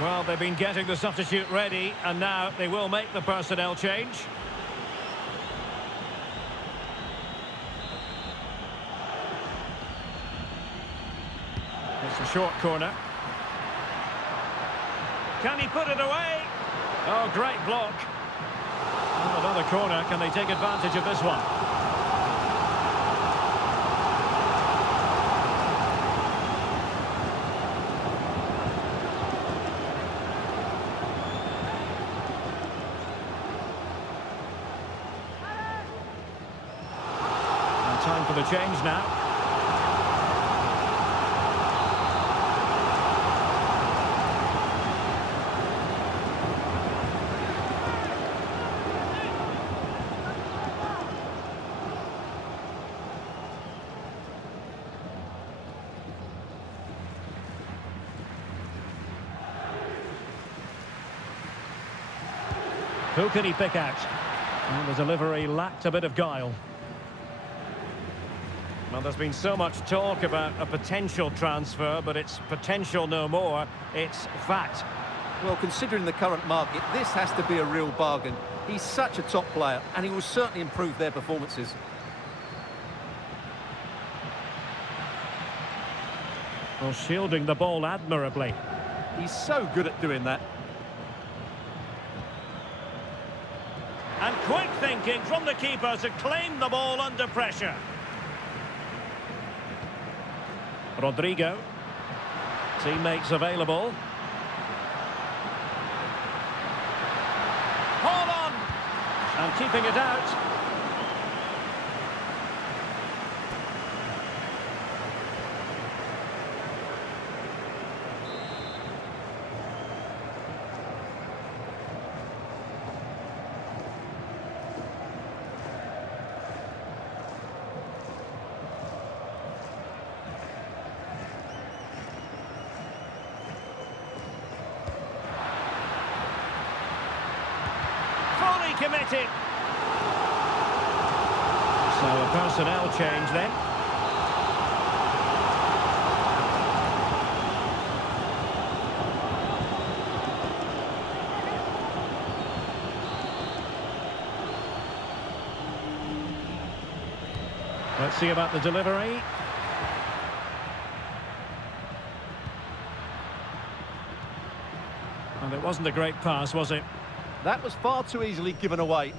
Well, they've been getting the substitute ready, and now they will make the personnel change. It's a short corner. Can he put it away? Oh, great block. And another corner. Can they take advantage of this one? And time for the change now. Who can he pick out? Well, the delivery lacked a bit of guile. Well, there's been so much talk about a potential transfer, but it's potential no more. It's fact. Well, considering the current market, this has to be a real bargain. He's such a top player, and he will certainly improve their performances. Well, shielding the ball admirably. He's so good at doing that. And quick thinking from the keeper to claim the ball under pressure. Rodrigo. Teammates available. Hold on! And keeping it out. Committed. So a personnel change then. Let's see about the delivery. And it wasn't a great pass, was it? That was far too easily given away.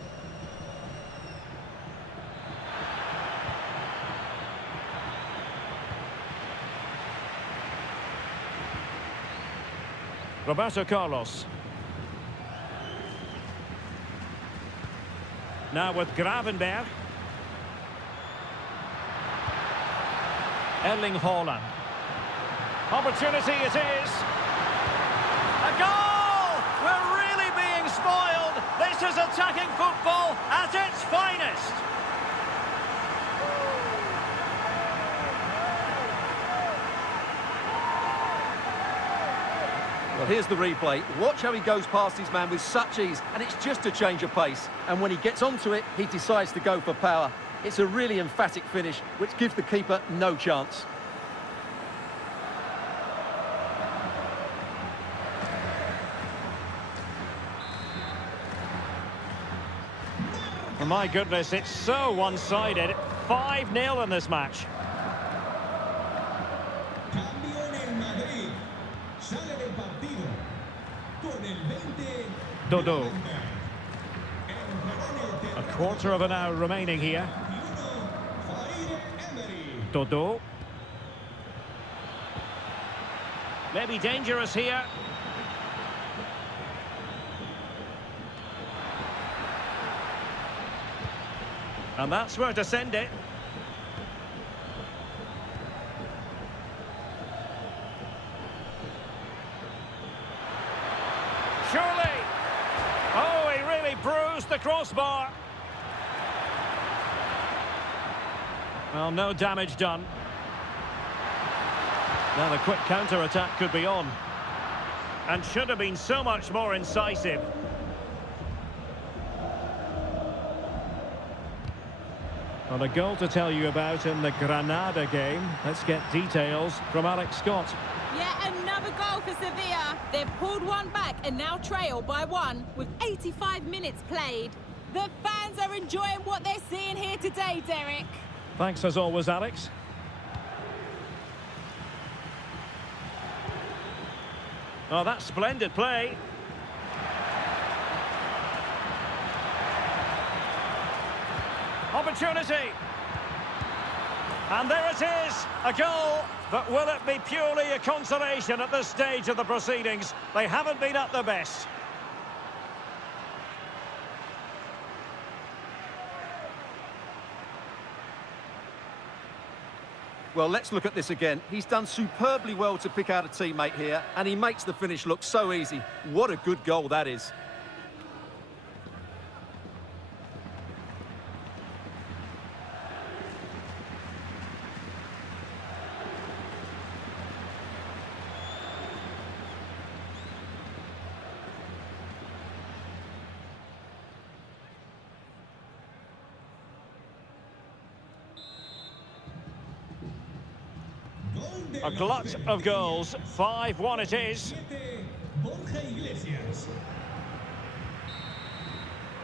Roberto Carlos. Now with Gravenberg. Erling Haaland. Opportunity it is. A goal! We're really being spoiled. This is attacking football at its finest. Well, here's the replay. Watch how he goes past his man with such ease, and it's just a change of pace. And when he gets onto it, he decides to go for power. It's a really emphatic finish, which gives the keeper no chance. Oh my goodness, it's so one-sided. 5-0 in this match. Cambio en el Madrid. Sale del partido. Con el 20. Dodo. A quarter of an hour remaining here. Dodo. Maybe dangerous here. And that's where to send it. Surely. Oh, he really bruised the crossbar. Well, no damage done. Now the quick counter-attack could be on. And should have been so much more incisive. Well, a goal to tell you about in the Granada game. Let's get details from Alex Scott. Yeah, another goal for Sevilla. They've pulled one back and now trail by 1 with 85 minutes played. The fans are enjoying what they're seeing here today, Derek. Thanks as always, Alex. Oh, that's splendid play. Opportunity. And there it is, a goal. But will it be purely a consolation at this stage of the proceedings? They haven't been at their best. Well, let's look at this again. He's done superbly well to pick out a teammate here, and he makes the finish look so easy. What a good goal that is. A glut of goals, 5-1 it is.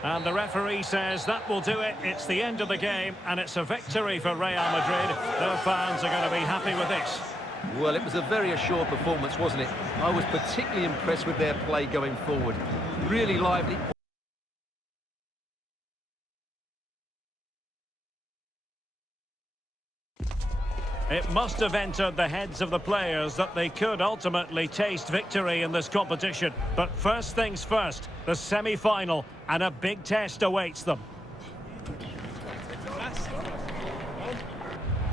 And the referee says that will do it. It's the end of the game, and it's a victory for Real Madrid. Their fans are going to be happy with this. Well, it was a very assured performance, wasn't it? I was particularly impressed with their play going forward. Really lively. It must have entered the heads of the players that they could ultimately taste victory in this competition. But first things first, the semi-final, and a big test awaits them.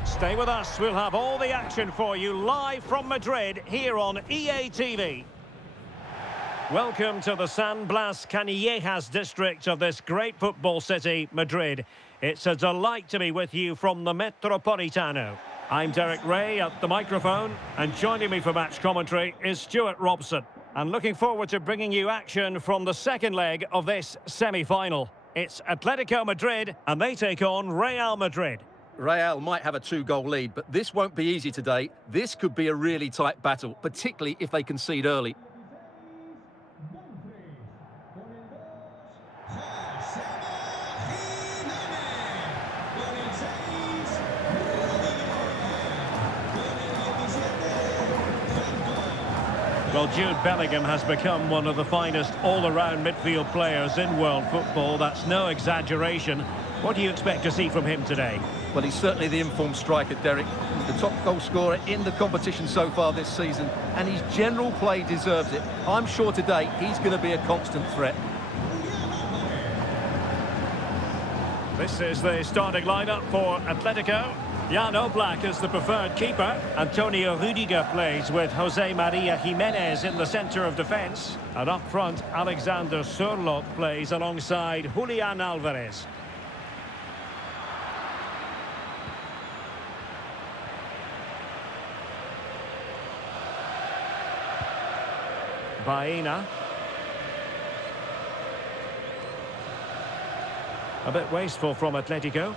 Stay with us, we'll have all the action for you live from Madrid here on EA TV. Welcome to the San Blas Canillejas district of this great football city, Madrid. It's a delight to be with you from the Metropolitano. I'm Derek Ray at the microphone, and joining me for match commentary is Stuart Robson. And looking forward to bringing you action from the second leg of this semi-final. It's Atletico Madrid, and they take on Real Madrid. Real might have a 2-goal lead, but this won't be easy today. This could be a really tight battle, particularly if they concede early. Well, Jude Bellingham has become one of the finest all-around midfield players in world football. That's no exaggeration. What do you expect to see from him today? Well, he's certainly the informed striker, Derek. He's the top goal scorer in the competition so far this season, and his general play deserves it. I'm sure today he's going to be a constant threat. This is the starting lineup for Atletico. Jan Oblak is the preferred keeper. Antonio Rudiger plays with Jose Maria Jimenez in the centre of defence. And up front, Alexander Sørloth plays alongside Julian Alvarez. Baena. A bit wasteful from Atletico.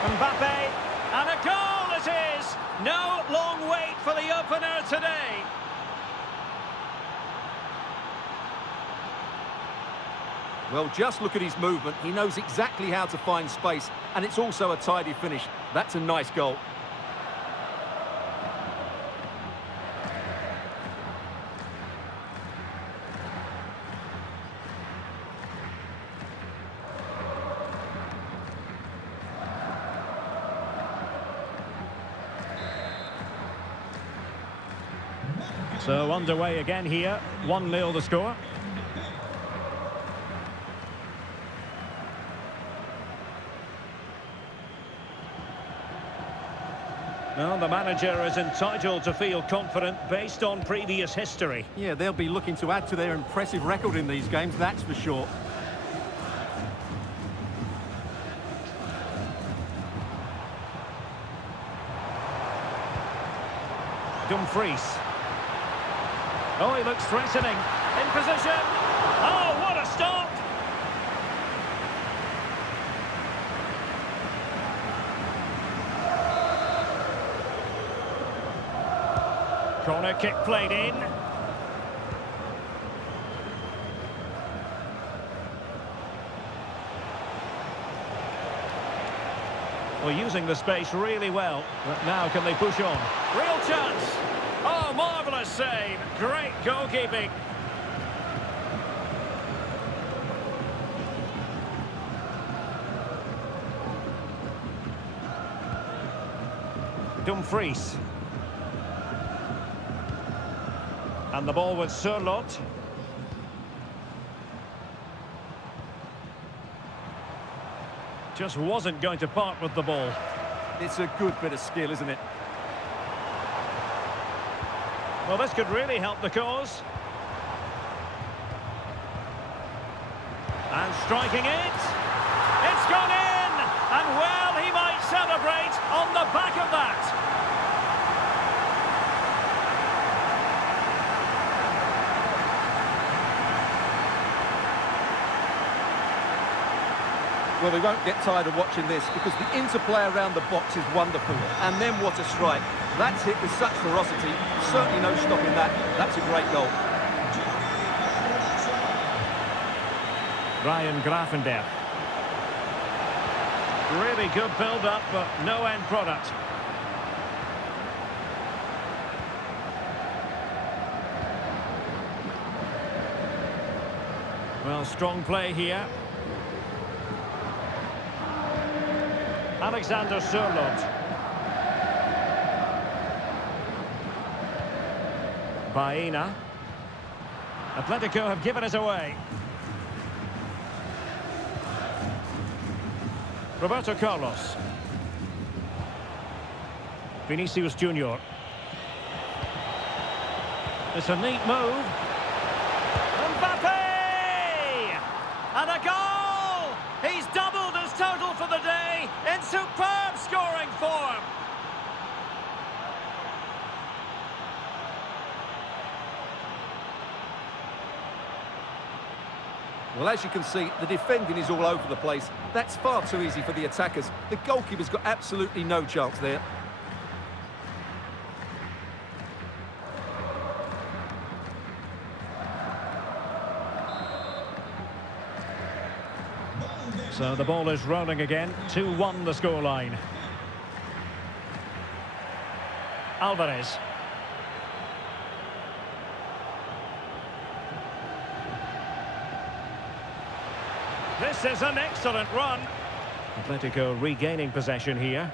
Mbappe, and a goal it is! No long wait for the opener today. Well, just look at his movement. He knows exactly how to find space, and it's also a tidy finish. That's a nice goal. So underway again here, 1-0 the score. Well, the manager is entitled to feel confident based on previous history. Yeah, they'll be looking to add to their impressive record in these games, that's for sure. Dumfries. Oh, he looks threatening. In position. Oh, what a stop! Corner kick played in. Well, using the space really well. But now can they push on? Real chance! Oh, marvellous save. Great goalkeeping. Dumfries. And the ball with Sørloth. Just wasn't going to part with the ball. It's a good bit of skill, isn't it? Well, this could really help the cause. And striking it. It's gone in! And well, he might celebrate on the back of that. Well, we won't get tired of watching this because the interplay around the box is wonderful. And then what a strike. That's hit with such ferocity. Certainly no stopping that. That's a great goal. Ryan Gravenberch. Really good build-up, but no end product. Well, strong play here. Alexander Sørloth. Baena. Atletico have given it away. Roberto Carlos. Vinicius Junior. It's a neat move. Mbappe! And a goal! He's doubled his total for the day in superb scoring form. Well, as you can see, the defending is all over the place. That's far too easy for the attackers. The goalkeeper's got absolutely no chance there. So the ball is rolling again. 2-1 the scoreline. Alvarez. This is an excellent run. Atletico regaining possession here.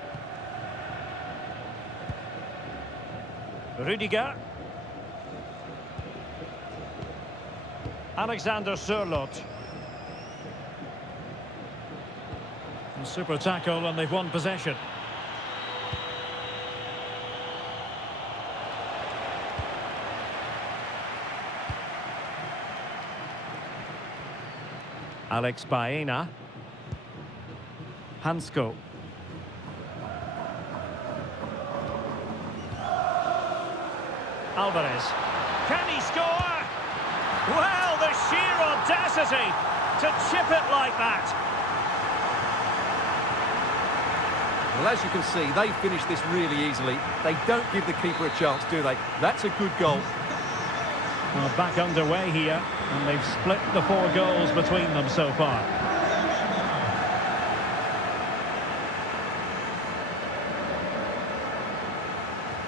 Rüdiger. Alexander Sørloth. Super tackle and they've won possession. Alex Baena. Hansko. Alvarez. Can he score? Well, the sheer audacity to chip it like that. Well, as you can see, they finish this really easily. They don't give the keeper a chance, do they? That's a good goal. Well, back underway here, and they've split the 4 goals between them so far.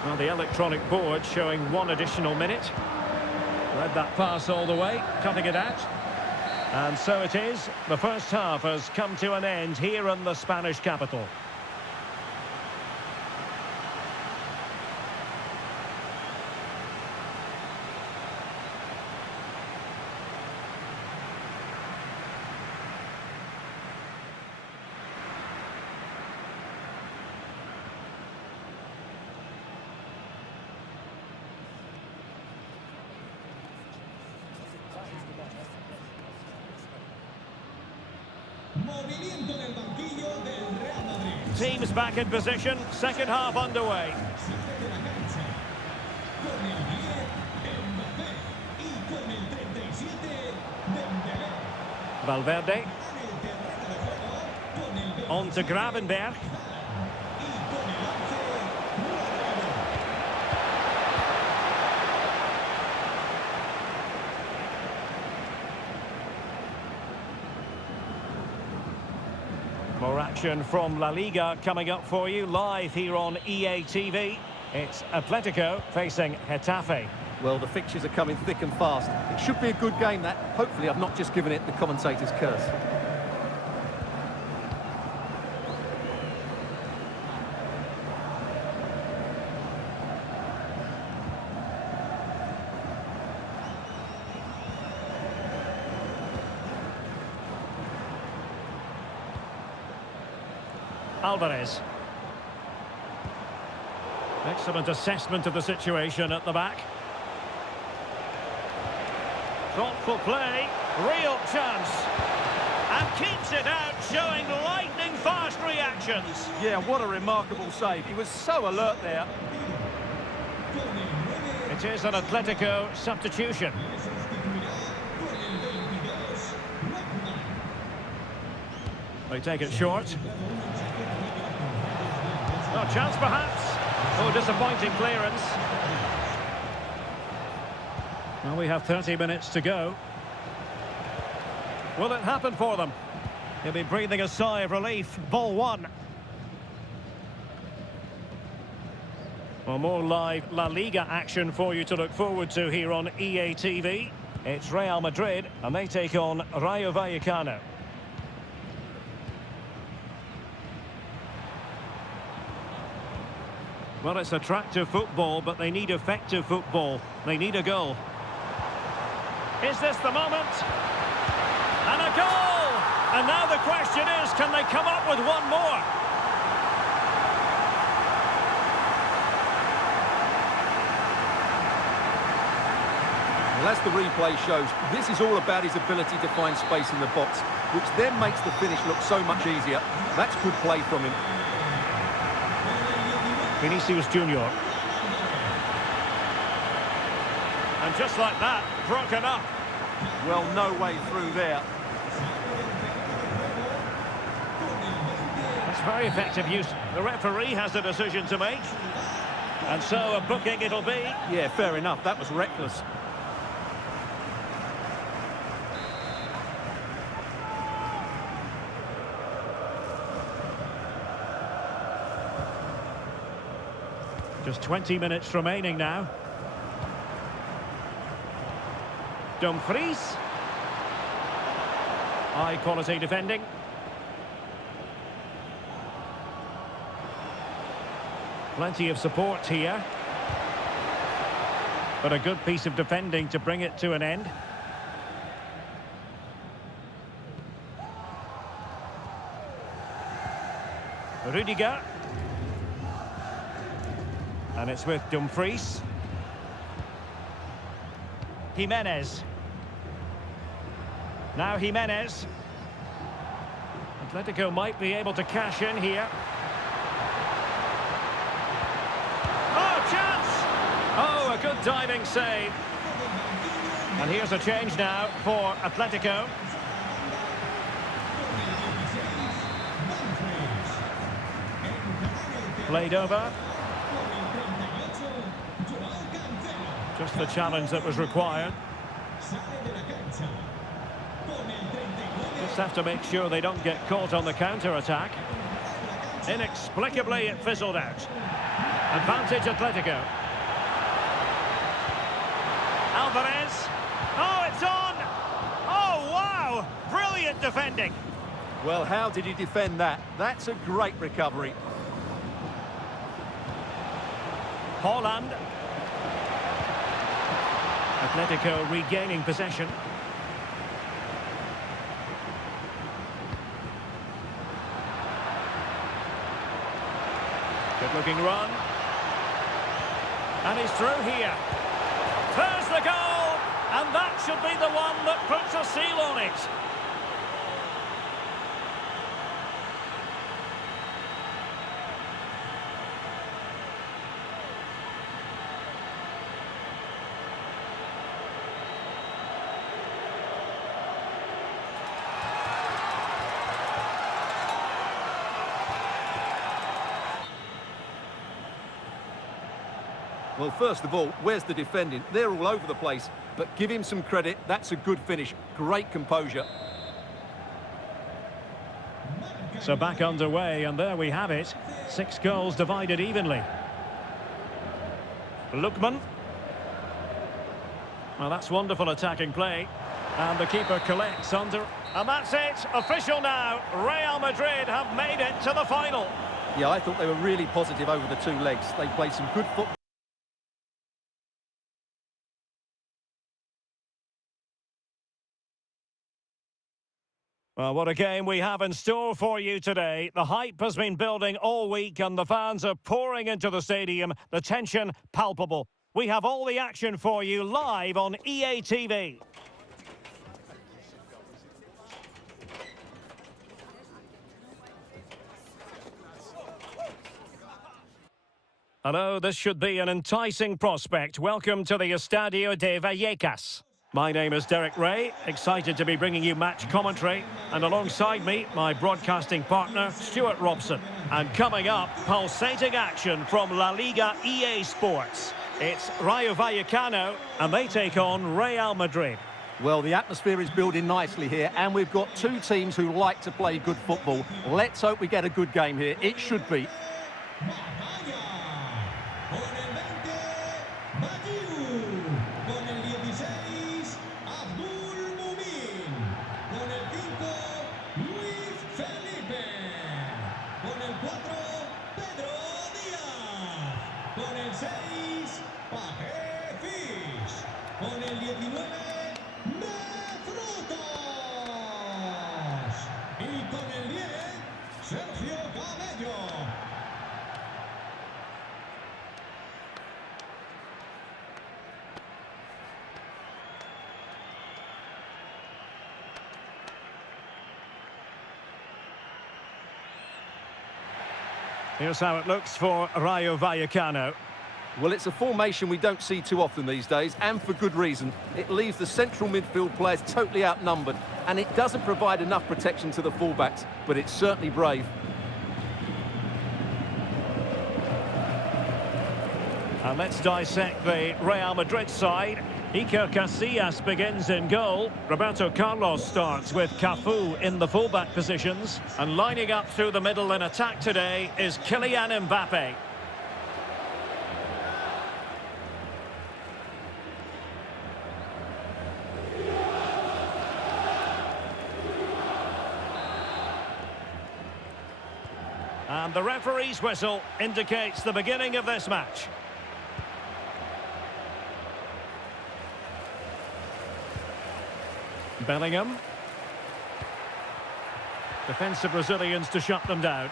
Well, the electronic board showing 1 additional minute. Read that pass all the way, cutting it out. And so it is. The first half has come to an end here in the Spanish capital. Movimiento en el banquillo del Real Madrid. Teams back in position, second half underway. Centro de la cancha. Con el 10, Mbappé. Y con el 37, Dembélé. Valverde. En el terreno de juego, con el 25, On to Gravenberg. y con el 11, Ronaldo. More action from La Liga coming up for you live here on EA TV. It's Atletico facing Getafe. Well, the fixtures are coming thick and fast. It should be a good game, that. Hopefully, I've not just given it the commentator's curse. Alvarez. Excellent assessment of the situation at the back. Thoughtful play, real chance. And keeps it out, showing lightning-fast reactions. Yeah, what a remarkable save. He was so alert there. It is an Atletico substitution. They take it short. No chance perhaps. Oh, disappointing clearance. Well, we have 30 minutes to go. Will it happen for them? He'll be breathing a sigh of relief. Ball one. Well, more live La Liga action for you to look forward to here on EA TV. It's Real Madrid, and they take on Rayo Vallecano. Well, it's attractive football, but they need effective football. They need a goal. Is this the moment? And a goal! And now the question is, can they come up with one more? Well, as the replay shows, this is all about his ability to find space in the box, which then makes the finish look so much easier. That's good play from him. Vinicius Junior. And just like that, broken up. Well, no way through there. That's very effective use. The referee has a decision to make. And so a booking it'll be. Yeah, fair enough. That was reckless. Just 20 minutes remaining now. Dumfries. High quality defending. Plenty of support here. But a good piece of defending to bring it to an end. Rudiger. And it's with Dumfries. Jimenez. Now Jimenez. Atletico might be able to cash in here. Oh, chance! Oh, a good diving save. And here's a change now for Atletico. Played over. Just the challenge that was required. Just have to make sure they don't get caught on the counter-attack. Inexplicably, it fizzled out. Advantage Atletico. Alvarez. Oh, it's on! Oh, wow! Brilliant defending. Well, how did he defend that? That's a great recovery. Haaland. Atletico regaining possession. Good looking run. And he's through here. There's the goal! And that should be the one that puts a seal on it. Well, first of all, where's the defending? They're all over the place, but give him some credit. That's a good finish. Great composure. So back underway, and there we have it. 6 goals divided evenly. Lookman. Well, that's wonderful attacking play. And the keeper collects under. And that's it. Official now. Real Madrid have made it to the final. Yeah, I thought they were really positive over the two legs. They played some good football. Well, what a game we have in store for you today. The hype has been building all week and the fans are pouring into the stadium. The tension palpable. We have all the action for you live on EA TV. Hello, this should be an enticing prospect. Welcome to the Estadio de Vallecas. My name is Derek Ray, excited to be bringing you match commentary. And alongside me, my broadcasting partner, Stuart Robson. And coming up, pulsating action from La Liga EA Sports. It's Rayo Vallecano, and they take on Real Madrid. Well, the atmosphere is building nicely here, and we've got two teams who like to play good football. Let's hope we get a good game here. It should be. Batalla. Con el 20, Badiou. Con el 16, Abdul Mumin. Con el 5, Luis Felipe. Con el 4, Pedro Díaz. Con el 6, Paje Fish. Con el 19, De Frutos. Y con el 10, Sergio Cabello. Here's how it looks for Rayo Vallecano. Well, it's a formation we don't see too often these days, and for good reason. It leaves the central midfield players totally outnumbered, and it doesn't provide enough protection to the fullbacks, but it's certainly brave. And let's dissect the Real Madrid side. Iker Casillas begins in goal. Roberto Carlos starts with Cafu in the fullback positions. And lining up through the middle in attack today is Kylian Mbappe. And the referee's whistle indicates the beginning of this match. Bellingham. Defensive Brazilians to shut them down.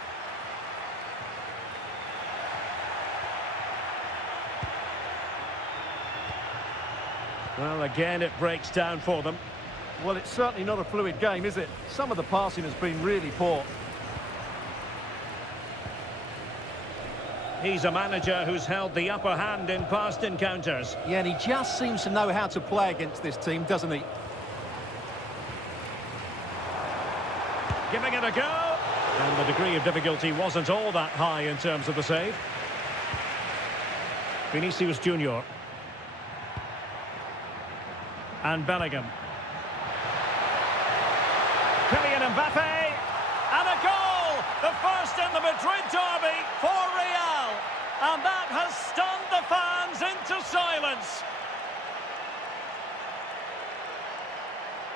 Well, again, it breaks down for them. Well, it's certainly not a fluid game, is it? Some of the passing has been really poor. He's a manager who's held the upper hand in past encounters. Yeah, and he just seems to know how to play against this team, doesn't he? Giving it a go. And the degree of difficulty wasn't all that high in terms of the save. Vinicius Junior. And Bellingham. Kylian Mbappe. And a goal! The first in the Madrid derby for Real. And that has stunned the fans into silence.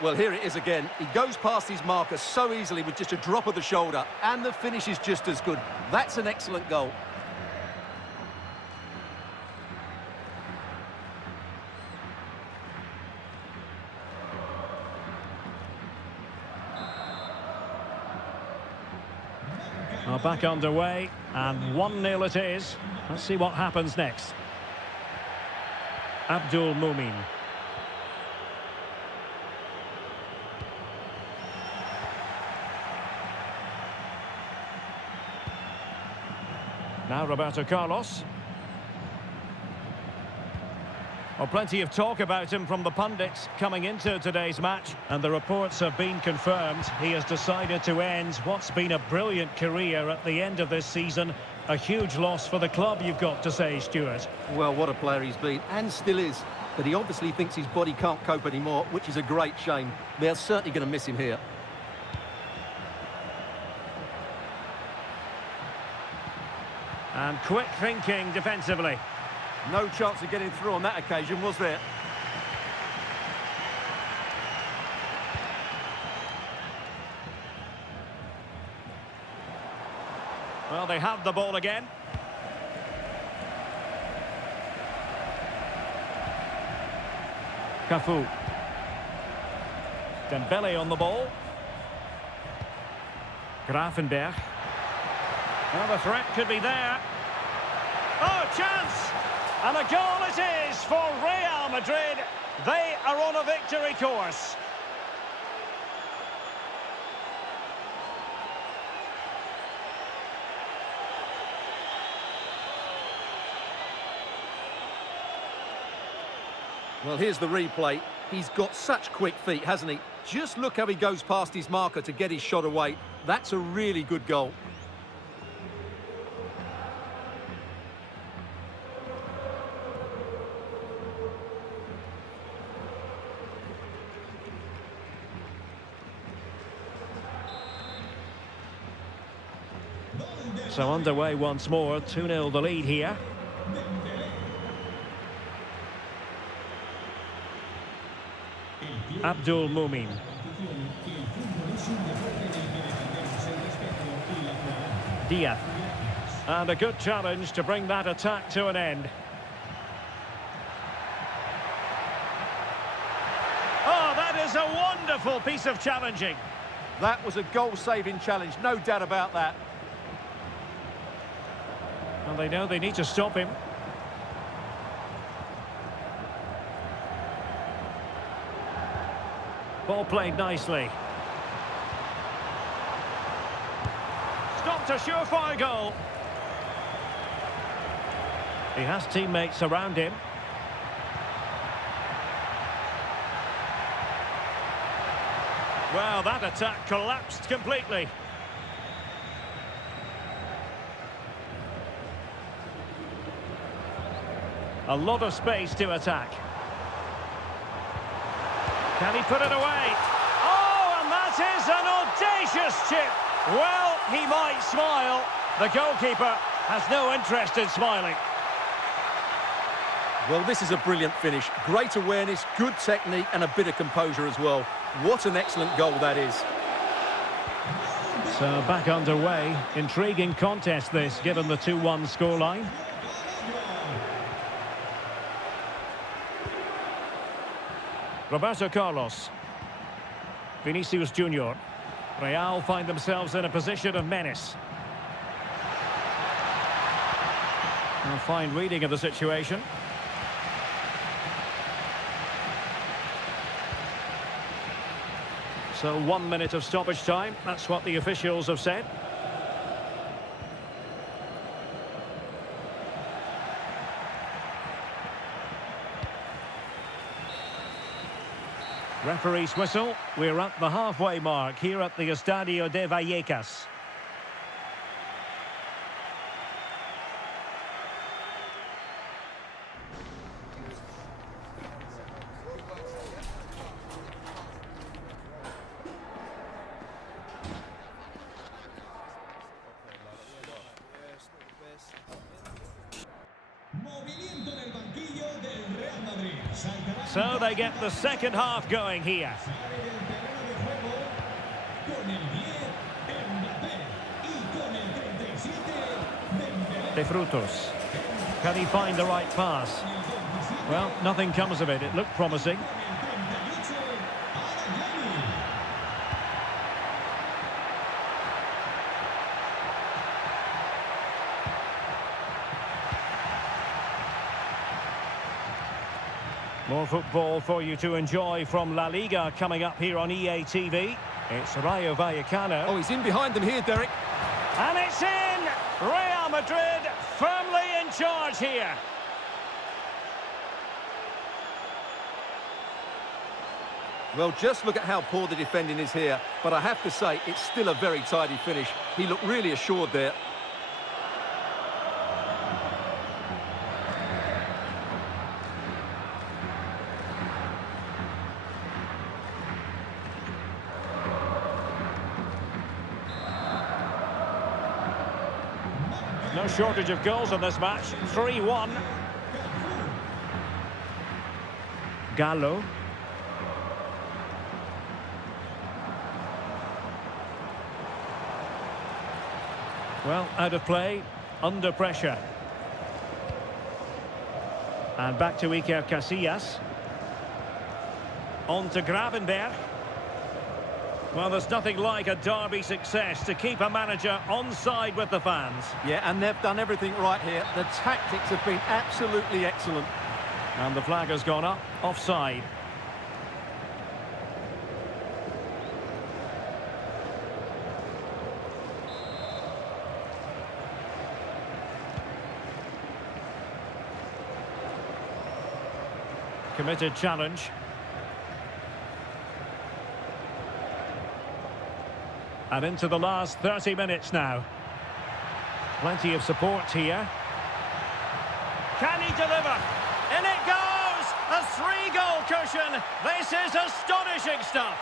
Well, here it is again. He goes past his marker so easily with just a drop of the shoulder, and the finish is just as good. That's an excellent goal. Are back underway, and 1-0 it is. Let's see what happens next. Abdul Mumin. Now Roberto Carlos. Well, plenty of talk about him from the pundits coming into today's match, and the reports have been confirmed. He has decided to end what's been a brilliant career at the end of this season. A huge loss for the club, you've got to say, Stuart. Well, what a player he's been, and still is. But he obviously thinks his body can't cope anymore, which is a great shame. They're certainly going to miss him here. And quick thinking defensively. No chance of getting through on that occasion, was there? Well, they have the ball again. Cafu. Dembele on the ball. Gravenberch. Well, the threat could be there. Oh, chance! And a goal it is for Real Madrid. They are on a victory course. Well, here's the replay. He's got such quick feet, hasn't he? Just look how he goes past his marker to get his shot away. That's a really good goal. So underway once more, 2-0 the lead here. Abdul Mumin. Diaz. And a good challenge to bring that attack to an end. Oh, that is a wonderful piece of challenging. That was a goal-saving challenge, no doubt about that. And they know they need to stop him. Ball played nicely. Stopped a surefire goal. He has teammates around him. Well, that attack collapsed completely. A lot of space to attack. Can he put it away? Oh, and that is an audacious chip. Well, he might smile. The goalkeeper has no interest in smiling. Well, this is a brilliant finish. Great awareness, good technique, and a bit of composure as well. What an excellent goal that is. So back underway. Intriguing contest this, given the 2-1 scoreline. Roberto Carlos. Vinicius Junior. Real find themselves in a position of menace. A fine reading of the situation. So 1 minute of stoppage time. That's what the officials have said. Referee's whistle. We're at the halfway mark here at the Estadio de Vallecas. So they get the second half going here. De Frutos. Can he find the right pass? Well, nothing comes of it. It looked promising. More football for you to enjoy from La Liga coming up here on EA TV. It's Rayo Vallecano. Oh, he's in behind them here, Derek. And it's in! Real Madrid firmly in charge here. Well, just look at how poor the defending is here. But I have to say, it's still a very tidy finish. He looked really assured there. No shortage of goals in this match. 3-1. Gallo. Well, out of play, under pressure. And back to Iker Casillas. On to Gravenberg. Well, there's nothing like a derby success to keep a manager on side with the fans. Yeah, and they've done everything right here. The tactics have been absolutely excellent. And the flag has gone up, offside. Committed challenge. And into the last 30 minutes now. Plenty of support here. Can he deliver? In it goes! A 3-goal cushion. This is astonishing stuff.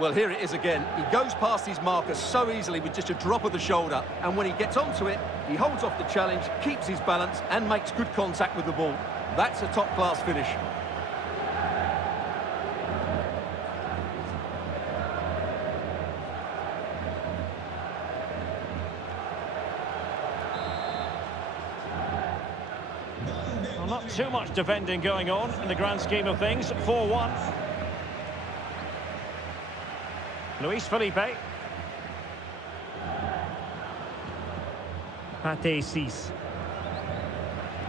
Well, here it is again. He goes past his marker so easily with just a drop of the shoulder. And when he gets onto it, he holds off the challenge, keeps his balance, and makes good contact with the ball. That's a top-class finish. Well, not too much defending going on in the grand scheme of things. 4-1. Luis Felipe. Pate 6.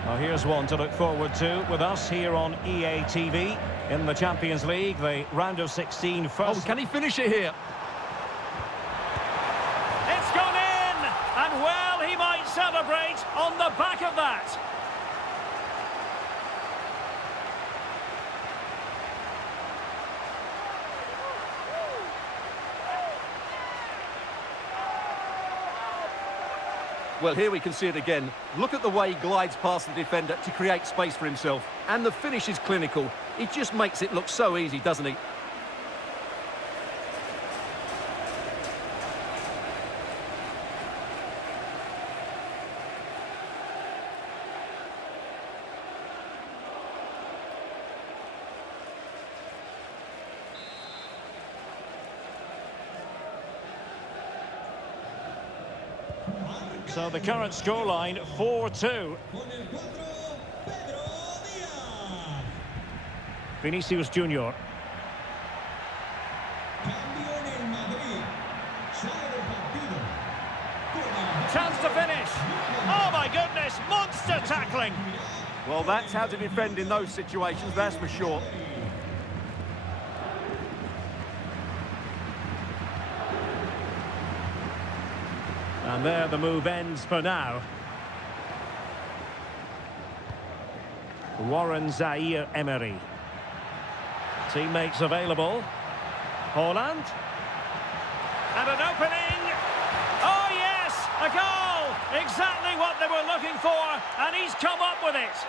Well, here's one to look forward to with us here on EA TV in the Champions League, the round of 16 first. Oh, can he finish it here? It's gone in! And well, he might celebrate on the back of that. Well, here we can see it again. Look at the way he glides past the defender to create space for himself. And the finish is clinical. He just makes it look so easy, doesn't he? So the current scoreline, 4-2. Con el 4, Pedro Díaz. Vinicius Junior. Cambio en el Madrid. Sale del partido. Con el Chance to finish. Oh my goodness, monster tackling. Well, that's how to defend in those situations, that's for sure. And there the move ends for now. Warren Zaire-Emery. Teammates available. Haaland. And an opening. Oh yes, a goal. Exactly what they were looking for, and he's come up with it.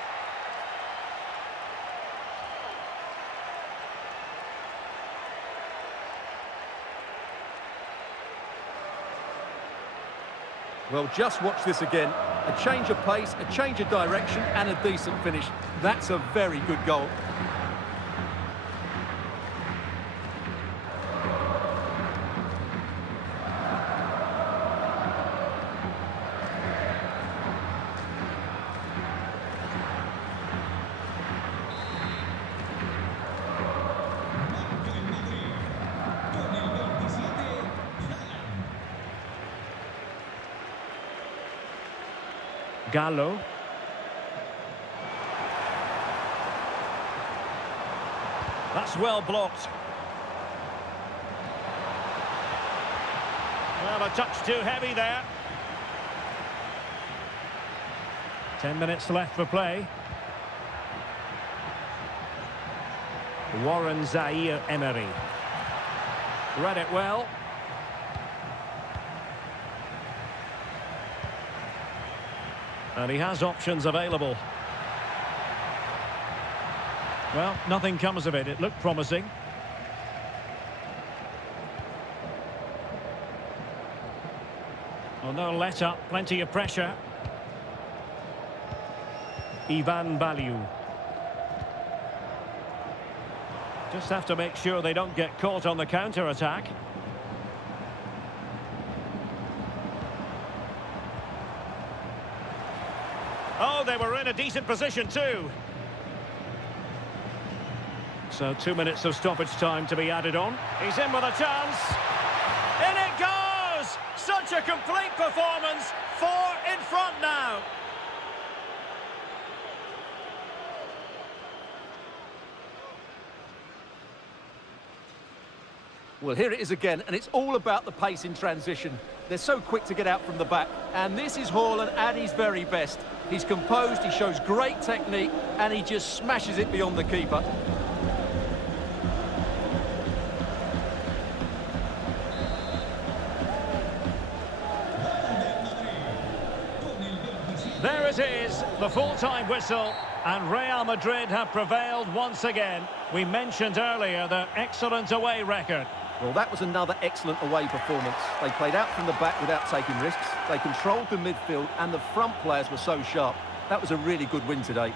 Well, just watch this again. A change of pace, a change of direction, and a decent finish. That's a very good goal. Marca el Madrid. Con el 27, Haaland. Gallo. That's well blocked. Well, a touch too heavy there. 10 minutes left for play. Warren Zaire-Emery. Read it well. And he has options available. Well, nothing comes of it. It looked promising. Well, no let up. Plenty of pressure. Ivan Baliu. Just have to make sure they don't get caught on the counter-attack. Oh, they were in a decent position too. So 2 minutes of stoppage time to be added on. He's in with a chance. In it goes! Such a complete performance. 4 in front now. Well, here it is again, and it's all about the pace in transition. They're so quick to get out from the back, and this is Haaland at his very best. He's composed, he shows great technique, and he just smashes it beyond the keeper. There it is, the full-time whistle, and Real Madrid have prevailed once again. We mentioned earlier their excellent away record. Well, that was another excellent away performance. They played out from the back without taking risks. They controlled the midfield and the front players were so sharp. That was a really good win today.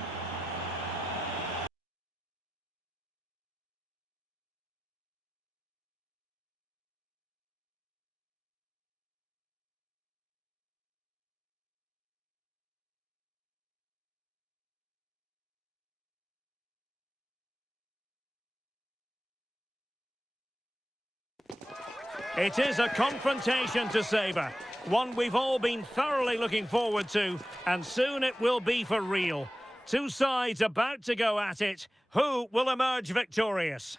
It is a confrontation to savour, one we've all been thoroughly looking forward to, and soon it will be for real. Two sides about to go at it. Who will emerge victorious?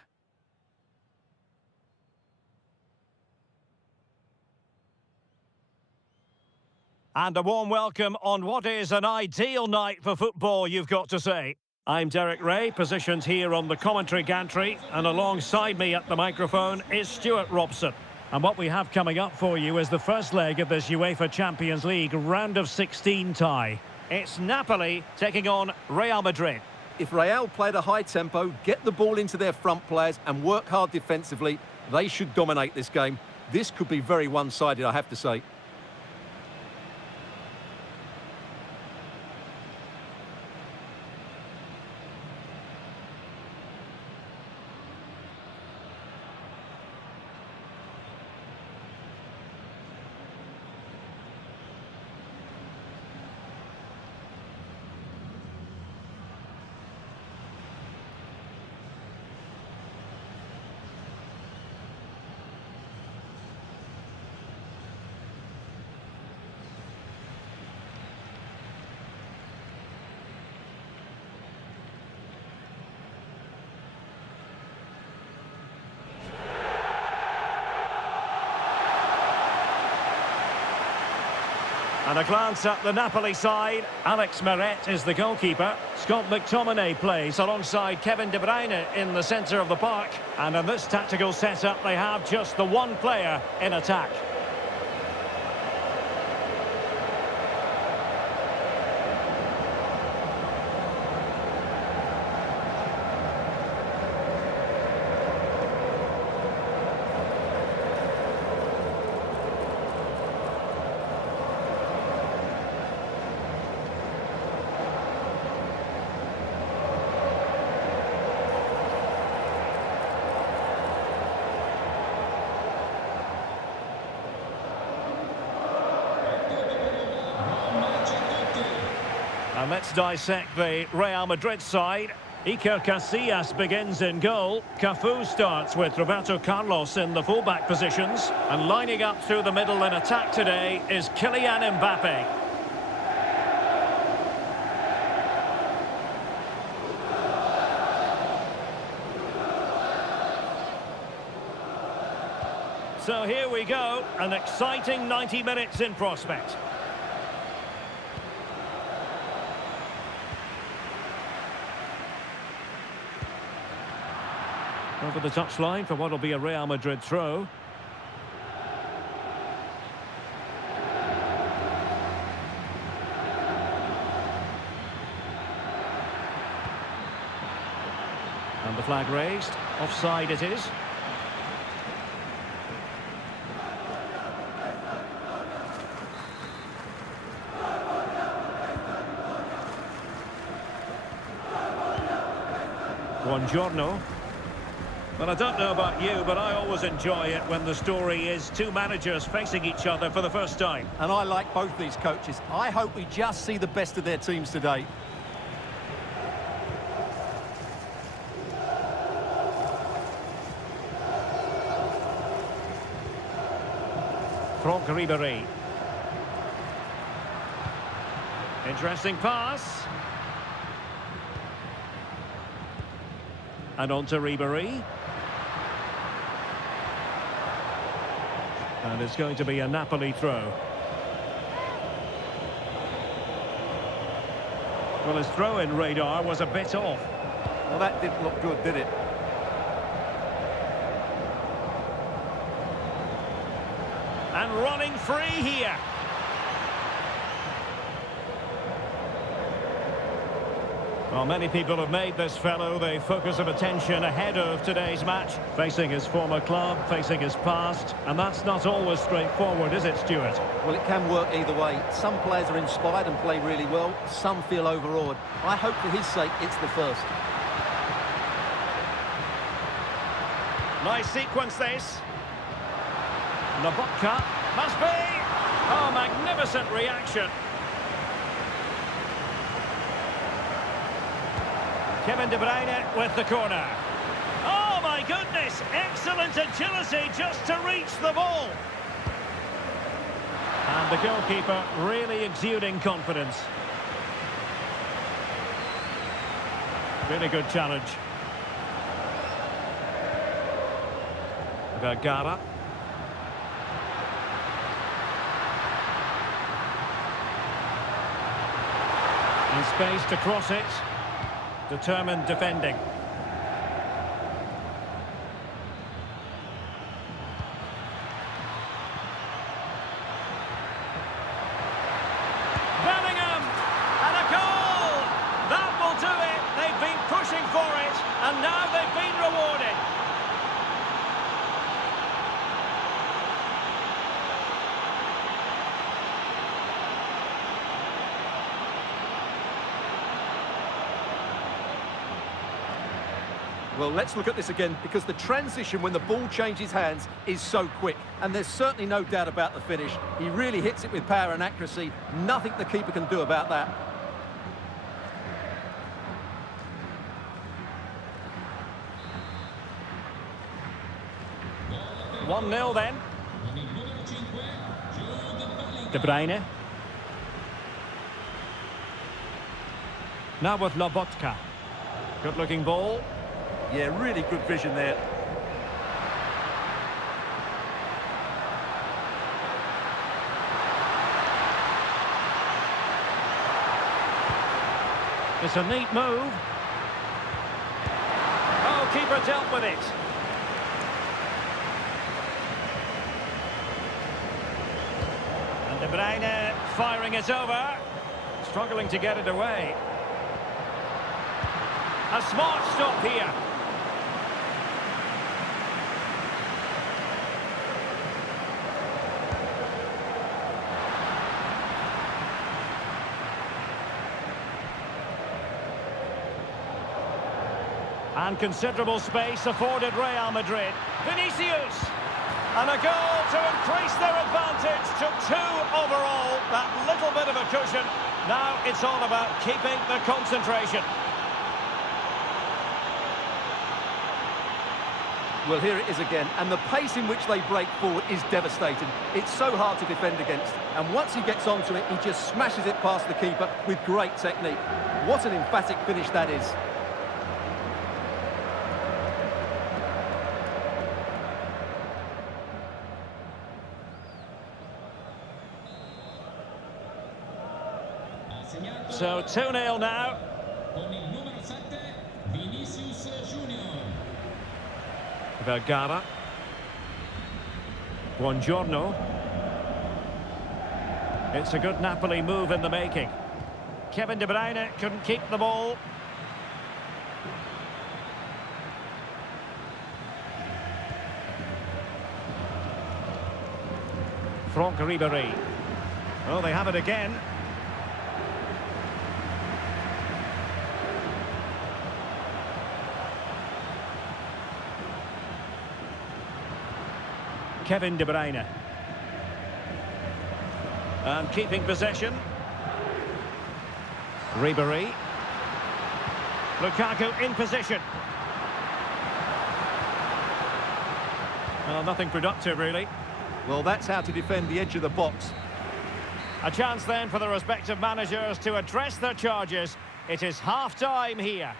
And a warm welcome on what is an ideal night for football, you've got to say. I'm Derek Ray, positioned here on the commentary gantry, and alongside me at the microphone is Stuart Robson. And what we have coming up for you is the first leg of this UEFA Champions League round of 16 tie. It's Napoli taking on Real Madrid. If Real play at a high tempo, get the ball into their front players and work hard defensively, they should dominate this game. This could be very one-sided, I have to say. And a glance at the Napoli side. Alex Meret is the goalkeeper. Scott McTominay plays alongside Kevin De Bruyne in the centre of the park. And in this tactical setup, they have just the one player in attack. And let's dissect the Real Madrid side. Iker Casillas begins in goal. Cafu starts with Roberto Carlos in the fullback positions. And lining up through the middle in attack today is Kylian Mbappe. So here we go, an exciting 90 minutes in prospect. Over the touchline for what will be a Real Madrid throw. And the flag raised. Offside it is. Buongiorno. Well, I don't know about you, but I always enjoy it when the story is two managers facing each other for the first time. And I like both these coaches. I hope we just see the best of their teams today. Franck Ribéry. Interesting pass. And on to Ribéry. And it's going to be a Napoli throw. Well, his throw-in radar was a bit off. Well, that didn't look good, did it? And running free here. Well, many people have made this fellow the focus of attention ahead of today's match. Facing his former club, facing his past, and that's not always straightforward, is it, Stuart? Well, it can work either way. Some players are inspired and play really well. Some feel overawed. I hope for his sake it's the first. Nice sequence, this. Lobotka, must be! Oh, magnificent reaction. Kevin De Bruyne with the corner. Oh, my goodness! Excellent agility just to reach the ball. And the goalkeeper really exuding confidence. Really good challenge. Vergara. And space to cross it. Determined defending. Bellingham! And a goal! That will do it. They've been pushing for it, and now they've been rewarded. Well, let's look at this again, because the transition when the ball changes hands is so quick. And there's certainly no doubt about the finish. He really hits it with power and accuracy. Nothing the keeper can do about that. One 1-0 then. De Bruyne. Now with Lobotka. Good-looking ball. Yeah, really good vision there. It's a neat move. Oh, keeper dealt with it. And De Bruyne firing it over. Struggling to get it away. A smart stop here. And considerable space afforded Real Madrid. Vinicius! And a goal to increase their advantage to 2 overall. That little bit of a cushion. Now it's all about keeping the concentration. Well, here it is again, and the pace in which they break forward is devastating. It's so hard to defend against, and once he gets onto it, he just smashes it past the keeper with great technique. What an emphatic finish that is. So 2-0 now. Vergara. Buongiorno. It's a good Napoli move in the making. Kevin De Bruyne couldn't keep the ball. Franck Ribéry. Oh, they have it again. Kevin De Bruyne. And keeping possession. Ribéry. Lukaku in position. Well, nothing productive, really. Well, that's how to defend the edge of the box. A chance then for the respective managers to address their charges. It is half-time here.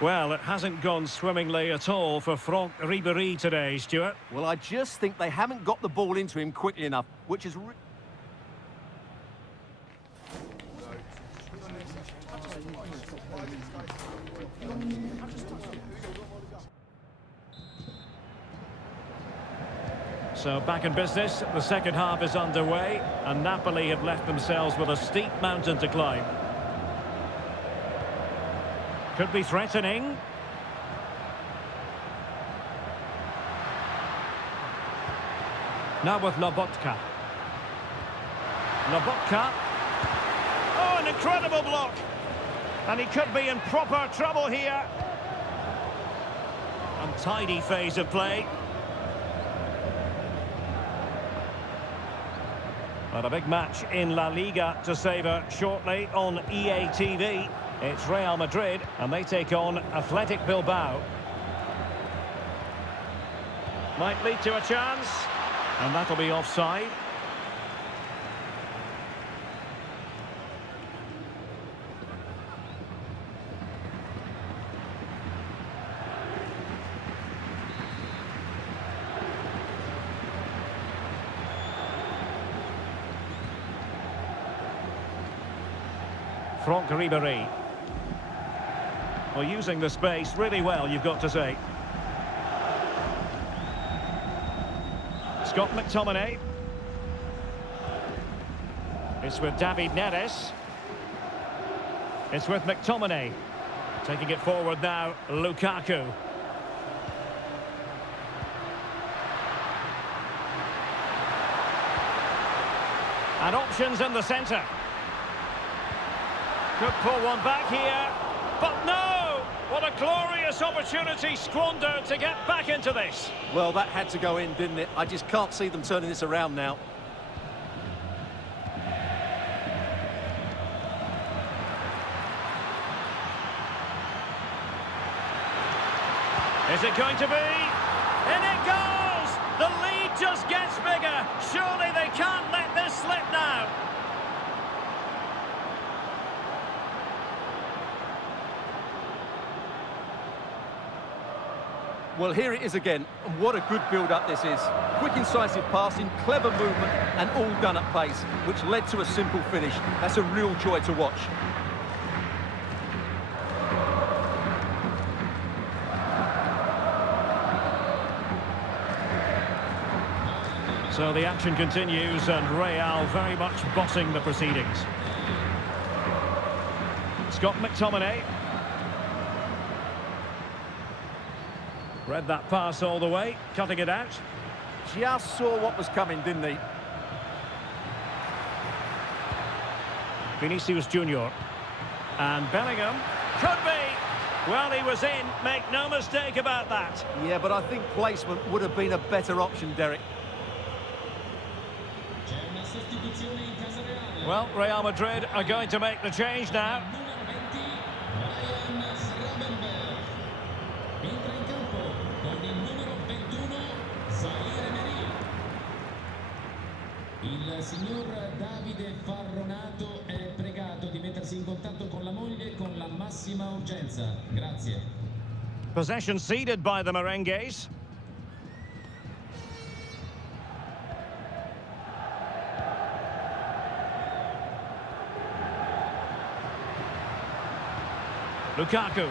Well, it hasn't gone swimmingly at all for Franck Ribéry today, Stuart. Well, I just think they haven't got the ball into him quickly enough, which is... So back in business, the second half is underway, and Napoli have left themselves with a steep mountain to climb. Could be threatening. Now with Lobotka. Lobotka. Oh, an incredible block. And he could be in proper trouble here. Untidy phase of play. But a big match in La Liga to savour shortly on EA TV. It's Real Madrid and they take on Athletic Bilbao. Might lead to a chance. And that'll be offside. Franck Ribéry. Well, using the space really well, you've got to say. Scott McTominay. It's with David Neres. It's with McTominay. Taking it forward now, Lukaku. And options in the centre. Could pull one back here. But no! What a glorious opportunity squandered to get back into this. Well, that had to go in, didn't it? I just can't see them turning this around now. Is it going to be? In it goes! The lead just gets bigger. Surely they can't let this slip now. Well, here it is again. What a good build-up this is. Quick, incisive passing, clever movement, and all done at pace, which led to a simple finish. That's a real joy to watch. So the action continues, and Real very much bossing the proceedings. Scott McTominay. Read that pass all the way, cutting it out. Just saw what was coming, didn't he? Vinicius Junior. And Bellingham. Could be! Well, he was in, make no mistake about that. Yeah, but I think placement would have been a better option, Derek. Well, Real Madrid are going to make the change now. Il signor Davide Farronato è pregato di mettersi in contatto con la moglie con la massima urgenza. Grazie. Possession ceded by the Merengues. Lukaku.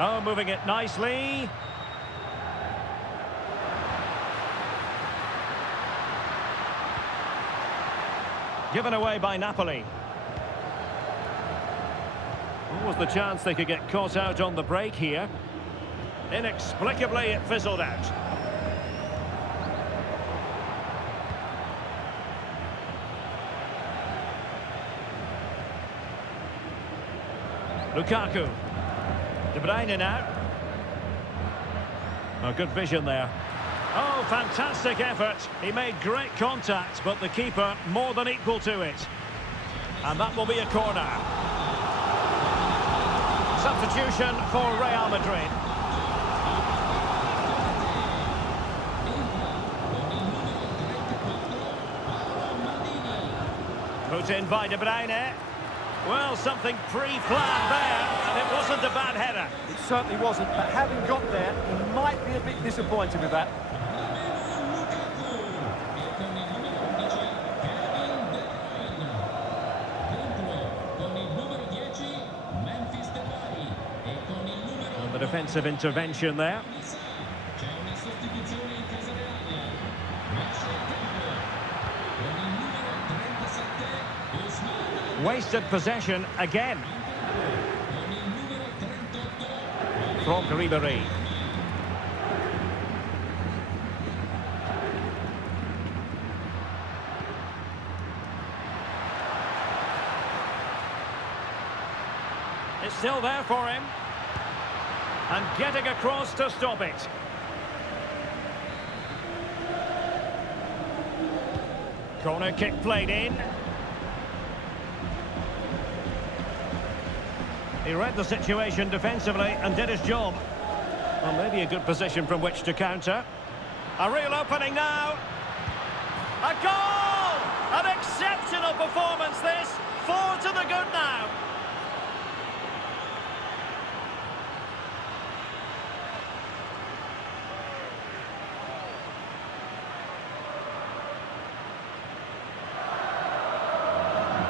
Oh, moving it nicely. Given away by Napoli. What was the chance they could get caught out on the break here? Inexplicably, it fizzled out. Lukaku. De Bruyne now. Oh, good vision there. Oh, fantastic effort. He made great contact, but the keeper more than equal to it. And that will be a corner. Substitution for Real Madrid. Put in by De Bruyne. Well, something pre-planned there, and it wasn't a bad header. It certainly wasn't, but having got there, he might be a bit disappointed with that. And the defensive intervention there. Wasted possession again. From Ribéry. It's still there for him. And getting across to stop it. Corner kick played in. He read the situation defensively and did his job. Well, maybe a good position from which to counter. A real opening now. A goal! An exceptional performance this. 4 to the good now.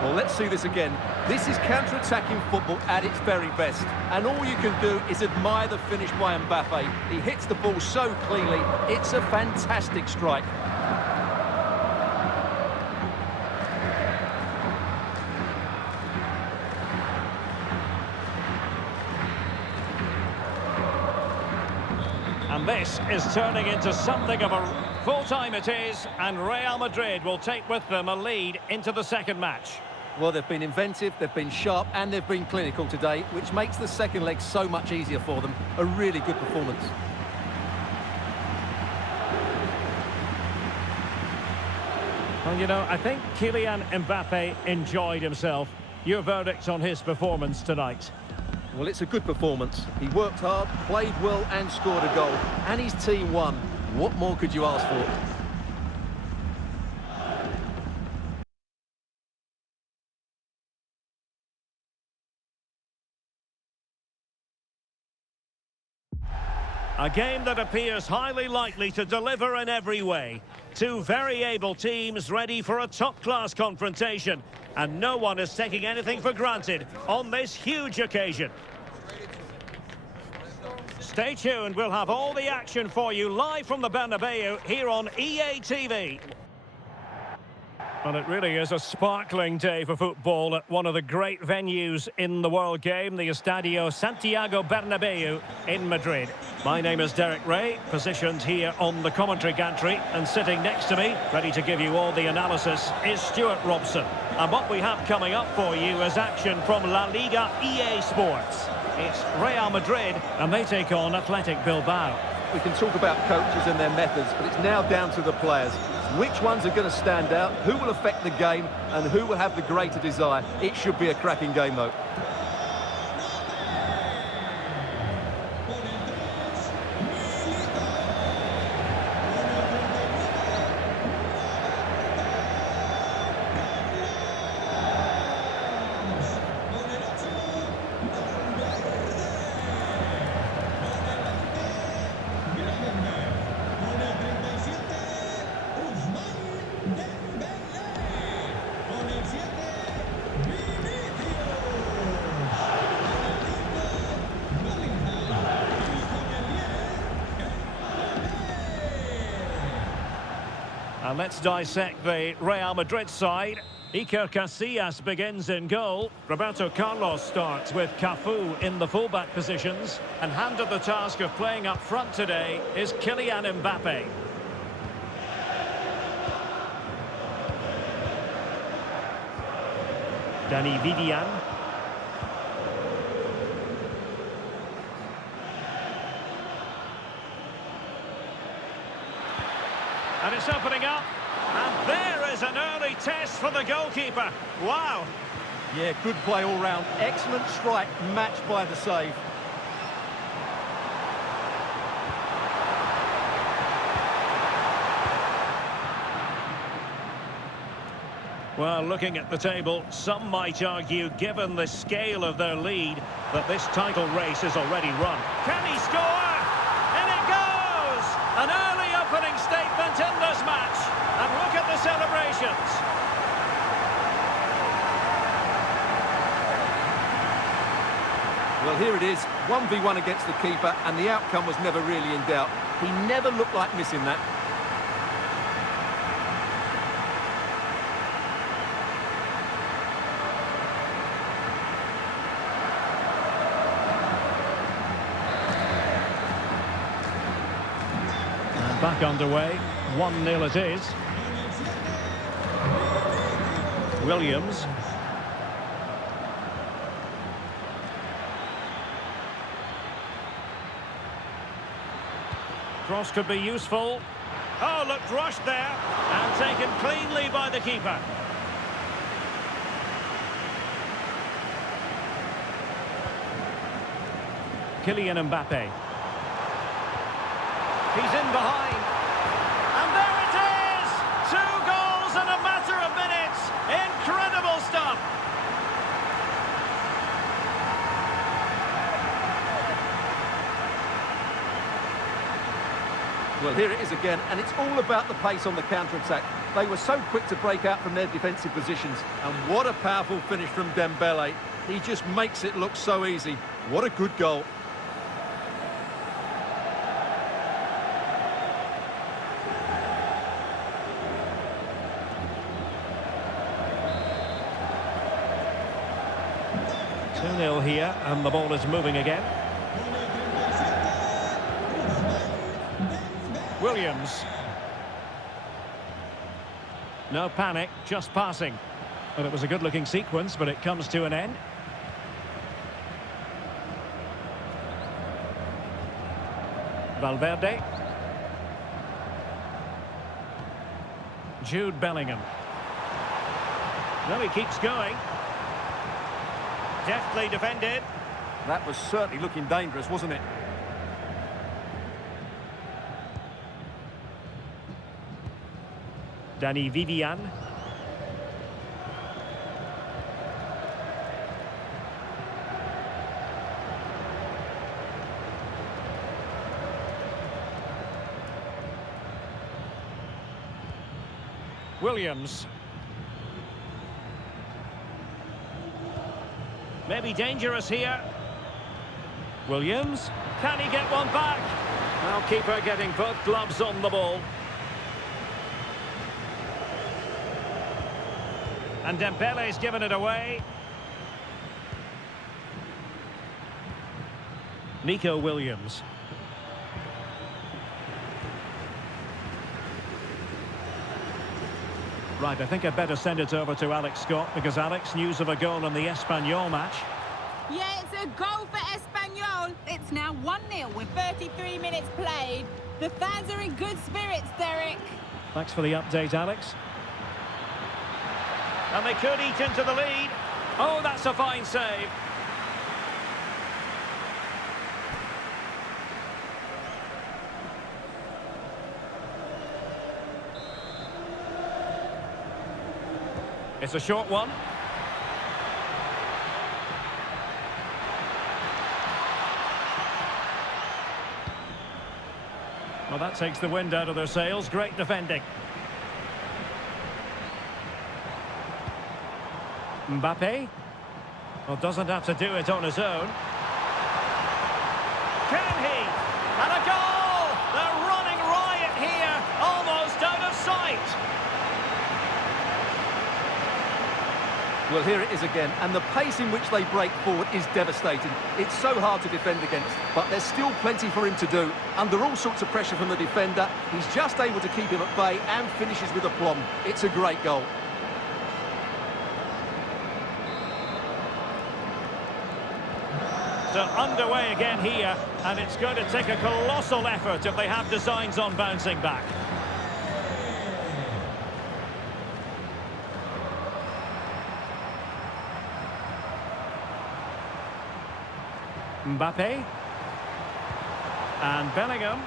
Well, let's see this again. This is counter-attacking football at its very best. And all you can do is admire the finish by Mbappe. He hits the ball so cleanly. It's a fantastic strike. And this is turning into something of a full-time it is, and Real Madrid will take with them a lead into the second match. Well, they've been inventive, they've been sharp, and they've been clinical today, which makes the second leg so much easier for them. A really good performance. Well, you know, I think Kylian Mbappe enjoyed himself. Your verdict on his performance tonight? Well, it's a good performance. He worked hard, played well, and scored a goal. And his team won. What more could you ask for? A game that appears highly likely to deliver in every way. Two very able teams ready for a top-class confrontation. And no one is taking anything for granted on this huge occasion. Stay tuned, we'll have all the action for you live from the Bernabeu here on EA TV. Well, it really is a sparkling day for football at one of the great venues in the world game, the Estadio Santiago Bernabeu in Madrid. My name is Derek Ray, positioned here on the commentary gantry, and sitting next to me, ready to give you all the analysis, is Stuart Robson. And what we have coming up for you is action from La Liga EA Sports. It's Real Madrid, and they take on Athletic Bilbao. We can talk about coaches and their methods, but it's now down to the players. Which ones are going to stand out, who will affect the game, and who will have the greater desire. It should be a cracking game, though. And let's dissect the Real Madrid side. Iker Casillas begins in goal. Roberto Carlos starts with Cafu in the fullback positions. And handed the task of playing up front today is Kylian Mbappe. Dani Vidian. And it's opening up, and there is an early test for the goalkeeper. Wow. Yeah, good play all round. Excellent strike, matched by the save. Well, looking at the table, some might argue, given the scale of their lead, that this title race is already run. Can he score? In it goes! An early opening statement in this match. And look at the celebrations. Well, here it is, 1v1 against the keeper, and the outcome was never really in doubt. He never looked like missing that. Back underway, 1-0 it is. Williams. Cross could be useful. Oh, looked rushed there. And taken cleanly by the keeper. Kylian Mbappe. He's in behind. And there it is! 2 goals in a matter of minutes. Incredible stuff. Well, here it is again, and it's all about the pace on the counter-attack. They were so quick to break out from their defensive positions. And what a powerful finish from Dembele. He just makes it look so easy. What a good goal. Two-nil here, and the ball is moving again. Williams. No panic, just passing. But it was a good-looking sequence, but it comes to an end. Valverde. Jude Bellingham. Well, he keeps going. Deftly defended. That was certainly looking dangerous, wasn't it? Danny Vivian. Williams. Maybe dangerous here. Williams. Can he get one back? Now keeper getting both gloves on the ball. And Dembele's given it away. Nico Williams. Right, I think I'd better send it over to Alex Scott, because Alex, news of a goal in the Espanyol match. Yeah, it's a goal for Espanyol. It's now 1-0 with 33 minutes played. The fans are in good spirits, Derek. Thanks for the update, Alex. And they could eat into the lead. Oh, that's a fine save. It's a short one. Well, that takes the wind out of their sails. Great defending. Mbappe. Well, doesn't have to do it on his own. Can he? And a goal! They're running riot here, almost out of sight. Well, here it is again, and the pace in which they break forward is devastating. It's so hard to defend against, but there's still plenty for him to do. Under all sorts of pressure from the defender, he's just able to keep him at bay and finishes with aplomb. It's a great goal. So underway again here, and it's going to take a colossal effort if they have designs on bouncing back. Mbappe. And Bellingham.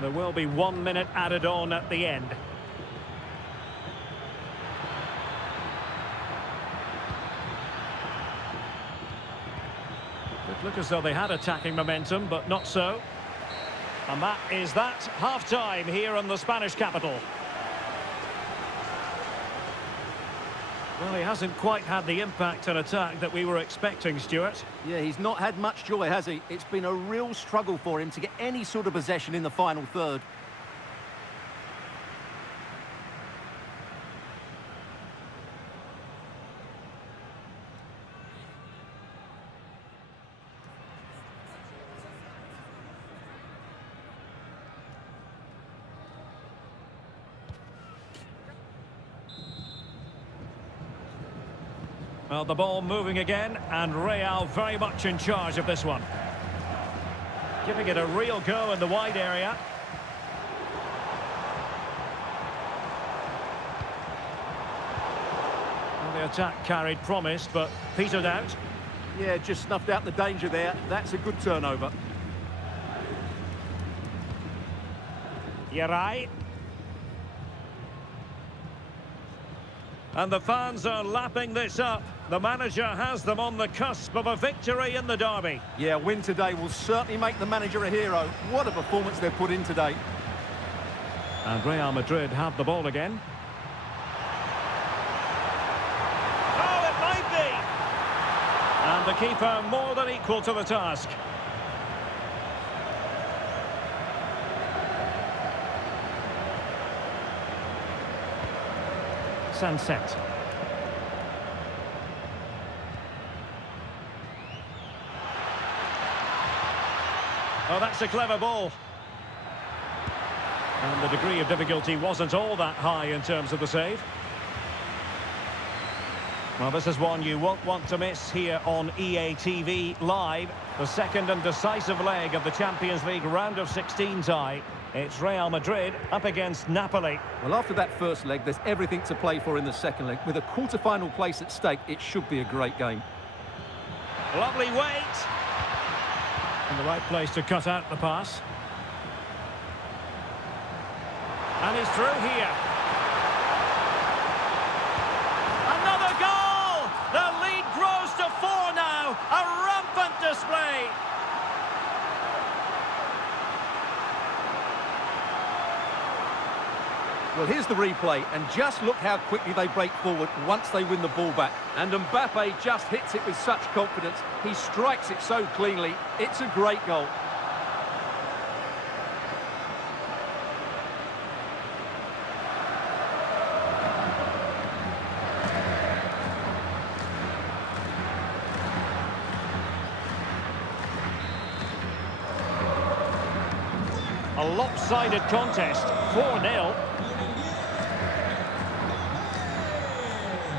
There will be 1 minute added on at the end. It looked as though they had attacking momentum, but not so. And that is that. Half-time here in the Spanish capital. Well, he hasn't quite had the impact and attack that we were expecting, Stuart. Yeah, he's not had much joy, has he? It's been a real struggle for him to get any sort of possession in the final third. Well, the ball moving again, and Real very much in charge of this one. Giving it a real go in the wide area. Well, the attack carried promise, but petered out. Yeah, just snuffed out the danger there. That's a good turnover. Yarai. And the fans are lapping this up. The manager has them on the cusp of a victory in the derby. Yeah, win today will certainly make the manager a hero. What a performance they've put in today. And Real Madrid have the ball again. Oh, it might be! And the keeper more than equal to the task. Sunset. Oh, that's a clever ball. And the degree of difficulty wasn't all that high in terms of the save. Well, this is one you won't want to miss here on EA TV Live. The second and decisive leg of the Champions League round of 16 tie. It's Real Madrid up against Napoli. Well, after that first leg, there's everything to play for in the second leg. With a quarter-final place at stake, it should be a great game. Lovely weight. In the right place to cut out the pass. And he's through here. Another goal! The lead grows to 4 now. A rampant display. Well, here's the replay, and just look how quickly they break forward once they win the ball back. And Mbappe just hits it with such confidence. He strikes it so cleanly. It's a great goal. A lopsided contest, 4-0.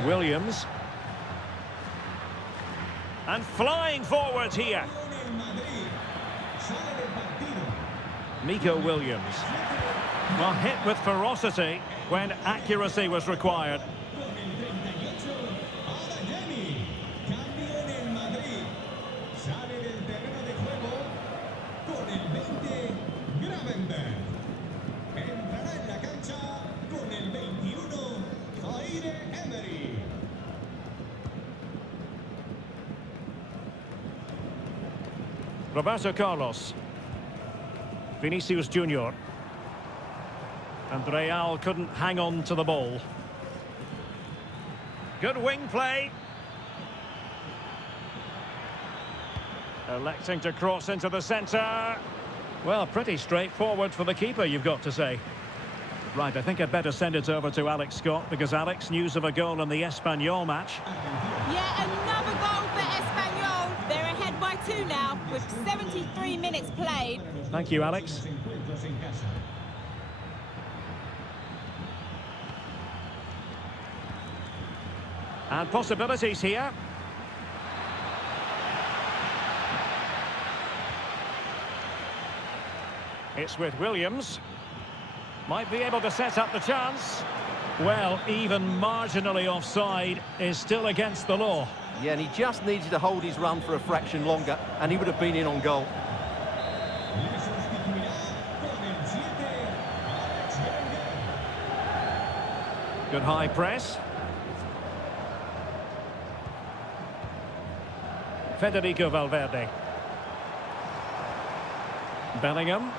Williams. And flying forward here. Nico Williams. Well, hit with ferocity when accuracy was required. Roberto Carlos. Vinicius Junior. And Real couldn't hang on to the ball. Good wing play. Electing to cross into the centre. Well, pretty straightforward for the keeper, you've got to say. Right, I think I'd better send it over to Alex Scott, because Alex, news of a goal in the Espanyol match. Yeah, another goal for Espanyol. They're ahead by 2 now, with 73 minutes played. Thank you, Alex. And possibilities here. It's with Williams. Might be able to set up the chance. Well, even marginally offside is still against the law. Yeah, and he just needed to hold his run for a fraction longer, and he would have been in on goal. Good high press. Federico Valverde. Bellingham.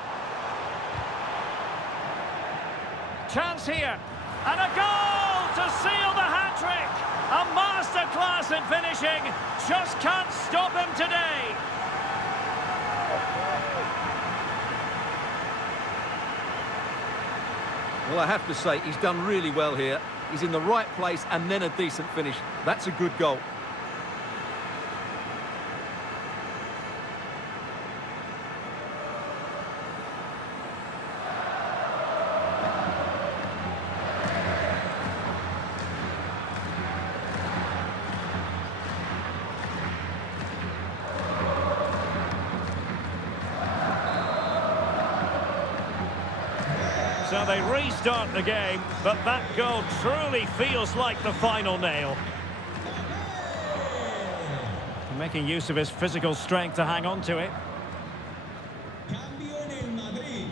Chance here. And a goal to seal the hat-trick. A masterclass in finishing. Just can't stop him today. Well, I have to say, he's done really well here. He's in the right place and then a decent finish. That's a good goal. So they restart the game, but that goal truly feels like the final nail. Making use of his physical strength to hang on to it. Cambio en el Madrid.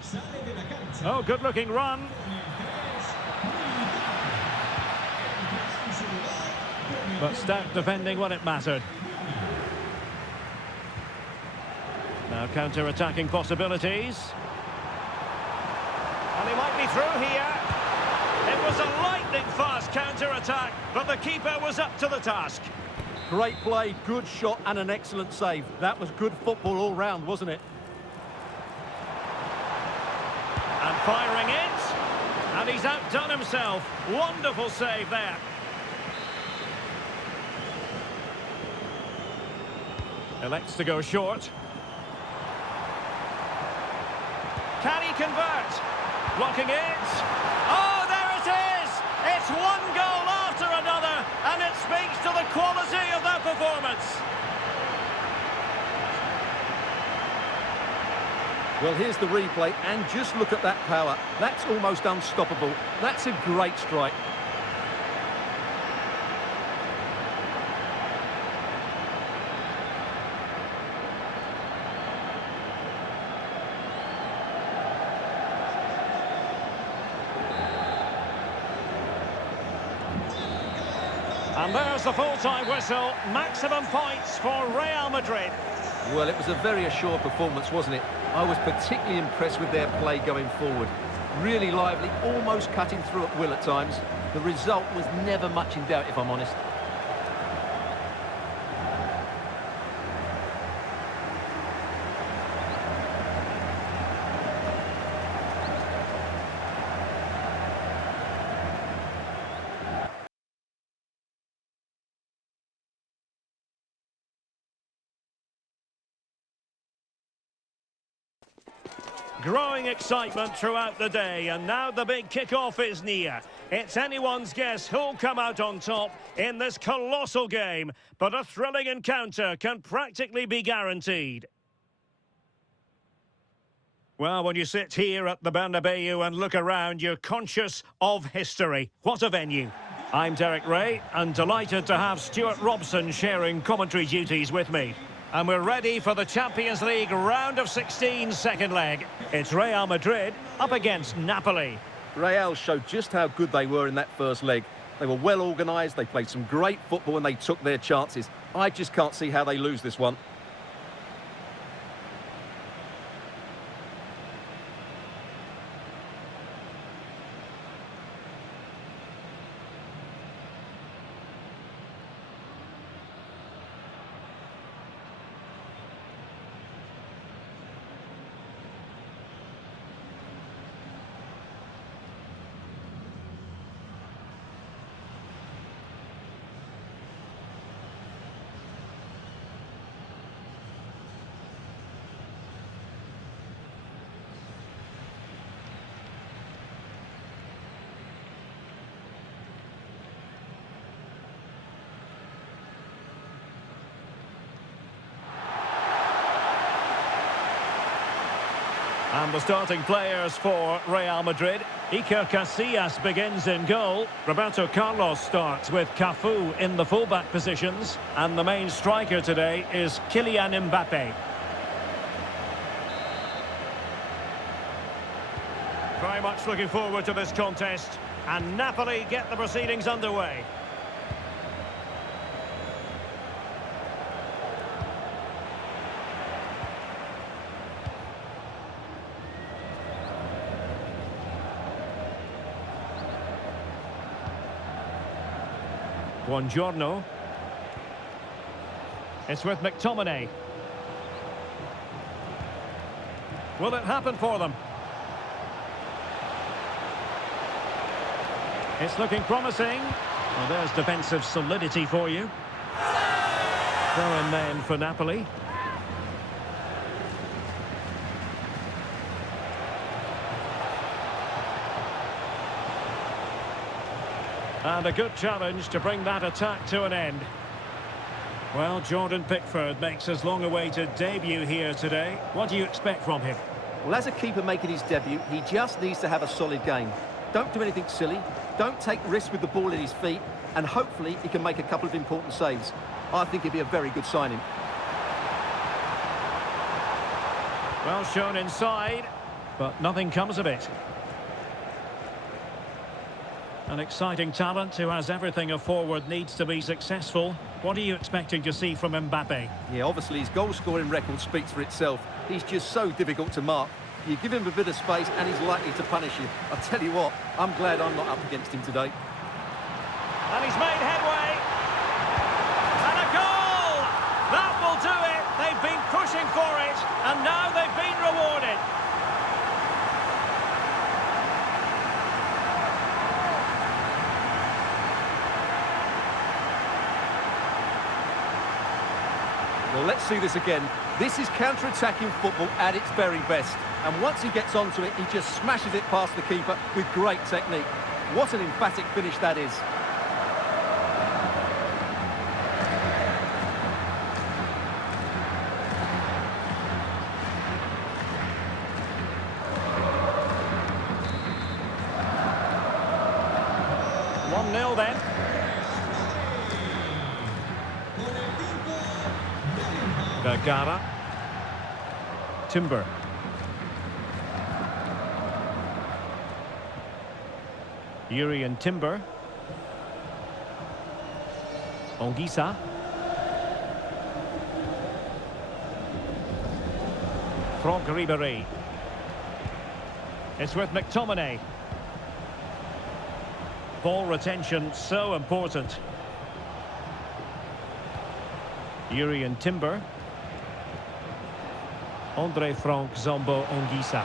Sale de la cancha. Oh, good-looking run. But stout defending when it mattered. Now counter-attacking possibilities. And he might be through here. It was a lightning-fast counter-attack, but the keeper was up to the task. Great play, good shot and an excellent save. That was good football all round, wasn't it? And firing it. And he's outdone himself. Wonderful save there. Elects to go short. Can he convert? Blocking it. Oh, there it is! It's one goal after another, and it speaks to the quality of that performance. Well, here's the replay, and just look at that power. That's almost unstoppable. That's a great strike. And there's the full-time whistle. Maximum points for Real Madrid. Well, it was a very assured performance, wasn't it? I was particularly impressed with their play going forward. Really lively, almost cutting through at will at times. The result was never much in doubt, if I'm honest. Growing excitement throughout the day, and now the big kick-off is near. It's anyone's guess who'll come out on top in this colossal game, but a thrilling encounter can practically be guaranteed. Well, when you sit here at the Bernabeu and look around, you're conscious of history. What a venue. I'm Derek Ray, and delighted to have Stuart Robson sharing commentary duties with me. And we're ready for the Champions League round of 16 second leg. It's Real Madrid up against Napoli. Real showed just how good they were in that first leg. They were well organised, they played some great football and they took their chances. I just can't see how they lose this one. And the starting players for Real Madrid. Iker Casillas begins in goal. Roberto Carlos starts with Cafu in the fullback positions. And the main striker today is Kylian Mbappe. Very much looking forward to this contest. And Napoli get the proceedings underway. Buongiorno. It's with McTominay. Will it happen for them? It's looking promising. Well, there's defensive solidity for you. Throw in then for Napoli. And a good challenge to bring that attack to an end. Well, Jordan Pickford makes his long-awaited debut here today. What do you expect from him? Well, as a keeper making his debut, he just needs to have a solid game. Don't do anything silly, don't take risks with the ball at his feet, and hopefully he can make a couple of important saves. I think it'd be a very good signing. Well shown inside, but nothing comes of it. An exciting talent who has everything a forward needs to be successful. What are you expecting to see from Mbappe? Yeah, obviously his goal-scoring record speaks for itself. He's just so difficult to mark. You give him a bit of space and he's likely to punish you. I'll tell you what, I'm glad I'm not up against him today. And he's made headway. And a goal! That will do it. They've been pushing for it, and now they've been rewarded. Well, let's see this again. This is counter-attacking football at its very best. And once he gets onto it, he just smashes it past the keeper with great technique. What an emphatic finish that is. Then. Vergara. Timber. Yuri and Timber. Ongisa. Franck Ribéry. It's with McTominay. Ball retention so important. Yuri and Timber. Andre Frank Zombo Ongisa.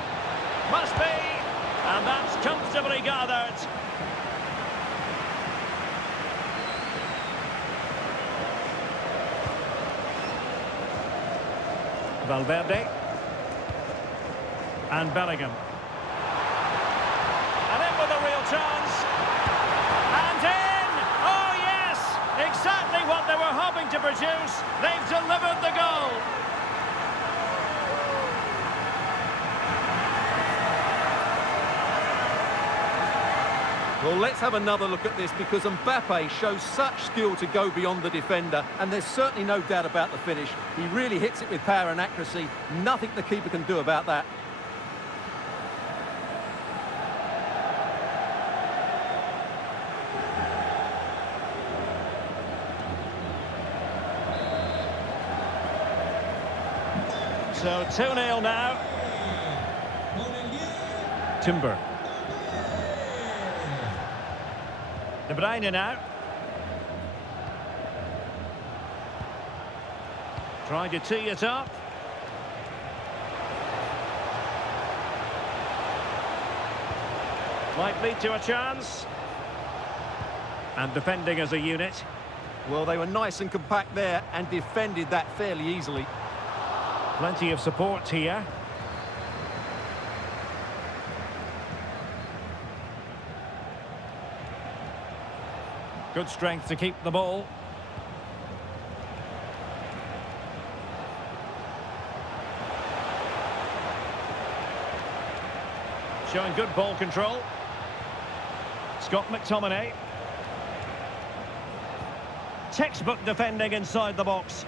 Must be! And that's comfortably gathered. Valverde. And Bellingham. And in with a real chance. And in! Oh, yes! Exactly what they were hoping to produce. They've delivered the goal. Well, let's have another look at this because Mbappe shows such skill to go beyond the defender, and there's certainly no doubt about the finish. He really hits it with power and accuracy. Nothing the keeper can do about that. So 2-0 now. Timber. De Bruyne now. Trying to tee it up. Might lead to a chance. And defending as a unit. Well, they were nice and compact there and defended that fairly easily. Plenty of support here. Good strength to keep the ball. Showing good ball control. Scott McTominay. Textbook defending inside the box.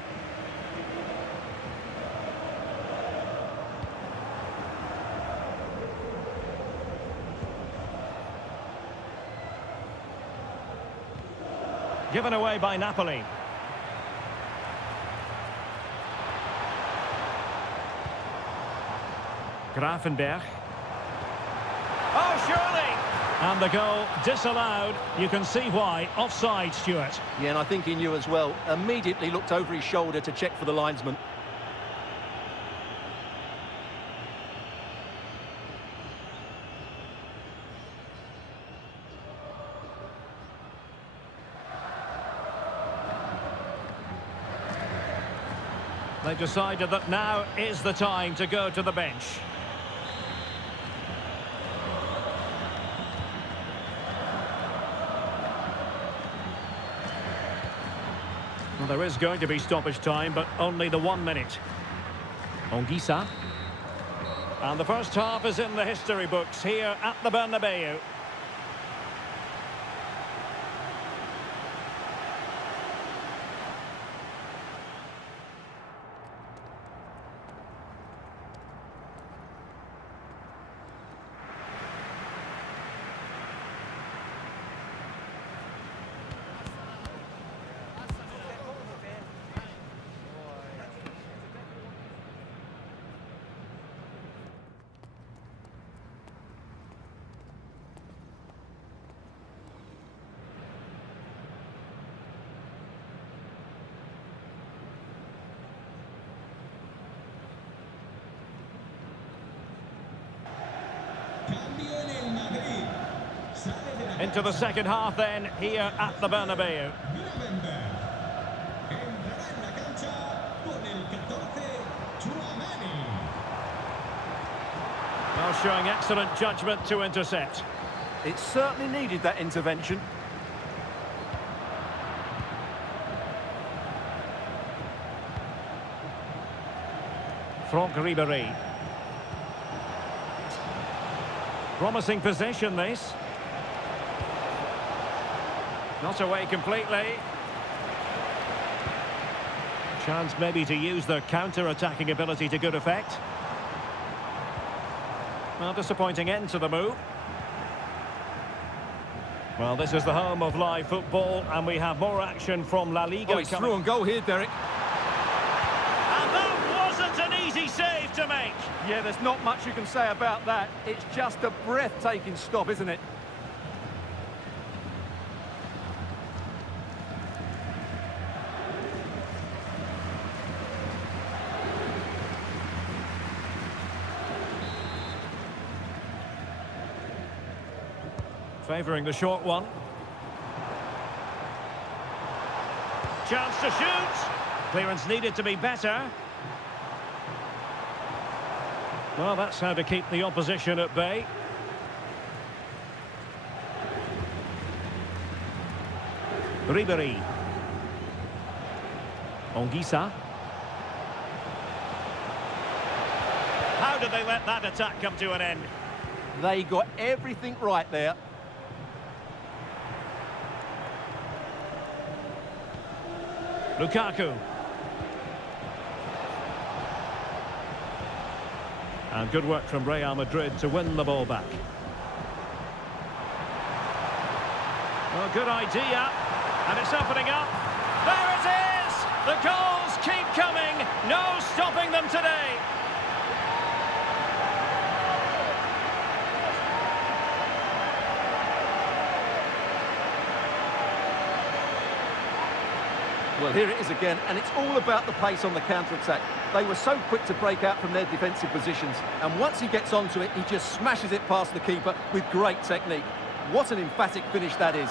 Given away by Napoli. Grafenberg. Oh, surely! And the goal disallowed. You can see why. Offside, Stuart. Yeah, and I think he knew as well. Immediately looked over his shoulder to check for the linesman. They've decided that now is the time to go to the bench. Well, there is going to be stoppage time, but only the 1 minute. Ongisa. And the first half is in the history books here at the Bernabeu. Cambio en el Madrid. Sale de la Into the second half then, here at the Bernabeu. Gravenberg. Entrará en la cancha con el 14, Tchouaméni. Well, showing excellent judgment to intercept. It certainly needed that intervention. Franck Ribéry. Promising possession, this. Not away completely. Chance maybe to use their counter-attacking ability to good effect. Well, disappointing end to the move. Well, this is the home of live football, and we have more action from La Liga. Oh, he's through on goal here, Derek. And that wasn't an easy save to make. Yeah, there's not much you can say about that. It's just a breathtaking stop, isn't it? Favouring the short one. Chance to shoot. Clearance needed to be better. Well, that's how to keep the opposition at bay. Ribéry. Anguissa. How did they let that attack come to an end? They got everything right there. Lukaku. And good work from Real Madrid to win the ball back. Well, good idea. And it's opening up. There it is! The goals keep coming. No stopping them today. Well, here it is again, and it's all about the pace on the counter-attack. They were so quick to break out from their defensive positions, and once he gets onto it, he just smashes it past the keeper with great technique. What an emphatic finish that is.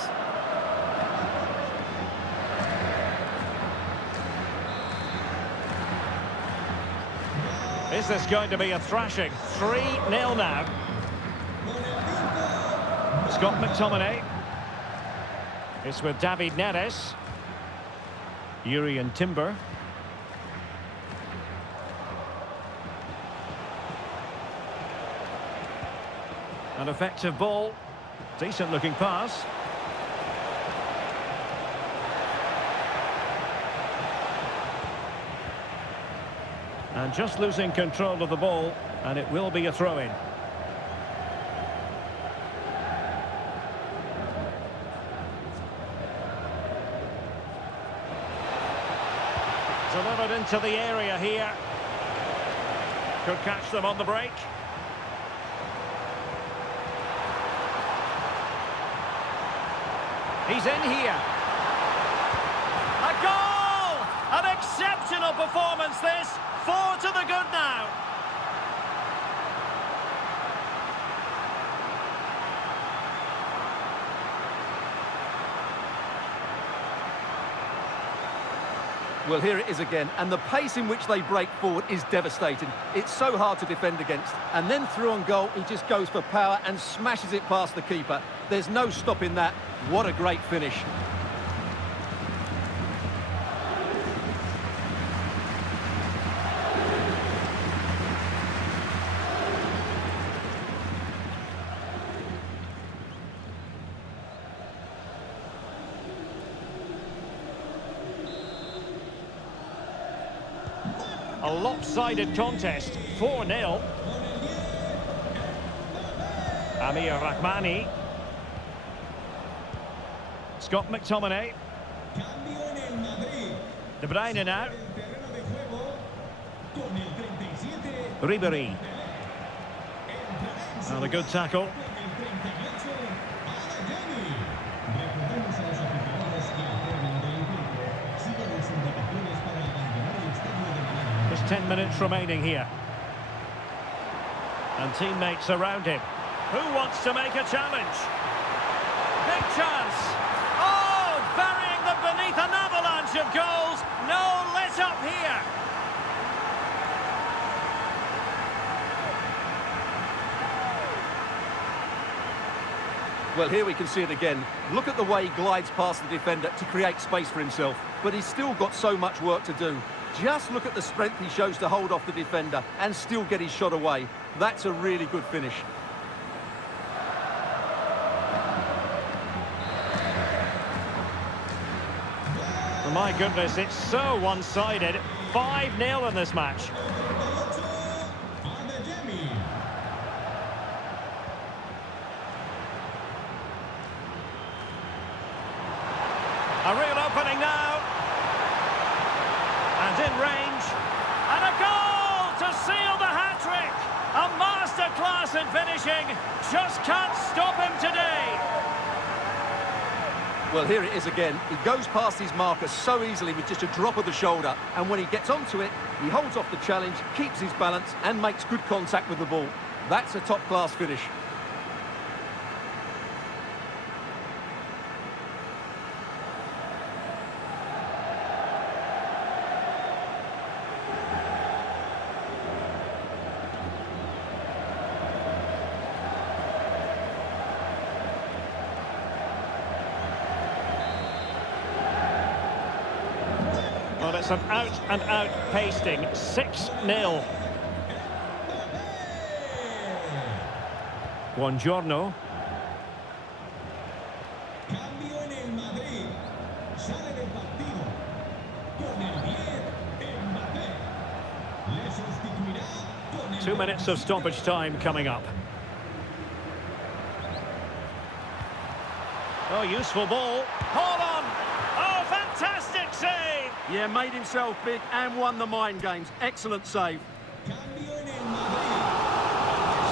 Is this going to be a thrashing? 3-0 now. Scott McTominay. It's with David Neres. Yuri and Timber. An effective ball. Decent looking pass. And just losing control of the ball, and it will be a throw-in. Delivered into the area here. Could catch them on the break. He's in here. A goal! An exceptional performance this. 4 to the good now. Well, here it is again, and the pace in which they break forward is devastating. It's so hard to defend against. And then through on goal, he just goes for power and smashes it past the keeper. There's no stopping that. What a great finish. A lopsided contest, 4-0. Amir Rahmani. Scott McTominay. Cambio en el Madrid. De Bruyne now. El terreno de juego con el 37. Ribéry. Entrará en su And a good tackle. con el 38. Adeyemi. Recordemos a los aficionados que al término del encuentro siguen las indicaciones para abandonar el estadio de Madrid. There's 10 minutes remaining here. And teammates around him. Who wants to make a challenge? Big chance. Oh, burying them beneath an avalanche of goals. No let up here. Well, here we can see it again. Look at the way he glides past the defender to create space for himself. But he's still got so much work to do. Just look at the strength he shows to hold off the defender and still get his shot away. That's a really good finish. My goodness, it's so one-sided. 5-0 in this match. Adeyemi. A real opening now. And in range. And a goal to seal the hat-trick. A masterclass in finishing. Just can't stop him today. Well, here it is again. He goes past his marker so easily with just a drop of the shoulder. And when he gets onto it, he holds off the challenge, keeps his balance, and makes good contact with the ball. That's a top-class finish. Well, it's an out-and-out pasting. 6-0. Buongiorno. Cambio en el Madrid. Sale del partido. Con el 10, Mbappé. Le sustituirá con el 2 minutes of stoppage time coming up. Oh, useful ball. Hold on. Oh, fantastic save. Yeah, made himself big and won the mind games. Excellent save. Cambio en el Madrid.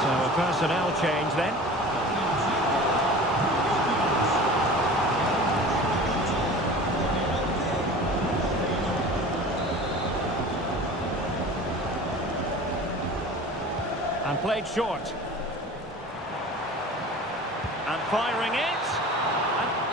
So a personnel change then. And played short. And firing it.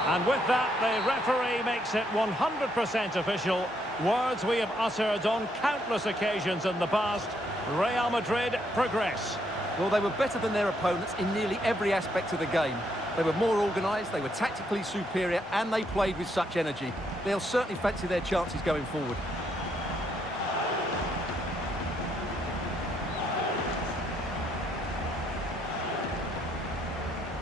And with that, the referee makes it 100% official. Words we have uttered on countless occasions in the past. Real Madrid progress. Well, they were better than their opponents in nearly every aspect of the game. They were more organised, they were tactically superior, and they played with such energy. They'll certainly fancy their chances going forward.